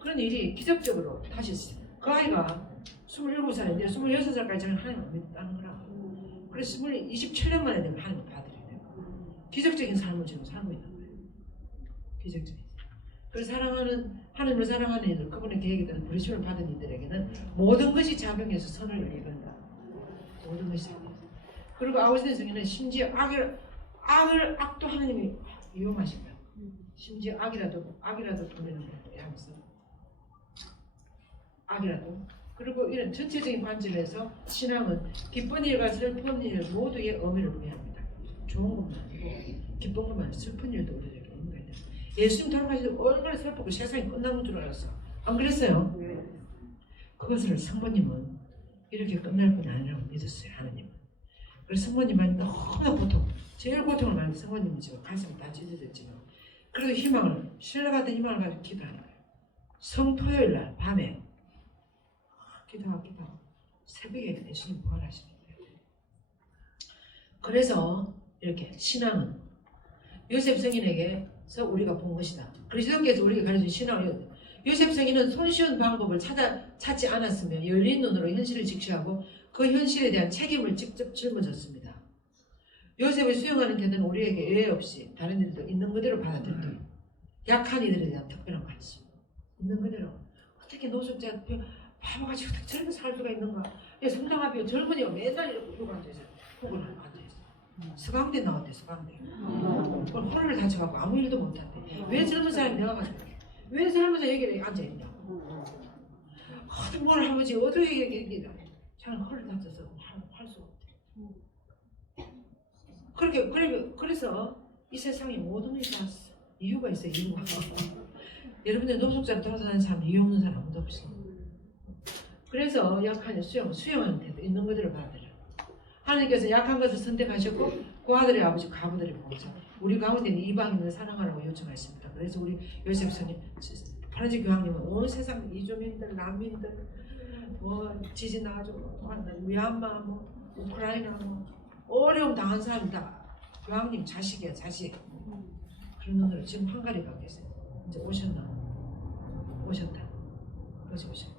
그런 일이 기적적으로 다시 있어요. 그 아이가 27살인데 26살까지 자기는 하나님 안 믿었다는 거라고. 그래서 27년 만에 내가 하나님 받으려고 돼요. 기적적인 삶을 지금 살고 있는 거예요. 기적적인. 그 사랑하는 하나님을 사랑하는 이들, 그분의 계획에 따른 부르심을 받은 이들에게는 모든 것이 작용해서 선을 이룬다. 모든 것이 작용해서. 그리고 아우스된 성에는 심지어 악도 하나님이 이용하신 거예요. 심지어 악이라도 보내는 거예요. 하면서 악이라도. 그리고 이런 전체적인 관점에서 신앙은 기쁜 일과 슬픈 일 모두의 의미를 부여합니다. 좋은 것만 아니고 기쁜 것만 아니고 슬픈 일도 우리에게 의미가 있다. 예수님 돌아가시고 얼마나 슬프고 세상이 끝난 줄 알았어. 안 그랬어요? 그것을 성모님은 이렇게 끝날 건 아니라고 믿었어요. 하나님은. 그래서 성모님은 너무나 제일 고통을 많이 성모님은 지금 가슴이 다 찢어졌지만 그래도 신뢰 같은 희망을 가지고 기도하는 거예요. 성토요일 날 밤에 기도하고 새벽에 예수님 부활하시는 거예요. 그래서 이렇게 신앙은 요셉 성인에게서 우리가 본 것이다. 그리스도께서 우리에게 가르친 신앙을 요셉 성인은 손쉬운 방법을 찾지 않았으며 열린 눈으로 현실을 직시하고 그 현실에 대한 책임을 직접 짊어졌습니다. 요셉을 수용하는 태도는 우리에게 예외 없이 다른 이들도 있는 그대로 받아들이도록 약한 이들에 대한 특별한 관심 있는 그대로 어떻게 노숙자 바보같이 어떻게 저렇게 살 수가 있는가. 성당 앞에 젊은이가 맨날 이렇게 누가 앉아있어요. 혹은 앉아있어요. 서강대 나왔대. 서강대. 그걸 허리를 다쳐갖고 아무 일도 못한대. 왜 젊은 사람이 나와가지고 왜 젊은 사람이 여기 앉아있냐고. 뭘 아버지 어떻게 얘기해. 저는 허리를 다쳐서 할 수가 없대. 그래서 이 세상에 모든 것이 다 이유가 있어요. 이유가. 여러분들 노숙자로 돌아다니는 사람 이유 없는 사람 아무도 없어. 그래서 약한 수용하는 태도 있는 그대로 받아들여. 하나님께서 약한 것을 선택하셨고 그 아들의 아버지 가부들이 보면서 우리 가운데 있는 이방인을 사랑하라고 요청하십니다. 그래서 우리 요셉 스님 파란지 교황님은 온 세상 이주민들, 난민들, 지진 나가지고 미얀마, 우크라이나 어려움 당한 사람 다 교황님 자식이야 자식. 그런 눈으로 지금 헝가리 가 계세요. 이제 오셨다. 그래서 오셨다.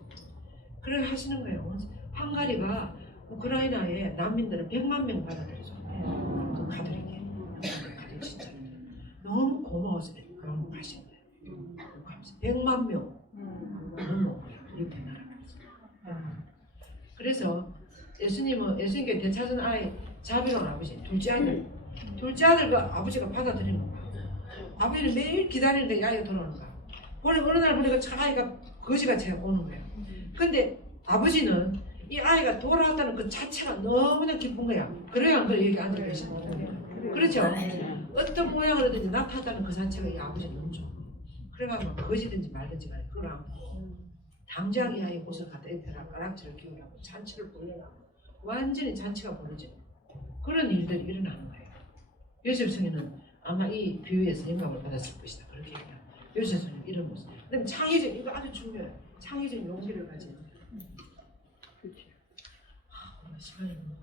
그렇게 하시는 거예요. 헝가리가 우크라이나에 난민들을 100만 명 받아들여서 좀 가드리게. 가드리 진짜 너무 고마워서 그럼 가신 거예요. 100만 명. 너무 이렇게 나라가. 그래서 예수님께 되찾은 아이 자비로운 아버지 둘째 아들 그 아버지가 받아들이는 거야. 아버지는 매일 기다리는데 아이가 돌아오는 거야. 어느 날 보니까 아이가 거지같이 오는 거야. 근데 아버지는 이 아이가 돌아왔다는 그 자체가 너무나 기쁜 거야. 그래야 안 그래 여기 앉아 계시는 거예요. 그렇죠? 어떤 모양으로든지 나타났다는 그 자체가 이 아버지는 너무 좋은 거예요. 그래가지고 거지든지 말든지 간에 그걸 안고 당장 이 아이 옷을 갖다 입혀라. 가락지를 끼우라고 잔치를 벌려라고 완전히 잔치가 벌어지는 그런 일들이 일어나는 거예요. 요셉 성인은 아마 이 비유에서 영감을 받았을 것이다. 그렇게 얘기해요. 요셉 성인 이런 모습. 그다음에 창의적 이거 아주 중요해요. 창의적 용기를 가지는. 그렇지. 오늘 시간이 너무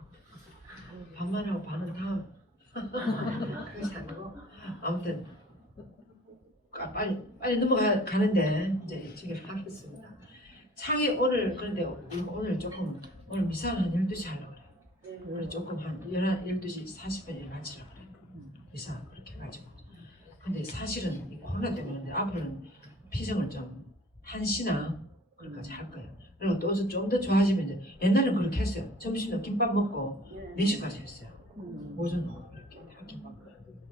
반만하고 반은 다음. 그것이 아니고 아무튼 빨리 넘어가는데 이제 지금 하겠습니다. 창이 오늘 그런데 오늘 조금 오늘 미사는 한 12시 하려고 그래요. 오늘 조금 한 12시 40분에 마치려고 그래요. 미사 그렇게 해가지고. 근데 사실은 이 코로나 때문에 앞으로는 피정을 좀 1시나 그런까지 할 거예요. 그리고 또 좀 더 좋아지면 이제 옛날에는 그렇게 했어요. 점심에 김밥 먹고 4시까지 했어요. 오전도 이렇게 다 김밥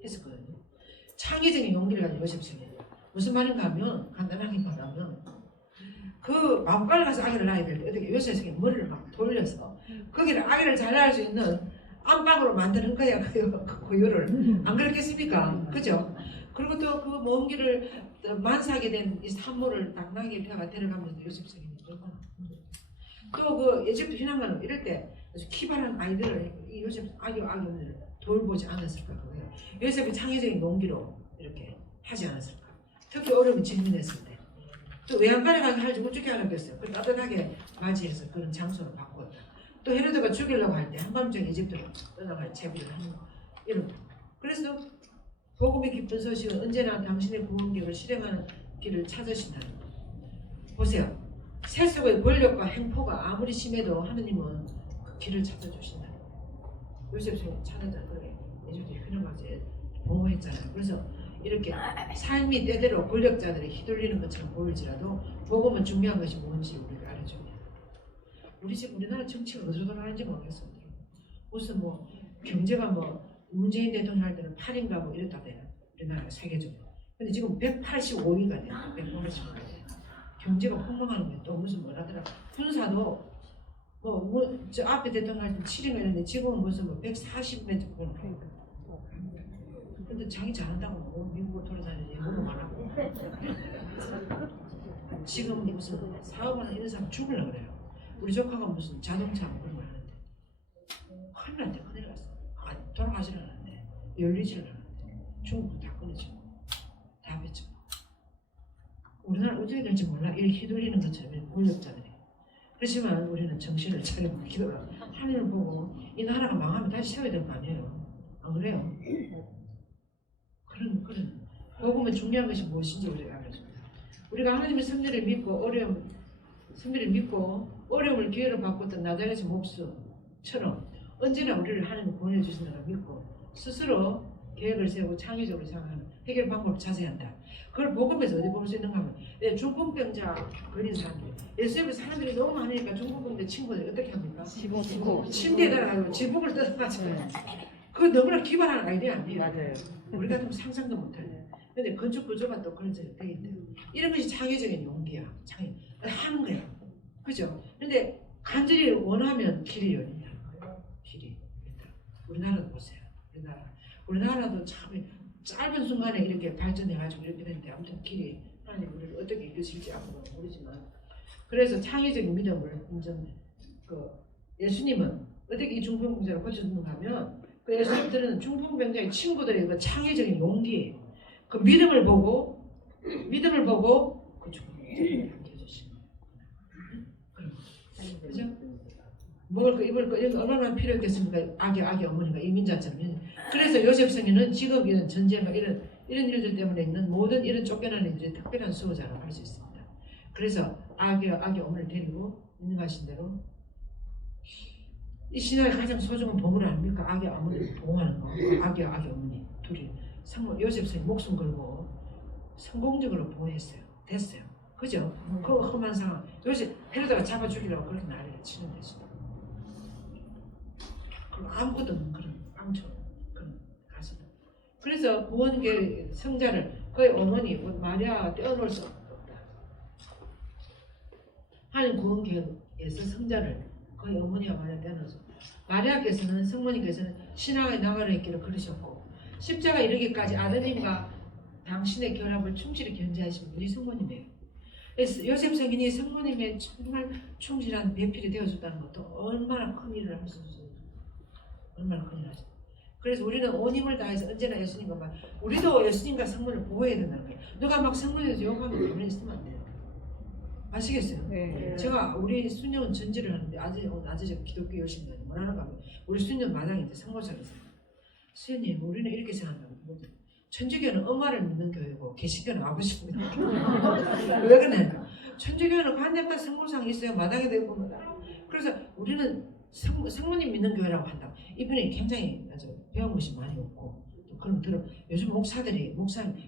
했었거든요. 창의적인 용기를 가진 요셉생이에요. 무슨 말인가 하면 간단하게 말하면 그 마음가를 가서 아기를 낳아야 될 때 어떻게 요셉생이 머리를 막 돌려서 거기를 아기를 잘 낳을 수 있는 안방으로 만드는 거야 그 고유를 안 그렇겠습니까? 그죠? 그리고 또 그 먼 길을 만사하게 된 이 산모를 당당하게 펴가 데려가면서 요셉생이 또그 에집트 희난가는 이럴 때 아주 키바란 아이들을 이 요셉 아기를 돌보지 않았을까 그거예요. 요셉이 창의적인 용기로 이렇게 하지 않았을까. 특히 어려움이 직면했을 때. 또 외양간에 가서 할지 어떻게 하겠어요. 그 따뜻하게 맞이해서 그런 장소를 바꿨다. 또 헤로드가 죽이려고 할 때 한밤중에 에집트로 떠나갈 채비를 하는 거 이런. 그래서 복음의 기쁜 소식은 언제나 당신의 구원계획을 실행하는 길을 찾으신다는 거. 보세요. 세속의 권력과 행포가 아무리 심해도 하느님은 그 길을 찾아주신다. 요셉이 찾았잖아요. 그래. 예수님이 휘날가서 보호했잖아요. 그래서 이렇게 삶이 때대로 권력자들이 휘둘리는 것처럼 보일지라도 복음은 중요한 것이 뭔지 우리가 알아줍니다. 우리 지금 우리나라 정치가 어디로 돌아가는지 모르겠어요. 무슨 뭐 경제가 뭐 문재인 대통령 할 때는 8인가 뭐 이랬다 돼요. 우리나라 세계적으로. 근데 지금 185위가 돼요. 185위가 돼요. 경제가 폭망하는 게 또 무슨 뭐라더라. 군사도 저 앞에 대통령 할 때 7인가 이랬는데 지금은 무슨 뭐 140m 보는 근데 자기 잘한다고 뭐 미국으로 돌아다니는 예고를 말하고 지금 무슨 사업하는 이런 사람 죽으려고 그래요. 우리 조카가 무슨 자동차 뭐 그런 거 하는데 큰일 났대. 큰일 났어. 돌아가지를 않았는데 열리지를 않았는데 중국 다 끊어지고 다 뱉죠. 우리나라 어떻게 될지 몰라. 이렇게 휘둘리는 것처럼 권력자들이. 그렇지만 우리는 정신을 차리고 기도를 하나님을 보고 이 나라가 망하면 다시 세워야 될 거 아니에요. 안 그래요? 그런 복음은 중요한 것이 무엇인지 우리가 알아줍니다. 우리가 하나님의 섭리를 믿고 어려움을 기회로 바꿨던 나자렛의 목숨처럼 언제나 우리를 하나님 보내주신다고 믿고 스스로 계획을 세우고 창의적으로 생각하는 해결 방법을 자세한다. 그걸 복음에서 어디 볼 수 있는가 하면 중풍병자 걸린 사람들 예수님의 사람들이 너무 많으니까 중풍병자 친구들이 어떻게 합니까? 침대에다가 지붕을 뜯어가지고 그거 너무나 기발한 아이디어 아니에요? 맞아요. 우리 같으면 상상도 못해요. 근데 건축 구조가 또 그런 적이 되어 있대요. 이런 것이 창의적인 용기야. 하는 거야. 그죠? 근데 간절히 원하면 길이 열린다. 길이 열린다. 우리나라도 보세요. 우리나라도 참 짧은 순간에 이렇게 발전해가지고 이렇게 되는데 아무튼 길이 하나님 우리를 어떻게 이끄실지 앞으로 모르지만 그래서 창의적인 믿음을 인정 예수님은 어떻게 이 중풍병자를 고쳐주는가 하면 그 예수님들은 중풍병자의 친구들의 그 창의적인 용기 그 믿음을 보고 그 중풍병자를 남겨주시는 거예요. 그죠? 먹을 거 입을 거 이런 거 얼마나 필요했겠습니까? 아기 어머니가 이민자처럼. 그래서 요셉성에는 직업이든 전쟁과 이런 일들 때문에 있는 모든 이런 쫓겨나는 일들이 특별한 수호자라고 할 수 있습니다. 그래서 아기 어머니를 데리고 인정하신 대로 이 신화의 가장 소중한 보물 아닙니까? 아기 어머니를 보호하는 거. 아기 어머니 둘이 요셉성이 목숨 걸고 성공적으로 보호했어요. 됐어요. 그죠? 그 험한 상황. 요셉 헤로다가 잡아 죽이려고 그렇게 난리를 치는 데서. 아무것도 없는 그런 깡총 그런 가수들. 그래서 구원계 성자를 그의 어머니 마리아가 떼어놓을 수 없다. 하나님 구원계에서 성자를 그의 어머니와 마리아 떼어놓을 수 없다. 마리아께서는 성모님께서는 신앙의 나가는 길을 걸으셨고 십자가 이르기까지 아드님과 당신의 결합을 충실히 견제하신 분이 성모님이에요. 요셉 성인이 성모님의 정말 충실한 배필이 되어줬다는 것도 얼마나 큰 일을 할 수 있어요. 얼마나 큰일 나죠. 그래서 우리는 온 힘을 다해서 언제나 예수님과 우리도 예수님과 성문을 보호해야 된다는 거예요. 누가 막 성문에서 욕하면 가만히 있으면 안 돼요. 아시겠어요? 네. 제가 우리 수녀원 전지를 하는데 낮에 제가 기독교 열심히 하는 뭐라는가 하면 우리 수녀원 마당에 이제 성모장에서 수녀님 우리는 이렇게 생각한다고 천주교는 엄마를 믿는 교회고 개신교는 아버지를 믿는 교회. 왜 그러냐? 천주교는 관대한 성물상이 있어요. 마당에 대고 그래서 우리는 성모님 믿는 교회라고 한다. 이분이 굉장히 아주 배운 것이 많이 없고 또 그럼 들어 요즘 목사님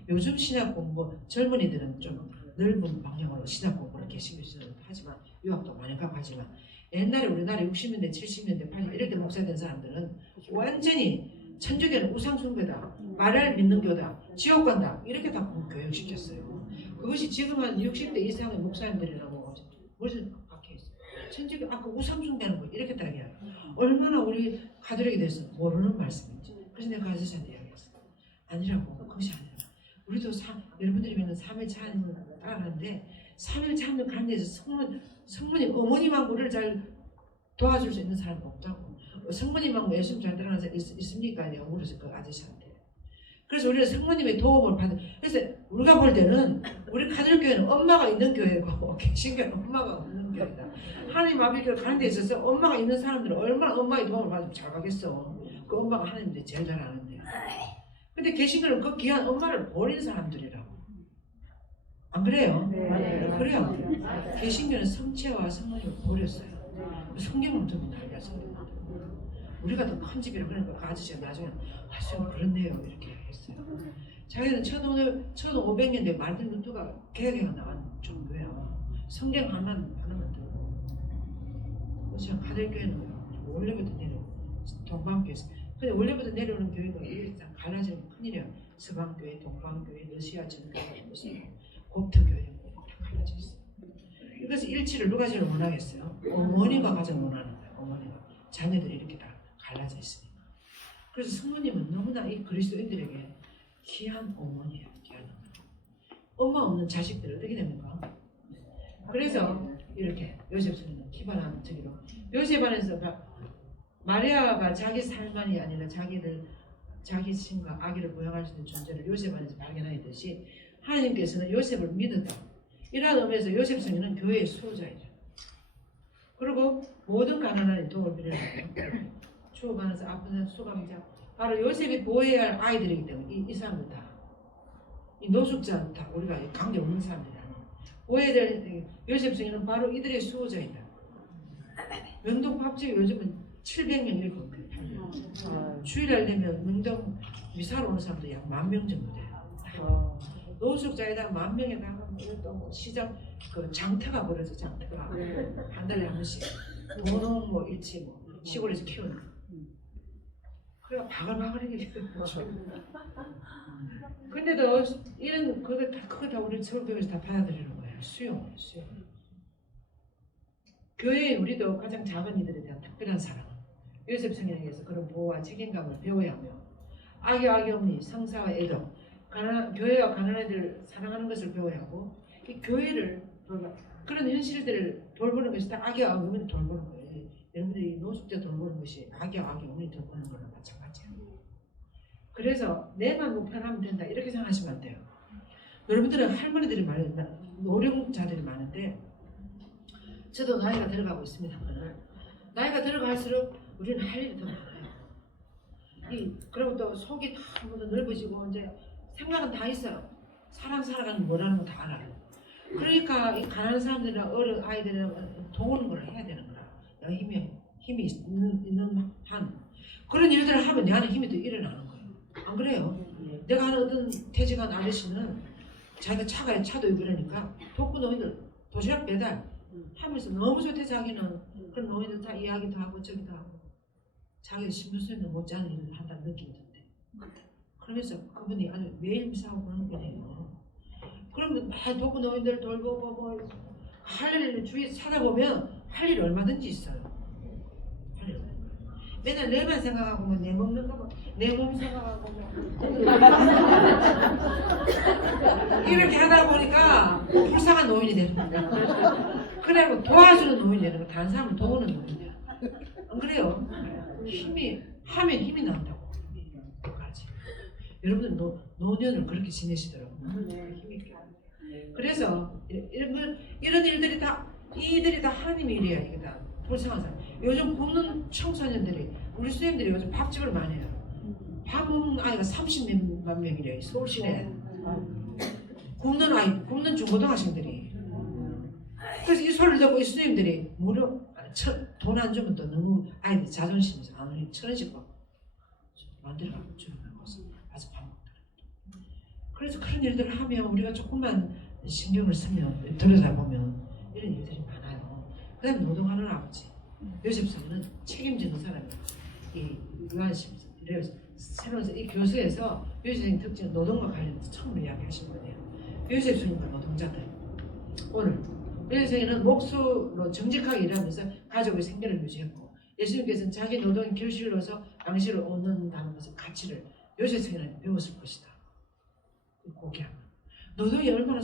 요즘 신학 공부 젊은이들은 좀 넓은 방향으로 신학 공부를 개신교 신학을 하지만 유학도 많이 가고 하지만 옛날에 우리나라 60년대 70년대 80년대 이럴 때 목사 된 사람들은 완전히 천주교는 우상숭배다, 말을 믿는 교다, 지옥 간다 이렇게 다 교육시켰어요. 그것이 지금 한 60대 이상의 목사님들이라고 머리에 박혀있어요. 천주교 그 우상숭배하는 거 이렇게 딱 이야기해요. 얼마나 우리 가톨릭에 대해서 모르는 말씀인지. 그래서 내가 아저씨한테 이야기했어요. 아니라고. 그것이 아니라 우리도 여러분들이 믿는 3일차 하나님을 따라하는데 3일차 하나님 가는 데서 성모님 어머니만 우리를 잘 도와줄 수 있는 사람은 없다고. 성모님하고 예수님 잘 따라가는 사람 있습니까? 내가 물었어요. 그 아저씨한테. 그래서 우리는 성모님의 도움을 받는. 그래서 우리가 볼 때는 우리 가톨릭 교회는 엄마가 있는 교회고 개신교는 엄마가 없는 교회다. 하나님 아버지가 가는 데 있어서 엄마가 있는 사람들은 얼마나 엄마의 도움을 받으면 잘 가겠어. 그 엄마가 하나님인데 제일 잘 아는데. 근데 개신교는 그 귀한 엄마를 버린 사람들이라고. 안 그래요? 네. 그래요. 개신교는 성체와 성모님을 버렸어요. 성경을 들면 알겠어요. 우리가 더 큰 집이라 그러니까 그 아저씨가 나중에 아저씨가 그렇네요 이렇게 했어요. 자기는 1500년대 마르틴 루터가 개혁해가 나간 종교야. 성경 하나만 들고. 그래서 가톨교회는 원래부터 내려오고 동방교회에서. 근데 원래부터 내려오는 교회가 이렇게 갈라지는 큰일이야. 서방교회, 동방교회, 러시아 전교회, 무슨 곱트교회 다 갈라져 있어. 그래서 일치를 누가 제일 원하겠어요? 어머니가 가장 원하는 거야. 어머니가 자녀들이 이렇게 다 갈라져 있으니까. 그래서 성모님은 너무나 이 그리스도인들에게 귀한 어머니예요. 귀한 어머니. 엄마 없는 자식들 어떻게 됩니까? 그래서 이렇게 요셉 스님은 기발한 저기로 요셉 안에서 마리아가 자기 삶만이 아니라 자기 신과 아기를 부양할 수 있는 존재를 요셉 안에서 발견하였듯이 하나님께서는 요셉을 믿었다. 이러한 의미에서 요셉 스님은 교회의 수호자이죠. 그리고 모든 가난한 도움을 빌려주고 추억하면서 아픈 수감자 바로 요셉이 보호해야 할 아이들이기 때문에 이 사람들 다 이 노숙자 다 우리가 관계 없는 사람들이 아니에요. 보호해야 될 요셉 스님은 바로 이들의 수호자이다. 명동 밥집이 요즘은 700명 이렇게 옵니다. 주일날 되면 명동 미사로 오는 사람도 약 10,000명 정도 돼요. 노숙자에다가 10,000명에다가 또 시장 그 장터가 벌어져. 장터가 한 달에 한 번씩 도농 뭐 일치 뭐 시골에서 키우는 그래 바글바글하게 근데도 이런 그거 다 우리 서울교회에서 다 받아들이는 거예요. 수용. 교회에 우리도 가장 작은 이들에 대한 특별한 사랑 요셉 성인에게서 그런 보호와 책임감을 배워야 하며 악이 없니 성사와 애도 교회와 가난한 애들을 사랑하는 것을 배워야 하고 이 교회를 그런 현실들을 돌보는 것이 다 악이 없니 돌보는 거예요. 여러분들이 노숙자 돌보는 것이 악이 없니 돌보는 거랑 마찬가지예요. 그래서 내만 뭐 편하면 된다 이렇게 생각하시면 안 돼요. 여러분들은 할머니들이 많은데 노령자들이 많은데 저도 나이가 들어가고 있습니다만 나이가 들어갈수록 우리는 할 일이 더 많아요. 그리고 또 속이 다 모두 넓어지고 이제 생각은 다 있어요. 사람 살아가는 뭐라는 거 다 알아요. 그러니까 이 가난한 사람들이나 어른 아이들이나 도우는 걸 해야 되는 거라. 힘이 있는 한 그런 일들을 하면 내 안에 힘이 더 일어나는 거예요. 안 그래요? 내가 아는 어떤 퇴직한 아저씨는 자기가 차도 있고 그러니까 독거 노인들 도시락 배달 하면서 너무 좋대. 자기는 그런 노인들 다 이야기도 하고 저기도 하고 자기가 신분수에도 못지않은 일을 한다는 느낌이 든대. 그러면서 그분이 아주 매일 미사하고 그러는 분이에요. 그러면 독거 노인들 돌보고 뭐 할 일을 주위에 찾아보면 할 일이 얼마든지 있어요. 맨날 내만 생각하고 뭐 내 먹는 거 내 몸 생각하고 뭐 이렇게 하다 보니까 불쌍한 노인이 되는 거야. 그래 도와주는 노인이 되는 거야. 다른 사람을 도우는 노인이야. 안 그래요? 하면 힘이 난다고. 그까지. 여러분들 노년을 그렇게 지내시더라고요. 힘이 있게. 그래서 이런 일들이 다 이들이 다 하나님의 일이야. 이게 다 불쌍한 사람. 요즘 굶는 청소년들이 우리 선생님들이 요즘 밥집을 많이 해요. 밥 먹는 아이가 30만 명이래 서울시내. 굶는 중고등학생들이. 그래서 이 소리를 듣고 이 선생님들이 무료 돈 안 주면 또 너무 아이들 자존심이 안 오니 1,000원씩 막 만들어가고 주는 거서 와서 밥 먹더라. 그래서 그런 일들을 하면 우리가 조금만 신경을 쓰면 들여다보면 이런 일들이 많아요. 그 다음에 노동하는 아버지 요셉서는 책임지는 사람이 이 요한십서 새로운 이 교수에서 요셉의 특징 노동과 관련해서 처음으로 이야기하신 거예요. 요셉서님과 노동자들 오늘 요셉서는 목수로 정직하게 일하면서 가족의 생계를 유지했고 예수님께서는 자기 노동의 결실로서 양식을 얻는다는 것을 가치를 요셉서는 배웠을 것이다. 고귀한 노동이 얼마나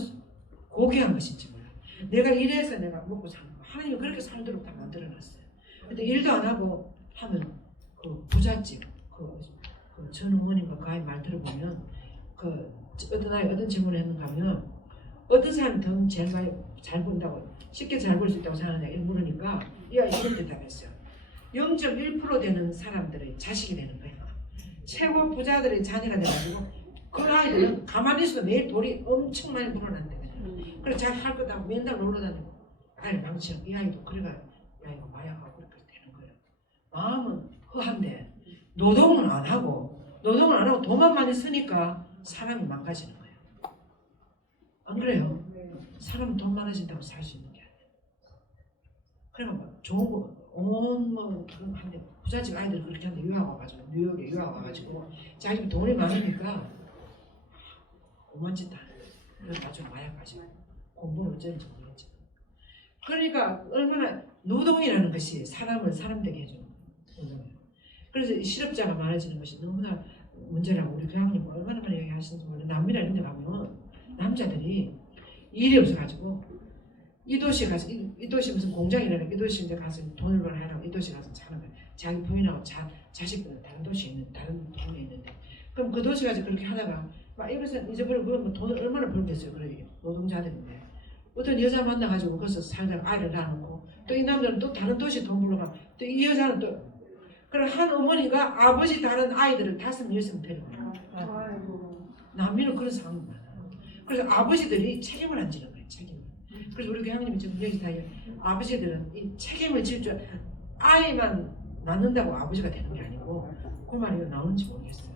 고귀한 것인지 몰라. 내가 일해서 내가 먹고 사는 거 하나님이 그렇게 살도록 다 만들어놨어요. 근데 일도 안 하고 하면 그 부잣집 전 어머님과 그 아이 말 들어보면 그 어떤 아이 어떤 질문을 했는가 하면 어떤 사람이 돈 제일 많이 잘 번다고 쉽게 잘 벌 수 있다고 생각하냐 이렇게 물으니까 이 아이 이런 대답했어요. 0.1% 되는 사람들의 자식이 되는 거예요. 최고 부자들의 자녀가 돼가지고 그 아이들은 가만히 있어도 매일 돈이 엄청 많이 불어난대. 그래서 자기 할 것 하고 맨날 놀러 다니고 아이를 망치고 이 아이도 그래가 이 아이가 마약하고 그렇게 되는 거예요. 마음은 허한데 노동은 안 하고 돈만 많이 쓰니까 사람이 망가지는 거예요. 안 그래요? 사람은 돈 많아진다고 살 수 있는 게 아니에요. 그러면 막 좋은 거 그런 한데 부잣집 아이들 그렇게 하는데 유학 와가지고 뉴욕에 유학 와가지고 자기 돈이 많으니까 오만 짓 다 그래서 나중에 마약 가지고 공부를 어쩌는지 모르겠죠. 그러니까 얼마나 노동이라는 것이 사람을 사람 되게 해주는 거예요. 그래서 실업자가 많아지는 것이 너무나 문제라고 우리 교황님 얼마나 많이 얘기하시는지 몰라요. 남미나 이런 데 가면 남자들이 일이 없어가지고 이 도시에 가서 이 도시 무슨 공장이라는 이 도시에 가서 돈을 벌어하라고 이 도시에 가서 사는 거예요. 자기 부인하고 자식들은 다른 도시에 있는 다른 동네에 있는데 그럼 그 도시 가서 그렇게 하다가 막 이래서 잊어버리고 뭐 돈을 얼마나 벌겠어요. 그래 노동자들인데 어떤 여자 만나가지고 거기서 살다가 아이를 낳아놓고 또 이 남자는 또 다른 도시 돈 벌러가 또 이 여자는 또 그런 한 어머니가 아버지 다른 아이들을 5, 6명 데려와요. 남미는 그런 상황이 많아요. 그래서 아버지들이 책임을 안 지는 거예요. 책임을. 그래서 우리 교황님이 지금 여기 다 아버지들은 이 책임을 질 줄 아이만 낳는다고 아버지가 되는 게 아니고 그 말이 나오는지 모르겠어요.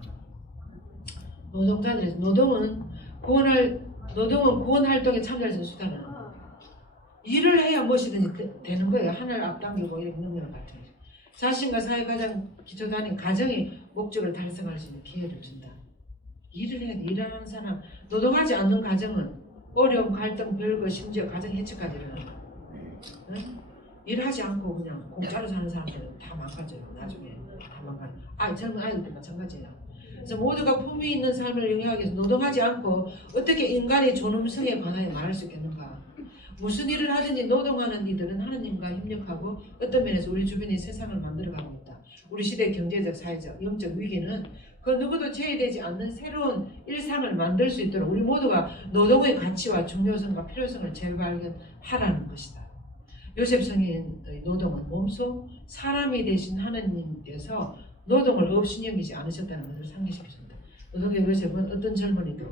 노동은 구원 활동에 참여할 수 있는 수단은 일을 해야 무엇이든지 되는 거예요. 하나를 앞당기고 이렇게 능력 같은 거. 자신과 사회 가장 기초도 아닌 가정의 목적을 달성할 수 있는 기회를 준다. 일을 해야 돼. 일하는 사람, 노동하지 않는 가정은 어려움, 갈등, 별거, 심지어 가정 해체까지 일어난다. 응? 일하지 않고 그냥 공짜로 사는 사람들은 다 망가져요. 나중에 다 망가져요. 젊은 아이들도 마찬가지예요. 그래서 모두가 품위 있는 삶을 영위하기 위해서 노동하지 않고 어떻게 인간의 존엄성에 관하여 말할 수 있겠는가? 무슨 일을 하든지 노동하는 이들은 하나님과 협력하고 어떤 면에서 우리 주변의 세상을 만들어가고 있다. 우리 시대의 경제적, 사회적, 영적 위기는 그 누구도 제외되지 않는 새로운 일상을 만들 수 있도록 우리 모두가 노동의 가치와 중요성과 필요성을 재발견하라는 것이다. 요셉성의 노동은 몸소 사람이 되신 하나님께서 노동을 없이 여기지 않으셨다는 것을 상기시켜준다. 노동의 요셉은 어떤 젊은이도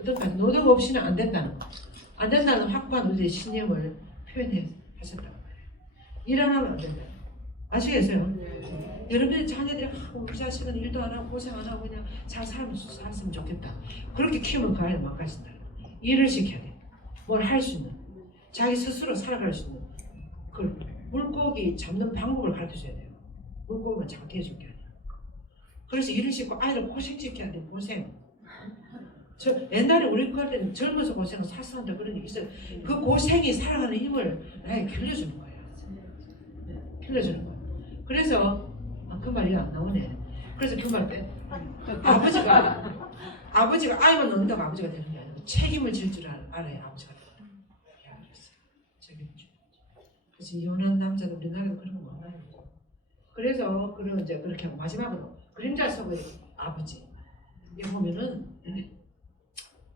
어떤 가지 노동 없이는 안 된다는 것. 안 된다는 확고한 우리의 신념을 표현하셨다는 거예요. 일 안 하면 안 된다. 아시겠어요? 여러분의 자녀들이 우리 자식은 일도 안 하고 고생 안 하고 그냥 잘 살았으면 좋겠다. 그렇게 키우면 그 아이를 망가진다. 일을 시켜야 돼. 뭘 할 수 있는. 자기 스스로 살아갈 수 있는. 그 물고기 잡는 방법을 가르쳐줘야 돼요. 물고기만 잡게 해줄 게 아니야. 그래서 일을 시키고 아이를 고생시켜야 돼. 고생. 저 옛날에 우리 그때는 젊어서 고생은 사스한다 그런 게 있어요. 그 고생이 살아가는 힘을 나에게 길러주는 거예요. 길러주는 거예요. 그래서 그 말이 안 나오네. 그래서 그 말 때 아버지가 아이만 낳는다고 아버지가 되는 게 아니고 책임을 질 줄 알아야 아버지가 되는 거예요. 책임을 줄. 그래서 이혼한 남자도 우리나라도 그런 거 많아요. 그래서 이제 그렇게 하고 마지막으로 그림자 속의 아버지. 여기 보면은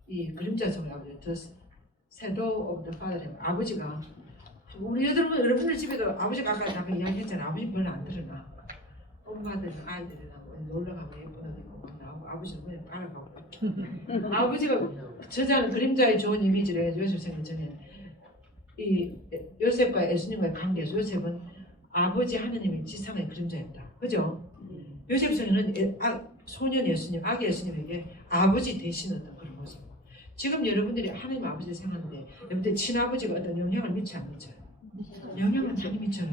이 그림자 속의 아버지, The Shadow of the Father. 아버지가 우리 여러분들 집에도 아버지가 아까 잠깐 이야기했잖아요. 아버지 별로 안 들어가. 엄마들 아이들이랑 놀러 가면 예쁜 옷 입고 아버지는 그냥 따라가고 아버지가 저자는 그림자의 좋은 이미지를 해서 요셉 생긴 전에 이 요셉과 예수님과의 관계에서 요셉은 아버지 하느님의 지상의 그림자였다. 그죠? 요셉 성인은 소년 예수님, 아기 예수님에게 아버지 대신 어떤 그런 모습. 지금 여러분들이 하나님 아버지를 생각하는데 여러분들 친아버지가 어떤 영향을 미치 안 미쳐요? 영향을 많이 미쳐요.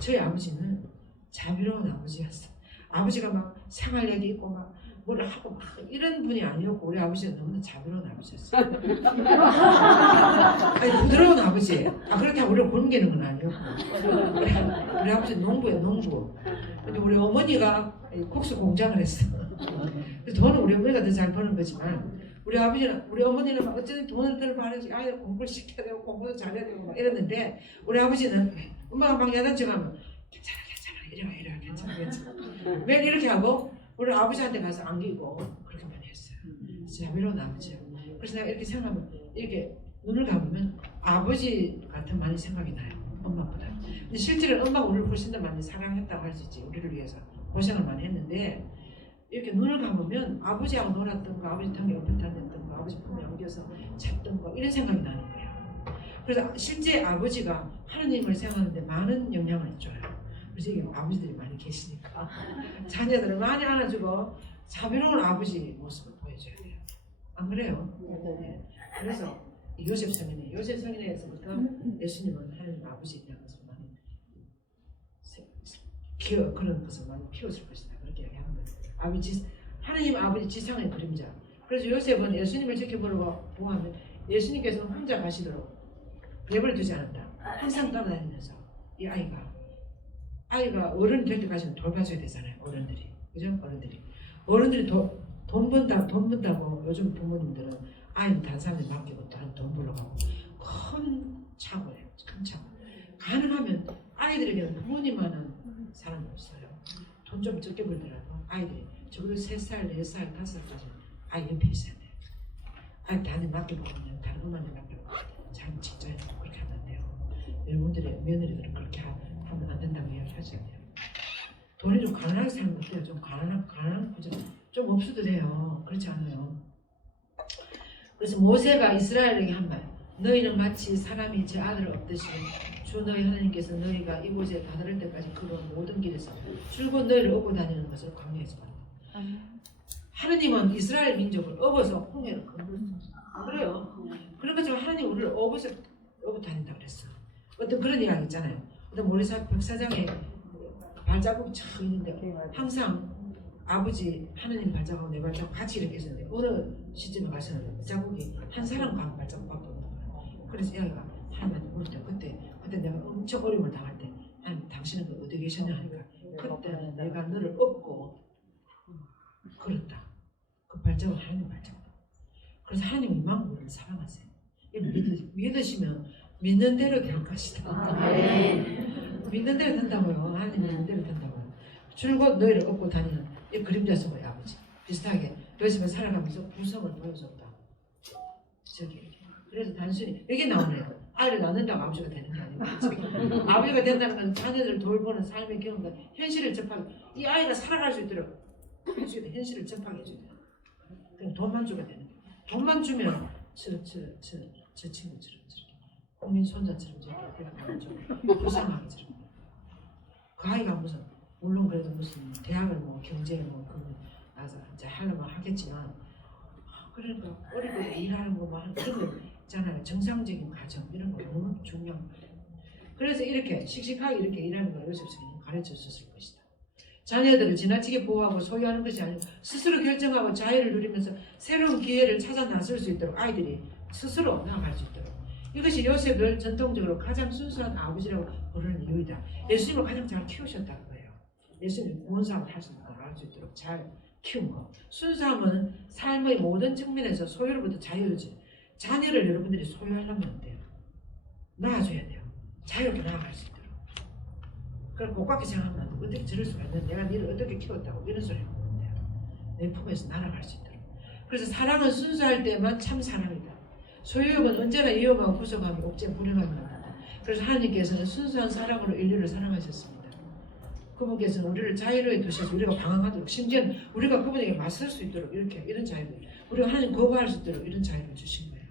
저희 아버지는 자비로운 아버지였어. 아버지가 막 생활력이 있고 막 뭐를 하고 막 이런 분이 아니었고 우리 아버지는 너무나 자비로운 아버지였어. 아니, 부드러운 아버지예요. 그렇다고 우리를 굶기는 건 아니었고 우리 아버지는 농부예요, 농부. 근데 우리 어머니가 국수 공장을 했어. 돈은 우리 어머니가 더 잘 버는 거지만 우리 아버지는 우리 어머니는 막 어쨌든 돈을 덜 벌어서 아이들 공부를 시켜야 되고 공부도 잘해야 되고 막 이랬는데 우리 아버지는 엄마가 막 야단치면 괜찮아 이래와 괜찮아 매일 이렇게 하고 우리 아버지한테 가서 안기고 그렇게 많이 했어요. 자비로운 아버지요. 그래서 내가 이렇게 생각하면 이렇게 눈을 감으면 아버지 같은 많이 생각이 나요. 엄마보다. 근데 실제로 엄마가 우리를 훨씬 더 많이 사랑했다고 할 수 있지. 우리를 위해서 고생을 많이 했는데 이렇게 눈을 감으면 아버지하고 놀았던 거, 아버지 탕에 옆에 다녔던 거, 아버지 품에 안겨서 잤던 거 이런 생각이 나는 거야. 그래서 실제 아버지가 하느님을 생각하는데 많은 영향을 줘요. 그래서 이게 아버지들이 많이 계시니까 자녀들을 많이 안아주고 자비로운 아버지 모습을 보여줘야 돼요. 안 그래요? 네. 그래서 요셉 성인에서부터 예수님은 하나님 아버지에 것을 많이 그런 것을 많이 피웠을 것이다. 그렇게 이야기하는 거예요. 하나님 아버지 지상의 그림자. 그래서 요셉은 예수님을 지켜보면 예수님께서는 혼자 가시도록 내버려 두지 않았다. 항상 따라다니면서 이 아이가 어른이 될 때까지는 돌봐줘야 되잖아요. 어른들이. 그죠? 어른들이 돈 번다고 요즘 부모님들은 아이는 다른 사람들 맡기고 다른 돈 벌러 가고 큰 착오예요. 큰 착오. 가능하면 아이들에게는 부모님만한 사람이 없어요. 돈 좀 적게 벌더라도 아이들이 적어도 3살, 4살, 5살까지 아이 옆에 있어야 돼요. 아이 다른 맡기고 그냥 다른 엄마한테 맡기고 자기 직장에 그렇게 하는데요. 여러분들의 며느리들은 그렇게 하면 안 된다고 이야기하셔야 돼요. 돈이 좀 가난하게 사는 것도 좀 가난한 좀 없어도 돼요. 그렇지 않아요. 그래서 모세가 이스라엘에게 한 말, 너희는 마치 사람이 제 아들을 얻듯이 주 너희 하나님께서 너희가 이곳에 다다를 때까지 그런 모든 길에서 줄곧 너희를 업고 다니는 것을 강요해서 말한다. 하나님은 이스라엘 민족을 업어서 홍해를 건넜어요. 그래요. 그런 것처럼 하나님 우리를 업어 다닌다 그랬어. 어떤 그런 이야기 있잖아요. 어떤 모래사 벽사장에 발자국 쳐 있는데 항상 아버지 하나님 발자국하고 내 발자국 같이 이렇게 있었는데 어느 시점에 가서는 발자국이 한 사람 발자국밖에 없는 거예요. 그래서 얘가 하나님한테 물을 때 그때 내가 엄청 어려움을 당할 때 하나님 당신은 그 어디 계셨냐 하니까 그때는 내가 너를 업고 걸었다. 그 발자국 하나님 발자국. 그래서 하나님이 이만큼 우리를 사랑하세요. 믿으시면 믿는 대로 될 것이다. 믿는 대로 된다고요. 하나님 믿는 대로 된다고요. 줄곧 너희를 업고 다니는 이 그림자 속의 아버지. 비슷하게 요셉은 살아가면서 구성을 보여줬다. 그래서 단순히 여기 나오네요. 아이를 낳는다고 아버지가 되는 게 아니고 아버지가 된다는 건 자녀들을 돌보는 삶의 경험과 현실을 접하게 이 아이가 살아갈 수 있도록 해줘야 돼. 현실을 접하게 해줘야 돼. 그냥 돈만 줘야 되는 거야. 돈만 주면 저 친구처럼 저렇게 국민 손자처럼 저렇게 불쌍하게 저렇게 그 아이가 무슨 물론 그래도 무슨 대학을 뭐 경제 뭐 그런 나서 이제 하려면 하겠지만 그러니까 어릴 때 일하는 거 뭐 그런 거 있잖아요. 정상적인 가정 이런 거 너무 중요한 거예요. 그래서 이렇게 씩씩하게 이렇게 일하는 걸 요셉 선생님이 가르쳐줬을 것이다. 자녀들을 지나치게 보호하고 소유하는 것이 아니고 스스로 결정하고 자유를 누리면서 새로운 기회를 찾아 나설 수 있도록 아이들이 스스로 나아갈 수 있도록 이것이 요셉을 전통적으로 가장 순수한 아버지라고 부르는 이유이다. 예수님을 가장 잘 키우셨다는 거예요. 예수님이 구원사업을 할 수 있도록 잘 키운 거. 순수함은 삶의 모든 측면에서 소유로부터 자유지. 자녀를 여러분들이 소유하려면 안 돼요. 낳아줘야 돼요. 자유롭게 나아갈 수 있도록. 그걸 고깝게 생각하면 안 돼. 어떻게 저럴 수가 있는 내가 너를 어떻게 키웠다고 이런 소리 하면 안 돼요. 내 품에서 날아갈 수 있도록. 그래서 사랑은 순수할 때만 참 사랑이다. 소유욕은 언제나 위험하고 구속하고 억제 불행하게 만든다. 그래서 하나님께서는 순수한 사랑으로 인류를 사랑하셨습니다. 그분께서는 우리를 자유로에 두셔서 우리가 방황하도록 심지어는 우리가 그분에게 맞설 수 있도록 이렇게 이런 자유를 우리가 하나님 거부할 수 있도록 이런 자유를 주신 거예요.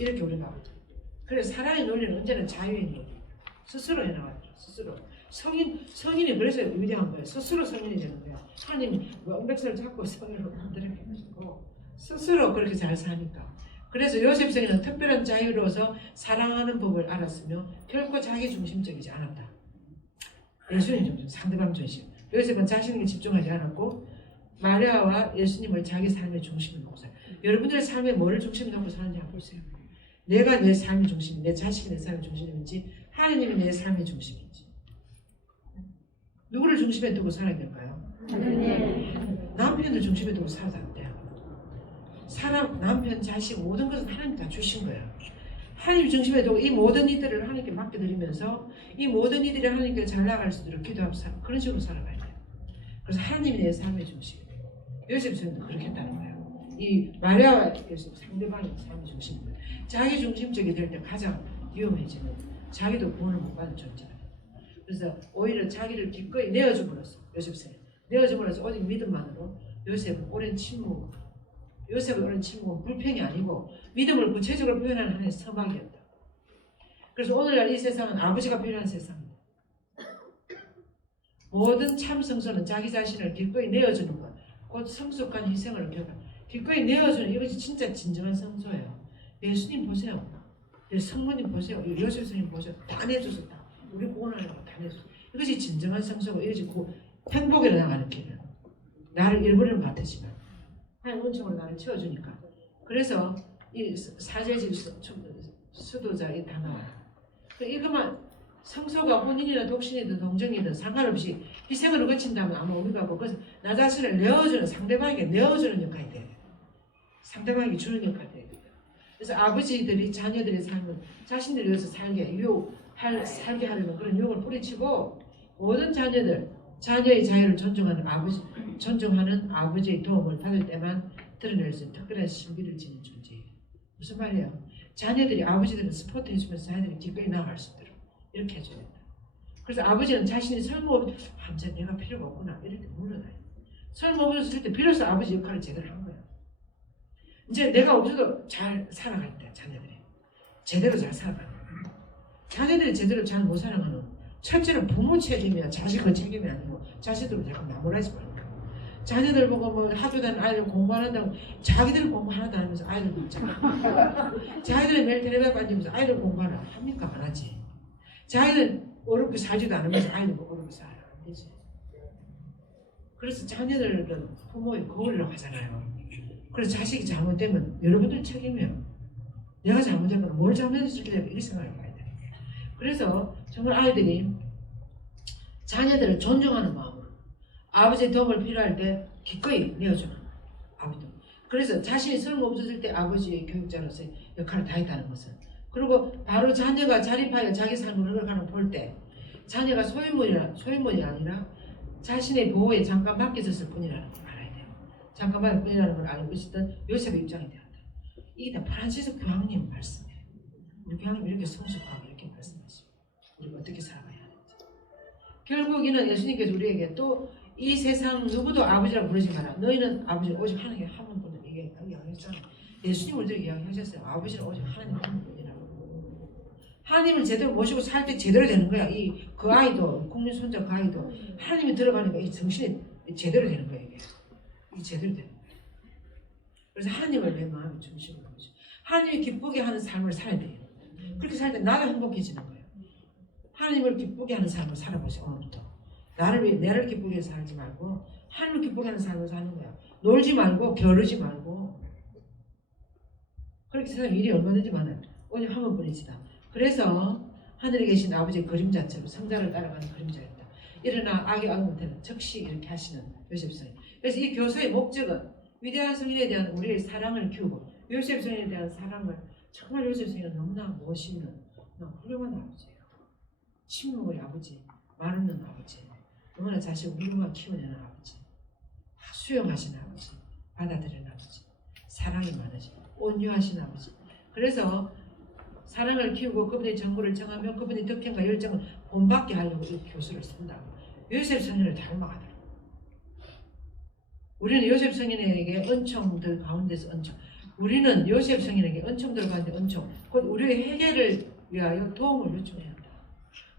이렇게 우리가 그래서 사랑의 논리는 언제나 자유의 논리 스스로 해나가요. 스스로 성인이 그래서 위대한 거예요. 스스로 성인이 되는 거예요. 하나님 명백서를 잡고 성인으로 만들어가지고 스스로 그렇게 잘 사니까. 그래서 요셉성에는 특별한 자유로서 사랑하는 법을 알았으며 결코 자기 중심적이지 않았다. 예수님 중심, 상대방 중심. 요셉은 자신에게 집중하지 않았고 마리아와 예수님을 자기 삶의 중심에 놓고 살아요. 여러분들의 삶에 뭐를 중심에 놓고 사는지 한번 보세요. 내가 내 삶의 중심이 내 자식이 내 삶의 중심인지 하나님이 내 삶의 중심인지 누구를 중심에 두고 살아야 될까요? 남편을 중심에 두고 살아야 돼요. 사람, 남편, 자식 모든 것은 하나님 다 주신 거예요. 하나님 중심에 두고 이 모든 이들을 하나님께 맡겨드리면서 이 모든 이들이 하나님께 잘 나갈 수 있도록 기도하고 그런 식으로 살아가야 돼요. 그래서 하나님이 내 삶의 중심이에요. 요셉처럼도 그렇게 했다는 거예요. 이 마리아와 요셉 상대방이 삶의 중심이에요. 자기 중심적이 될 때 가장 위험해지는 자기도 구원을 못 받는 존재예요. 그래서 오히려 자기를 기꺼이 내어줌으로써 요셉은 내어줌으로써 오직 믿음만으로 요셉은 오랜 침묵 요셉의 오랜 침묵은 불평이 아니고 믿음을 구체적으로 표현하는 하나의 서막이었다. 그래서 오늘날 이 세상은 아버지가 필요한 세상입니다. 모든 참 성소는 자기 자신을 기꺼이 내어주는 것, 곧 성숙한 희생을 결과 기꺼이 내어주는 이것이 진짜 진정한 성소예요. 예수님 보세요. 성모님 보세요. 요셉 선생님 보세요. 다 내줘서 다 우리 구원하려고 다 내줘서 이것이 진정한 성소고 이것이 행복에 나가는 길이에요. 나를 일부러는 같으지만 하나님 은총으로 나를 채워주니까. 그래서 이 사제집 수도자 이 단어가 이것만 성소가 혼인이나 독신이든 동정이든 상관없이 희생으로 거친다면 아무 의미가 없고 그래서 나 자신을 내어주는 상대방에게 내어주는 역할이 돼요. 상대방에게 주는 역할이 돼요. 그래서 아버지들이 자녀들의 삶을 자신들이 위해서 살게 하려는 그런 유혹을 뿌리치고 모든 자녀의 자유를 존중하는 아버지의 도움을 받을 때만 드러낼 수 있는 특별한 신비를 지닌 존재예요. 무슨 말이에요? 자녀들이 아버지들은 스포트 해주면서 자녀들이 기꺼이 나아갈 수 있도록 이렇게 해줘야 된다. 그래서 아버지는 자신이 설모없이 이제 내가 필요가 없구나 이럴 때 물러나요. 설모없을 때 비로소 아버지 역할을 제대로 한 거예요. 이제 내가 없어도 잘 살아갈 때 자녀들이 제대로 잘 살아가는 거예요. 자녀들이 제대로 잘 못 살아가는 첫째는 부모 책임이야. 자식의 책임이 아니고 자식들은 자꾸 나무라지 말고 자녀들 보고 뭐 학교다니는 아이들 공부 안 한다고 자기들 공부 하나도 안 하면서 아이들 묻잖아. 자기들이 매일 텔레비전 앉으면서 아이들 공부 하나 합니까? 안 하지. 자기들 어렵게 살지도 않으면서 아이들 뭐 어렵게 살아 안 되지. 그래서 자녀들은 부모의 거울이라고 하잖아요. 그래서 자식이 잘못되면 여러분들 책임이에요. 내가 잘못했거나 뭘 잘못했을까 이렇게 생각해봐야 돼. 그래서 정말 아이들이 자녀들을 존중하는 마음으로 아버지의 도움을 필요할 때 기꺼이 내어주는 아버지. 그래서 자신이 쓸모없었을 때 아버지의 교육자로서의 역할을 다했다는 것은 그리고 바로 자녀가 자립하여 자기 삶을 흘러가는 볼 때 자녀가 소유물이 아니라 자신의 보호에 잠깐 맡겨졌을 뿐이라는 걸 알아야 돼요. 잠깐만 뿐이라는 걸 알고 있었던 요셉의 입장이 되었다. 이게 다 프란시스 교황님 말씀이에요. 우리 교황님 이렇게 성숙하고 이렇게 말씀하시고 우리가 어떻게 살아가야 하는지. 결국에는 예수님께서 우리에게 또 이 세상 누구도 아버지라고 부르지 마라. 너희는 아버지 오직 하나님 한 분뿐을 이야기했잖아. 예수님 우리에게 이야기하셨어요. 아버지는 오직 하나님 한 분이라고. 하나님을 제대로 모시고 살 때 제대로 되는 거야. 그 아이도 국민 손자 그 아이도 하나님이 들어가니까 이 정신이 제대로 되는 거야. 이게 제대로 되는 거야. 그래서 하나님을 내 마음의 중심으로 보죠. 하나님이 기쁘게 하는 삶을 살아야 돼요. 그렇게 살 때 나도 행복해지는 거예요. 하나님을 기쁘게 하는 삶을 살아보세요. 오늘부터. 나를 기쁘게 살지 말고 하나님을 기쁘게 하는 삶을 사는 거야. 놀지 말고 게으르지 말고 그렇게 세상 일이 얼마든지 많아요. 오직 한 번뿐이지다. 그래서 하늘에 계신 아버지의 그림자처럼 성자를 따라가는 그림자였다. 일어나 악의 악못에는 즉시 이렇게 하시는 요셉성인. 그래서 이 교사의 목적은 위대한 성인에 대한 우리의 사랑을 키우고 요셉 성인에 대한 사랑을 정말 요셉 성인은 너무나 멋있는 훌륭한 아버지예요. 침묵의 아버지, 말없는 아버지, 너무나 자식을 우리만 키워내는 아버지, 수용하신 아버지, 받아들이는 아버지, 사랑이 많으신 온유하신 아버지. 그래서 사랑을 키우고 그분의 정보를 정하며 그분의 덕행과 열정을 본받게 하려고 이 교수를 쓴다. 요셉 성인을 닮아가더라고. 우리는 요셉 성인에게 은총들 가운데서 은총, 우리는 요셉 성인에게 은총들 가운데 은총, 곧 우리의 회개를 위하여 도움을 요청해야 한다.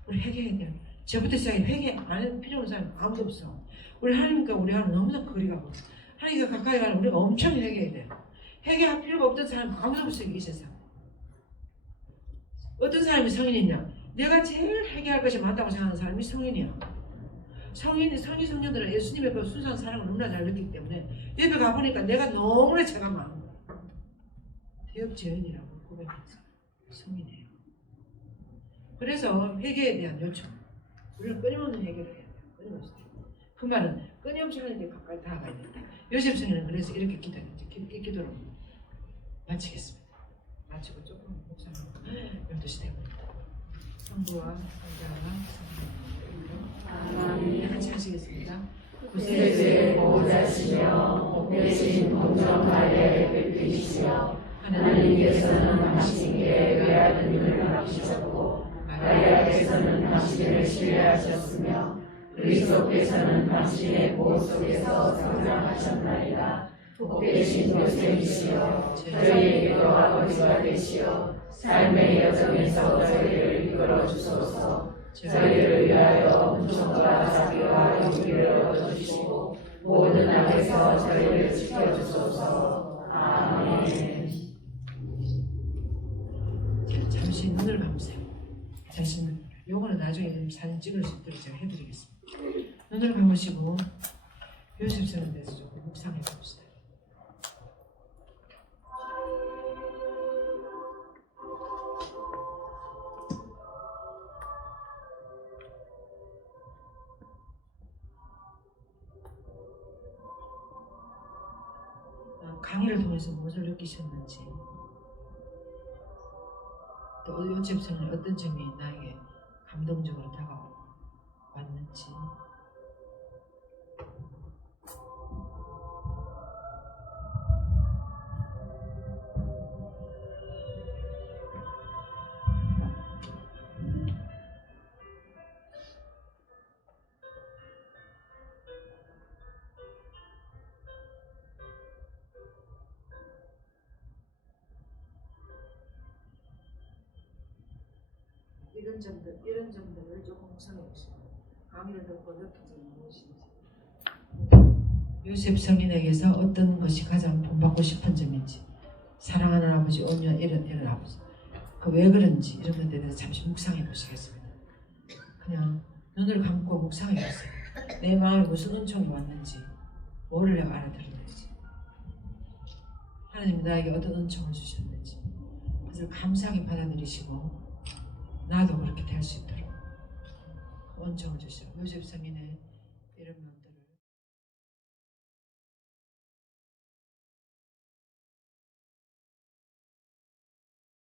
우리 회개해야 돼요. 저부터 시작해. 회개 안 해도 필요 없는 사람 아무도 없어. 우리 하나님과 우리하고 너무나 거리가 멀어. 하나님과 가까이 가는 우리가 엄청 회개해야 돼요. 회개할 필요가 없던 사람 아무도 없어요. 이 세상. 어떤 사람이 성인이냐? 내가 제일 회개할 것이 맞다고 생각하는 사람이 성인이야. 성인 성녀들은 예수님의 그 순수한 사랑을 너무나 잘 느끼기 때문에 옆에 가보니까 내가 너무나 죄가 많은 거야. 대역죄인이라고 고백했어. 성인이에요. 그래서 회개에 대한 요청. 우리는 끊임없는 회개를 해야 돼요. 끊임없이. 그 말은 끊임없이 하나님께 가까이 다가가야 된다. 요셉 성인은 그래서 이렇게 기도했죠. 이 기도를 마치겠습니다. 마치고 조금 목사님 12시 되고입니다. 성부와 성자와 성령의 같이 하시겠습니다. 구세주의 보호자시며 복되신 동정 마리아의 별빛이시여 하나님께서는 당신께 외아든 눈을 맡기셨고 마리아께서는 당신을 신뢰하셨으며 그리스도께서는 당신의 보호 속에서 성장하셨나이다. 복되신 요셉이시여 저희에게도 아버지가 되시어 삶의 여정에서 저희를 이끌어 주소서. 저희를 위하여 은총과 자비와 용기를 얻어주시고 모든 악에서 저희를 지켜주소서. 아멘. 잠시 눈을 감으세요. 자신을 요거는 나중에 사진 찍을 수 있도록 제가 해드리겠습니다. 눈을 감으시고 요셉 성에 대해서 조금 묵상해 봅시다. 강의를 통해서 무엇을 느끼셨는지, 또 요셉 성의 어떤 점이 나에게 감동적으로 다가왔는지, 이런 점들을 조금 묵상해 보시고 강의를 듣고 느낀 점이 무엇인지, 요셉 성인에게서 어떤 것이 가장 본받고 싶은 점인지, 사랑하는 아버지, 오며 이런 아버지, 그 왜 그런지 이런 것에 대해서 잠시 묵상해 보시겠습니다. 그냥 눈을 감고 묵상해 보세요. 내 마음에 무슨 은총이 왔는지, 뭐를 내가 알아들었는지, 하나님이 나에게 어떤 은총을 주셨는지, 그래서 감사하게 받아들이시고 나도 그렇게 될 수 있도록 은총을 주시고 요셉 성인의 이름은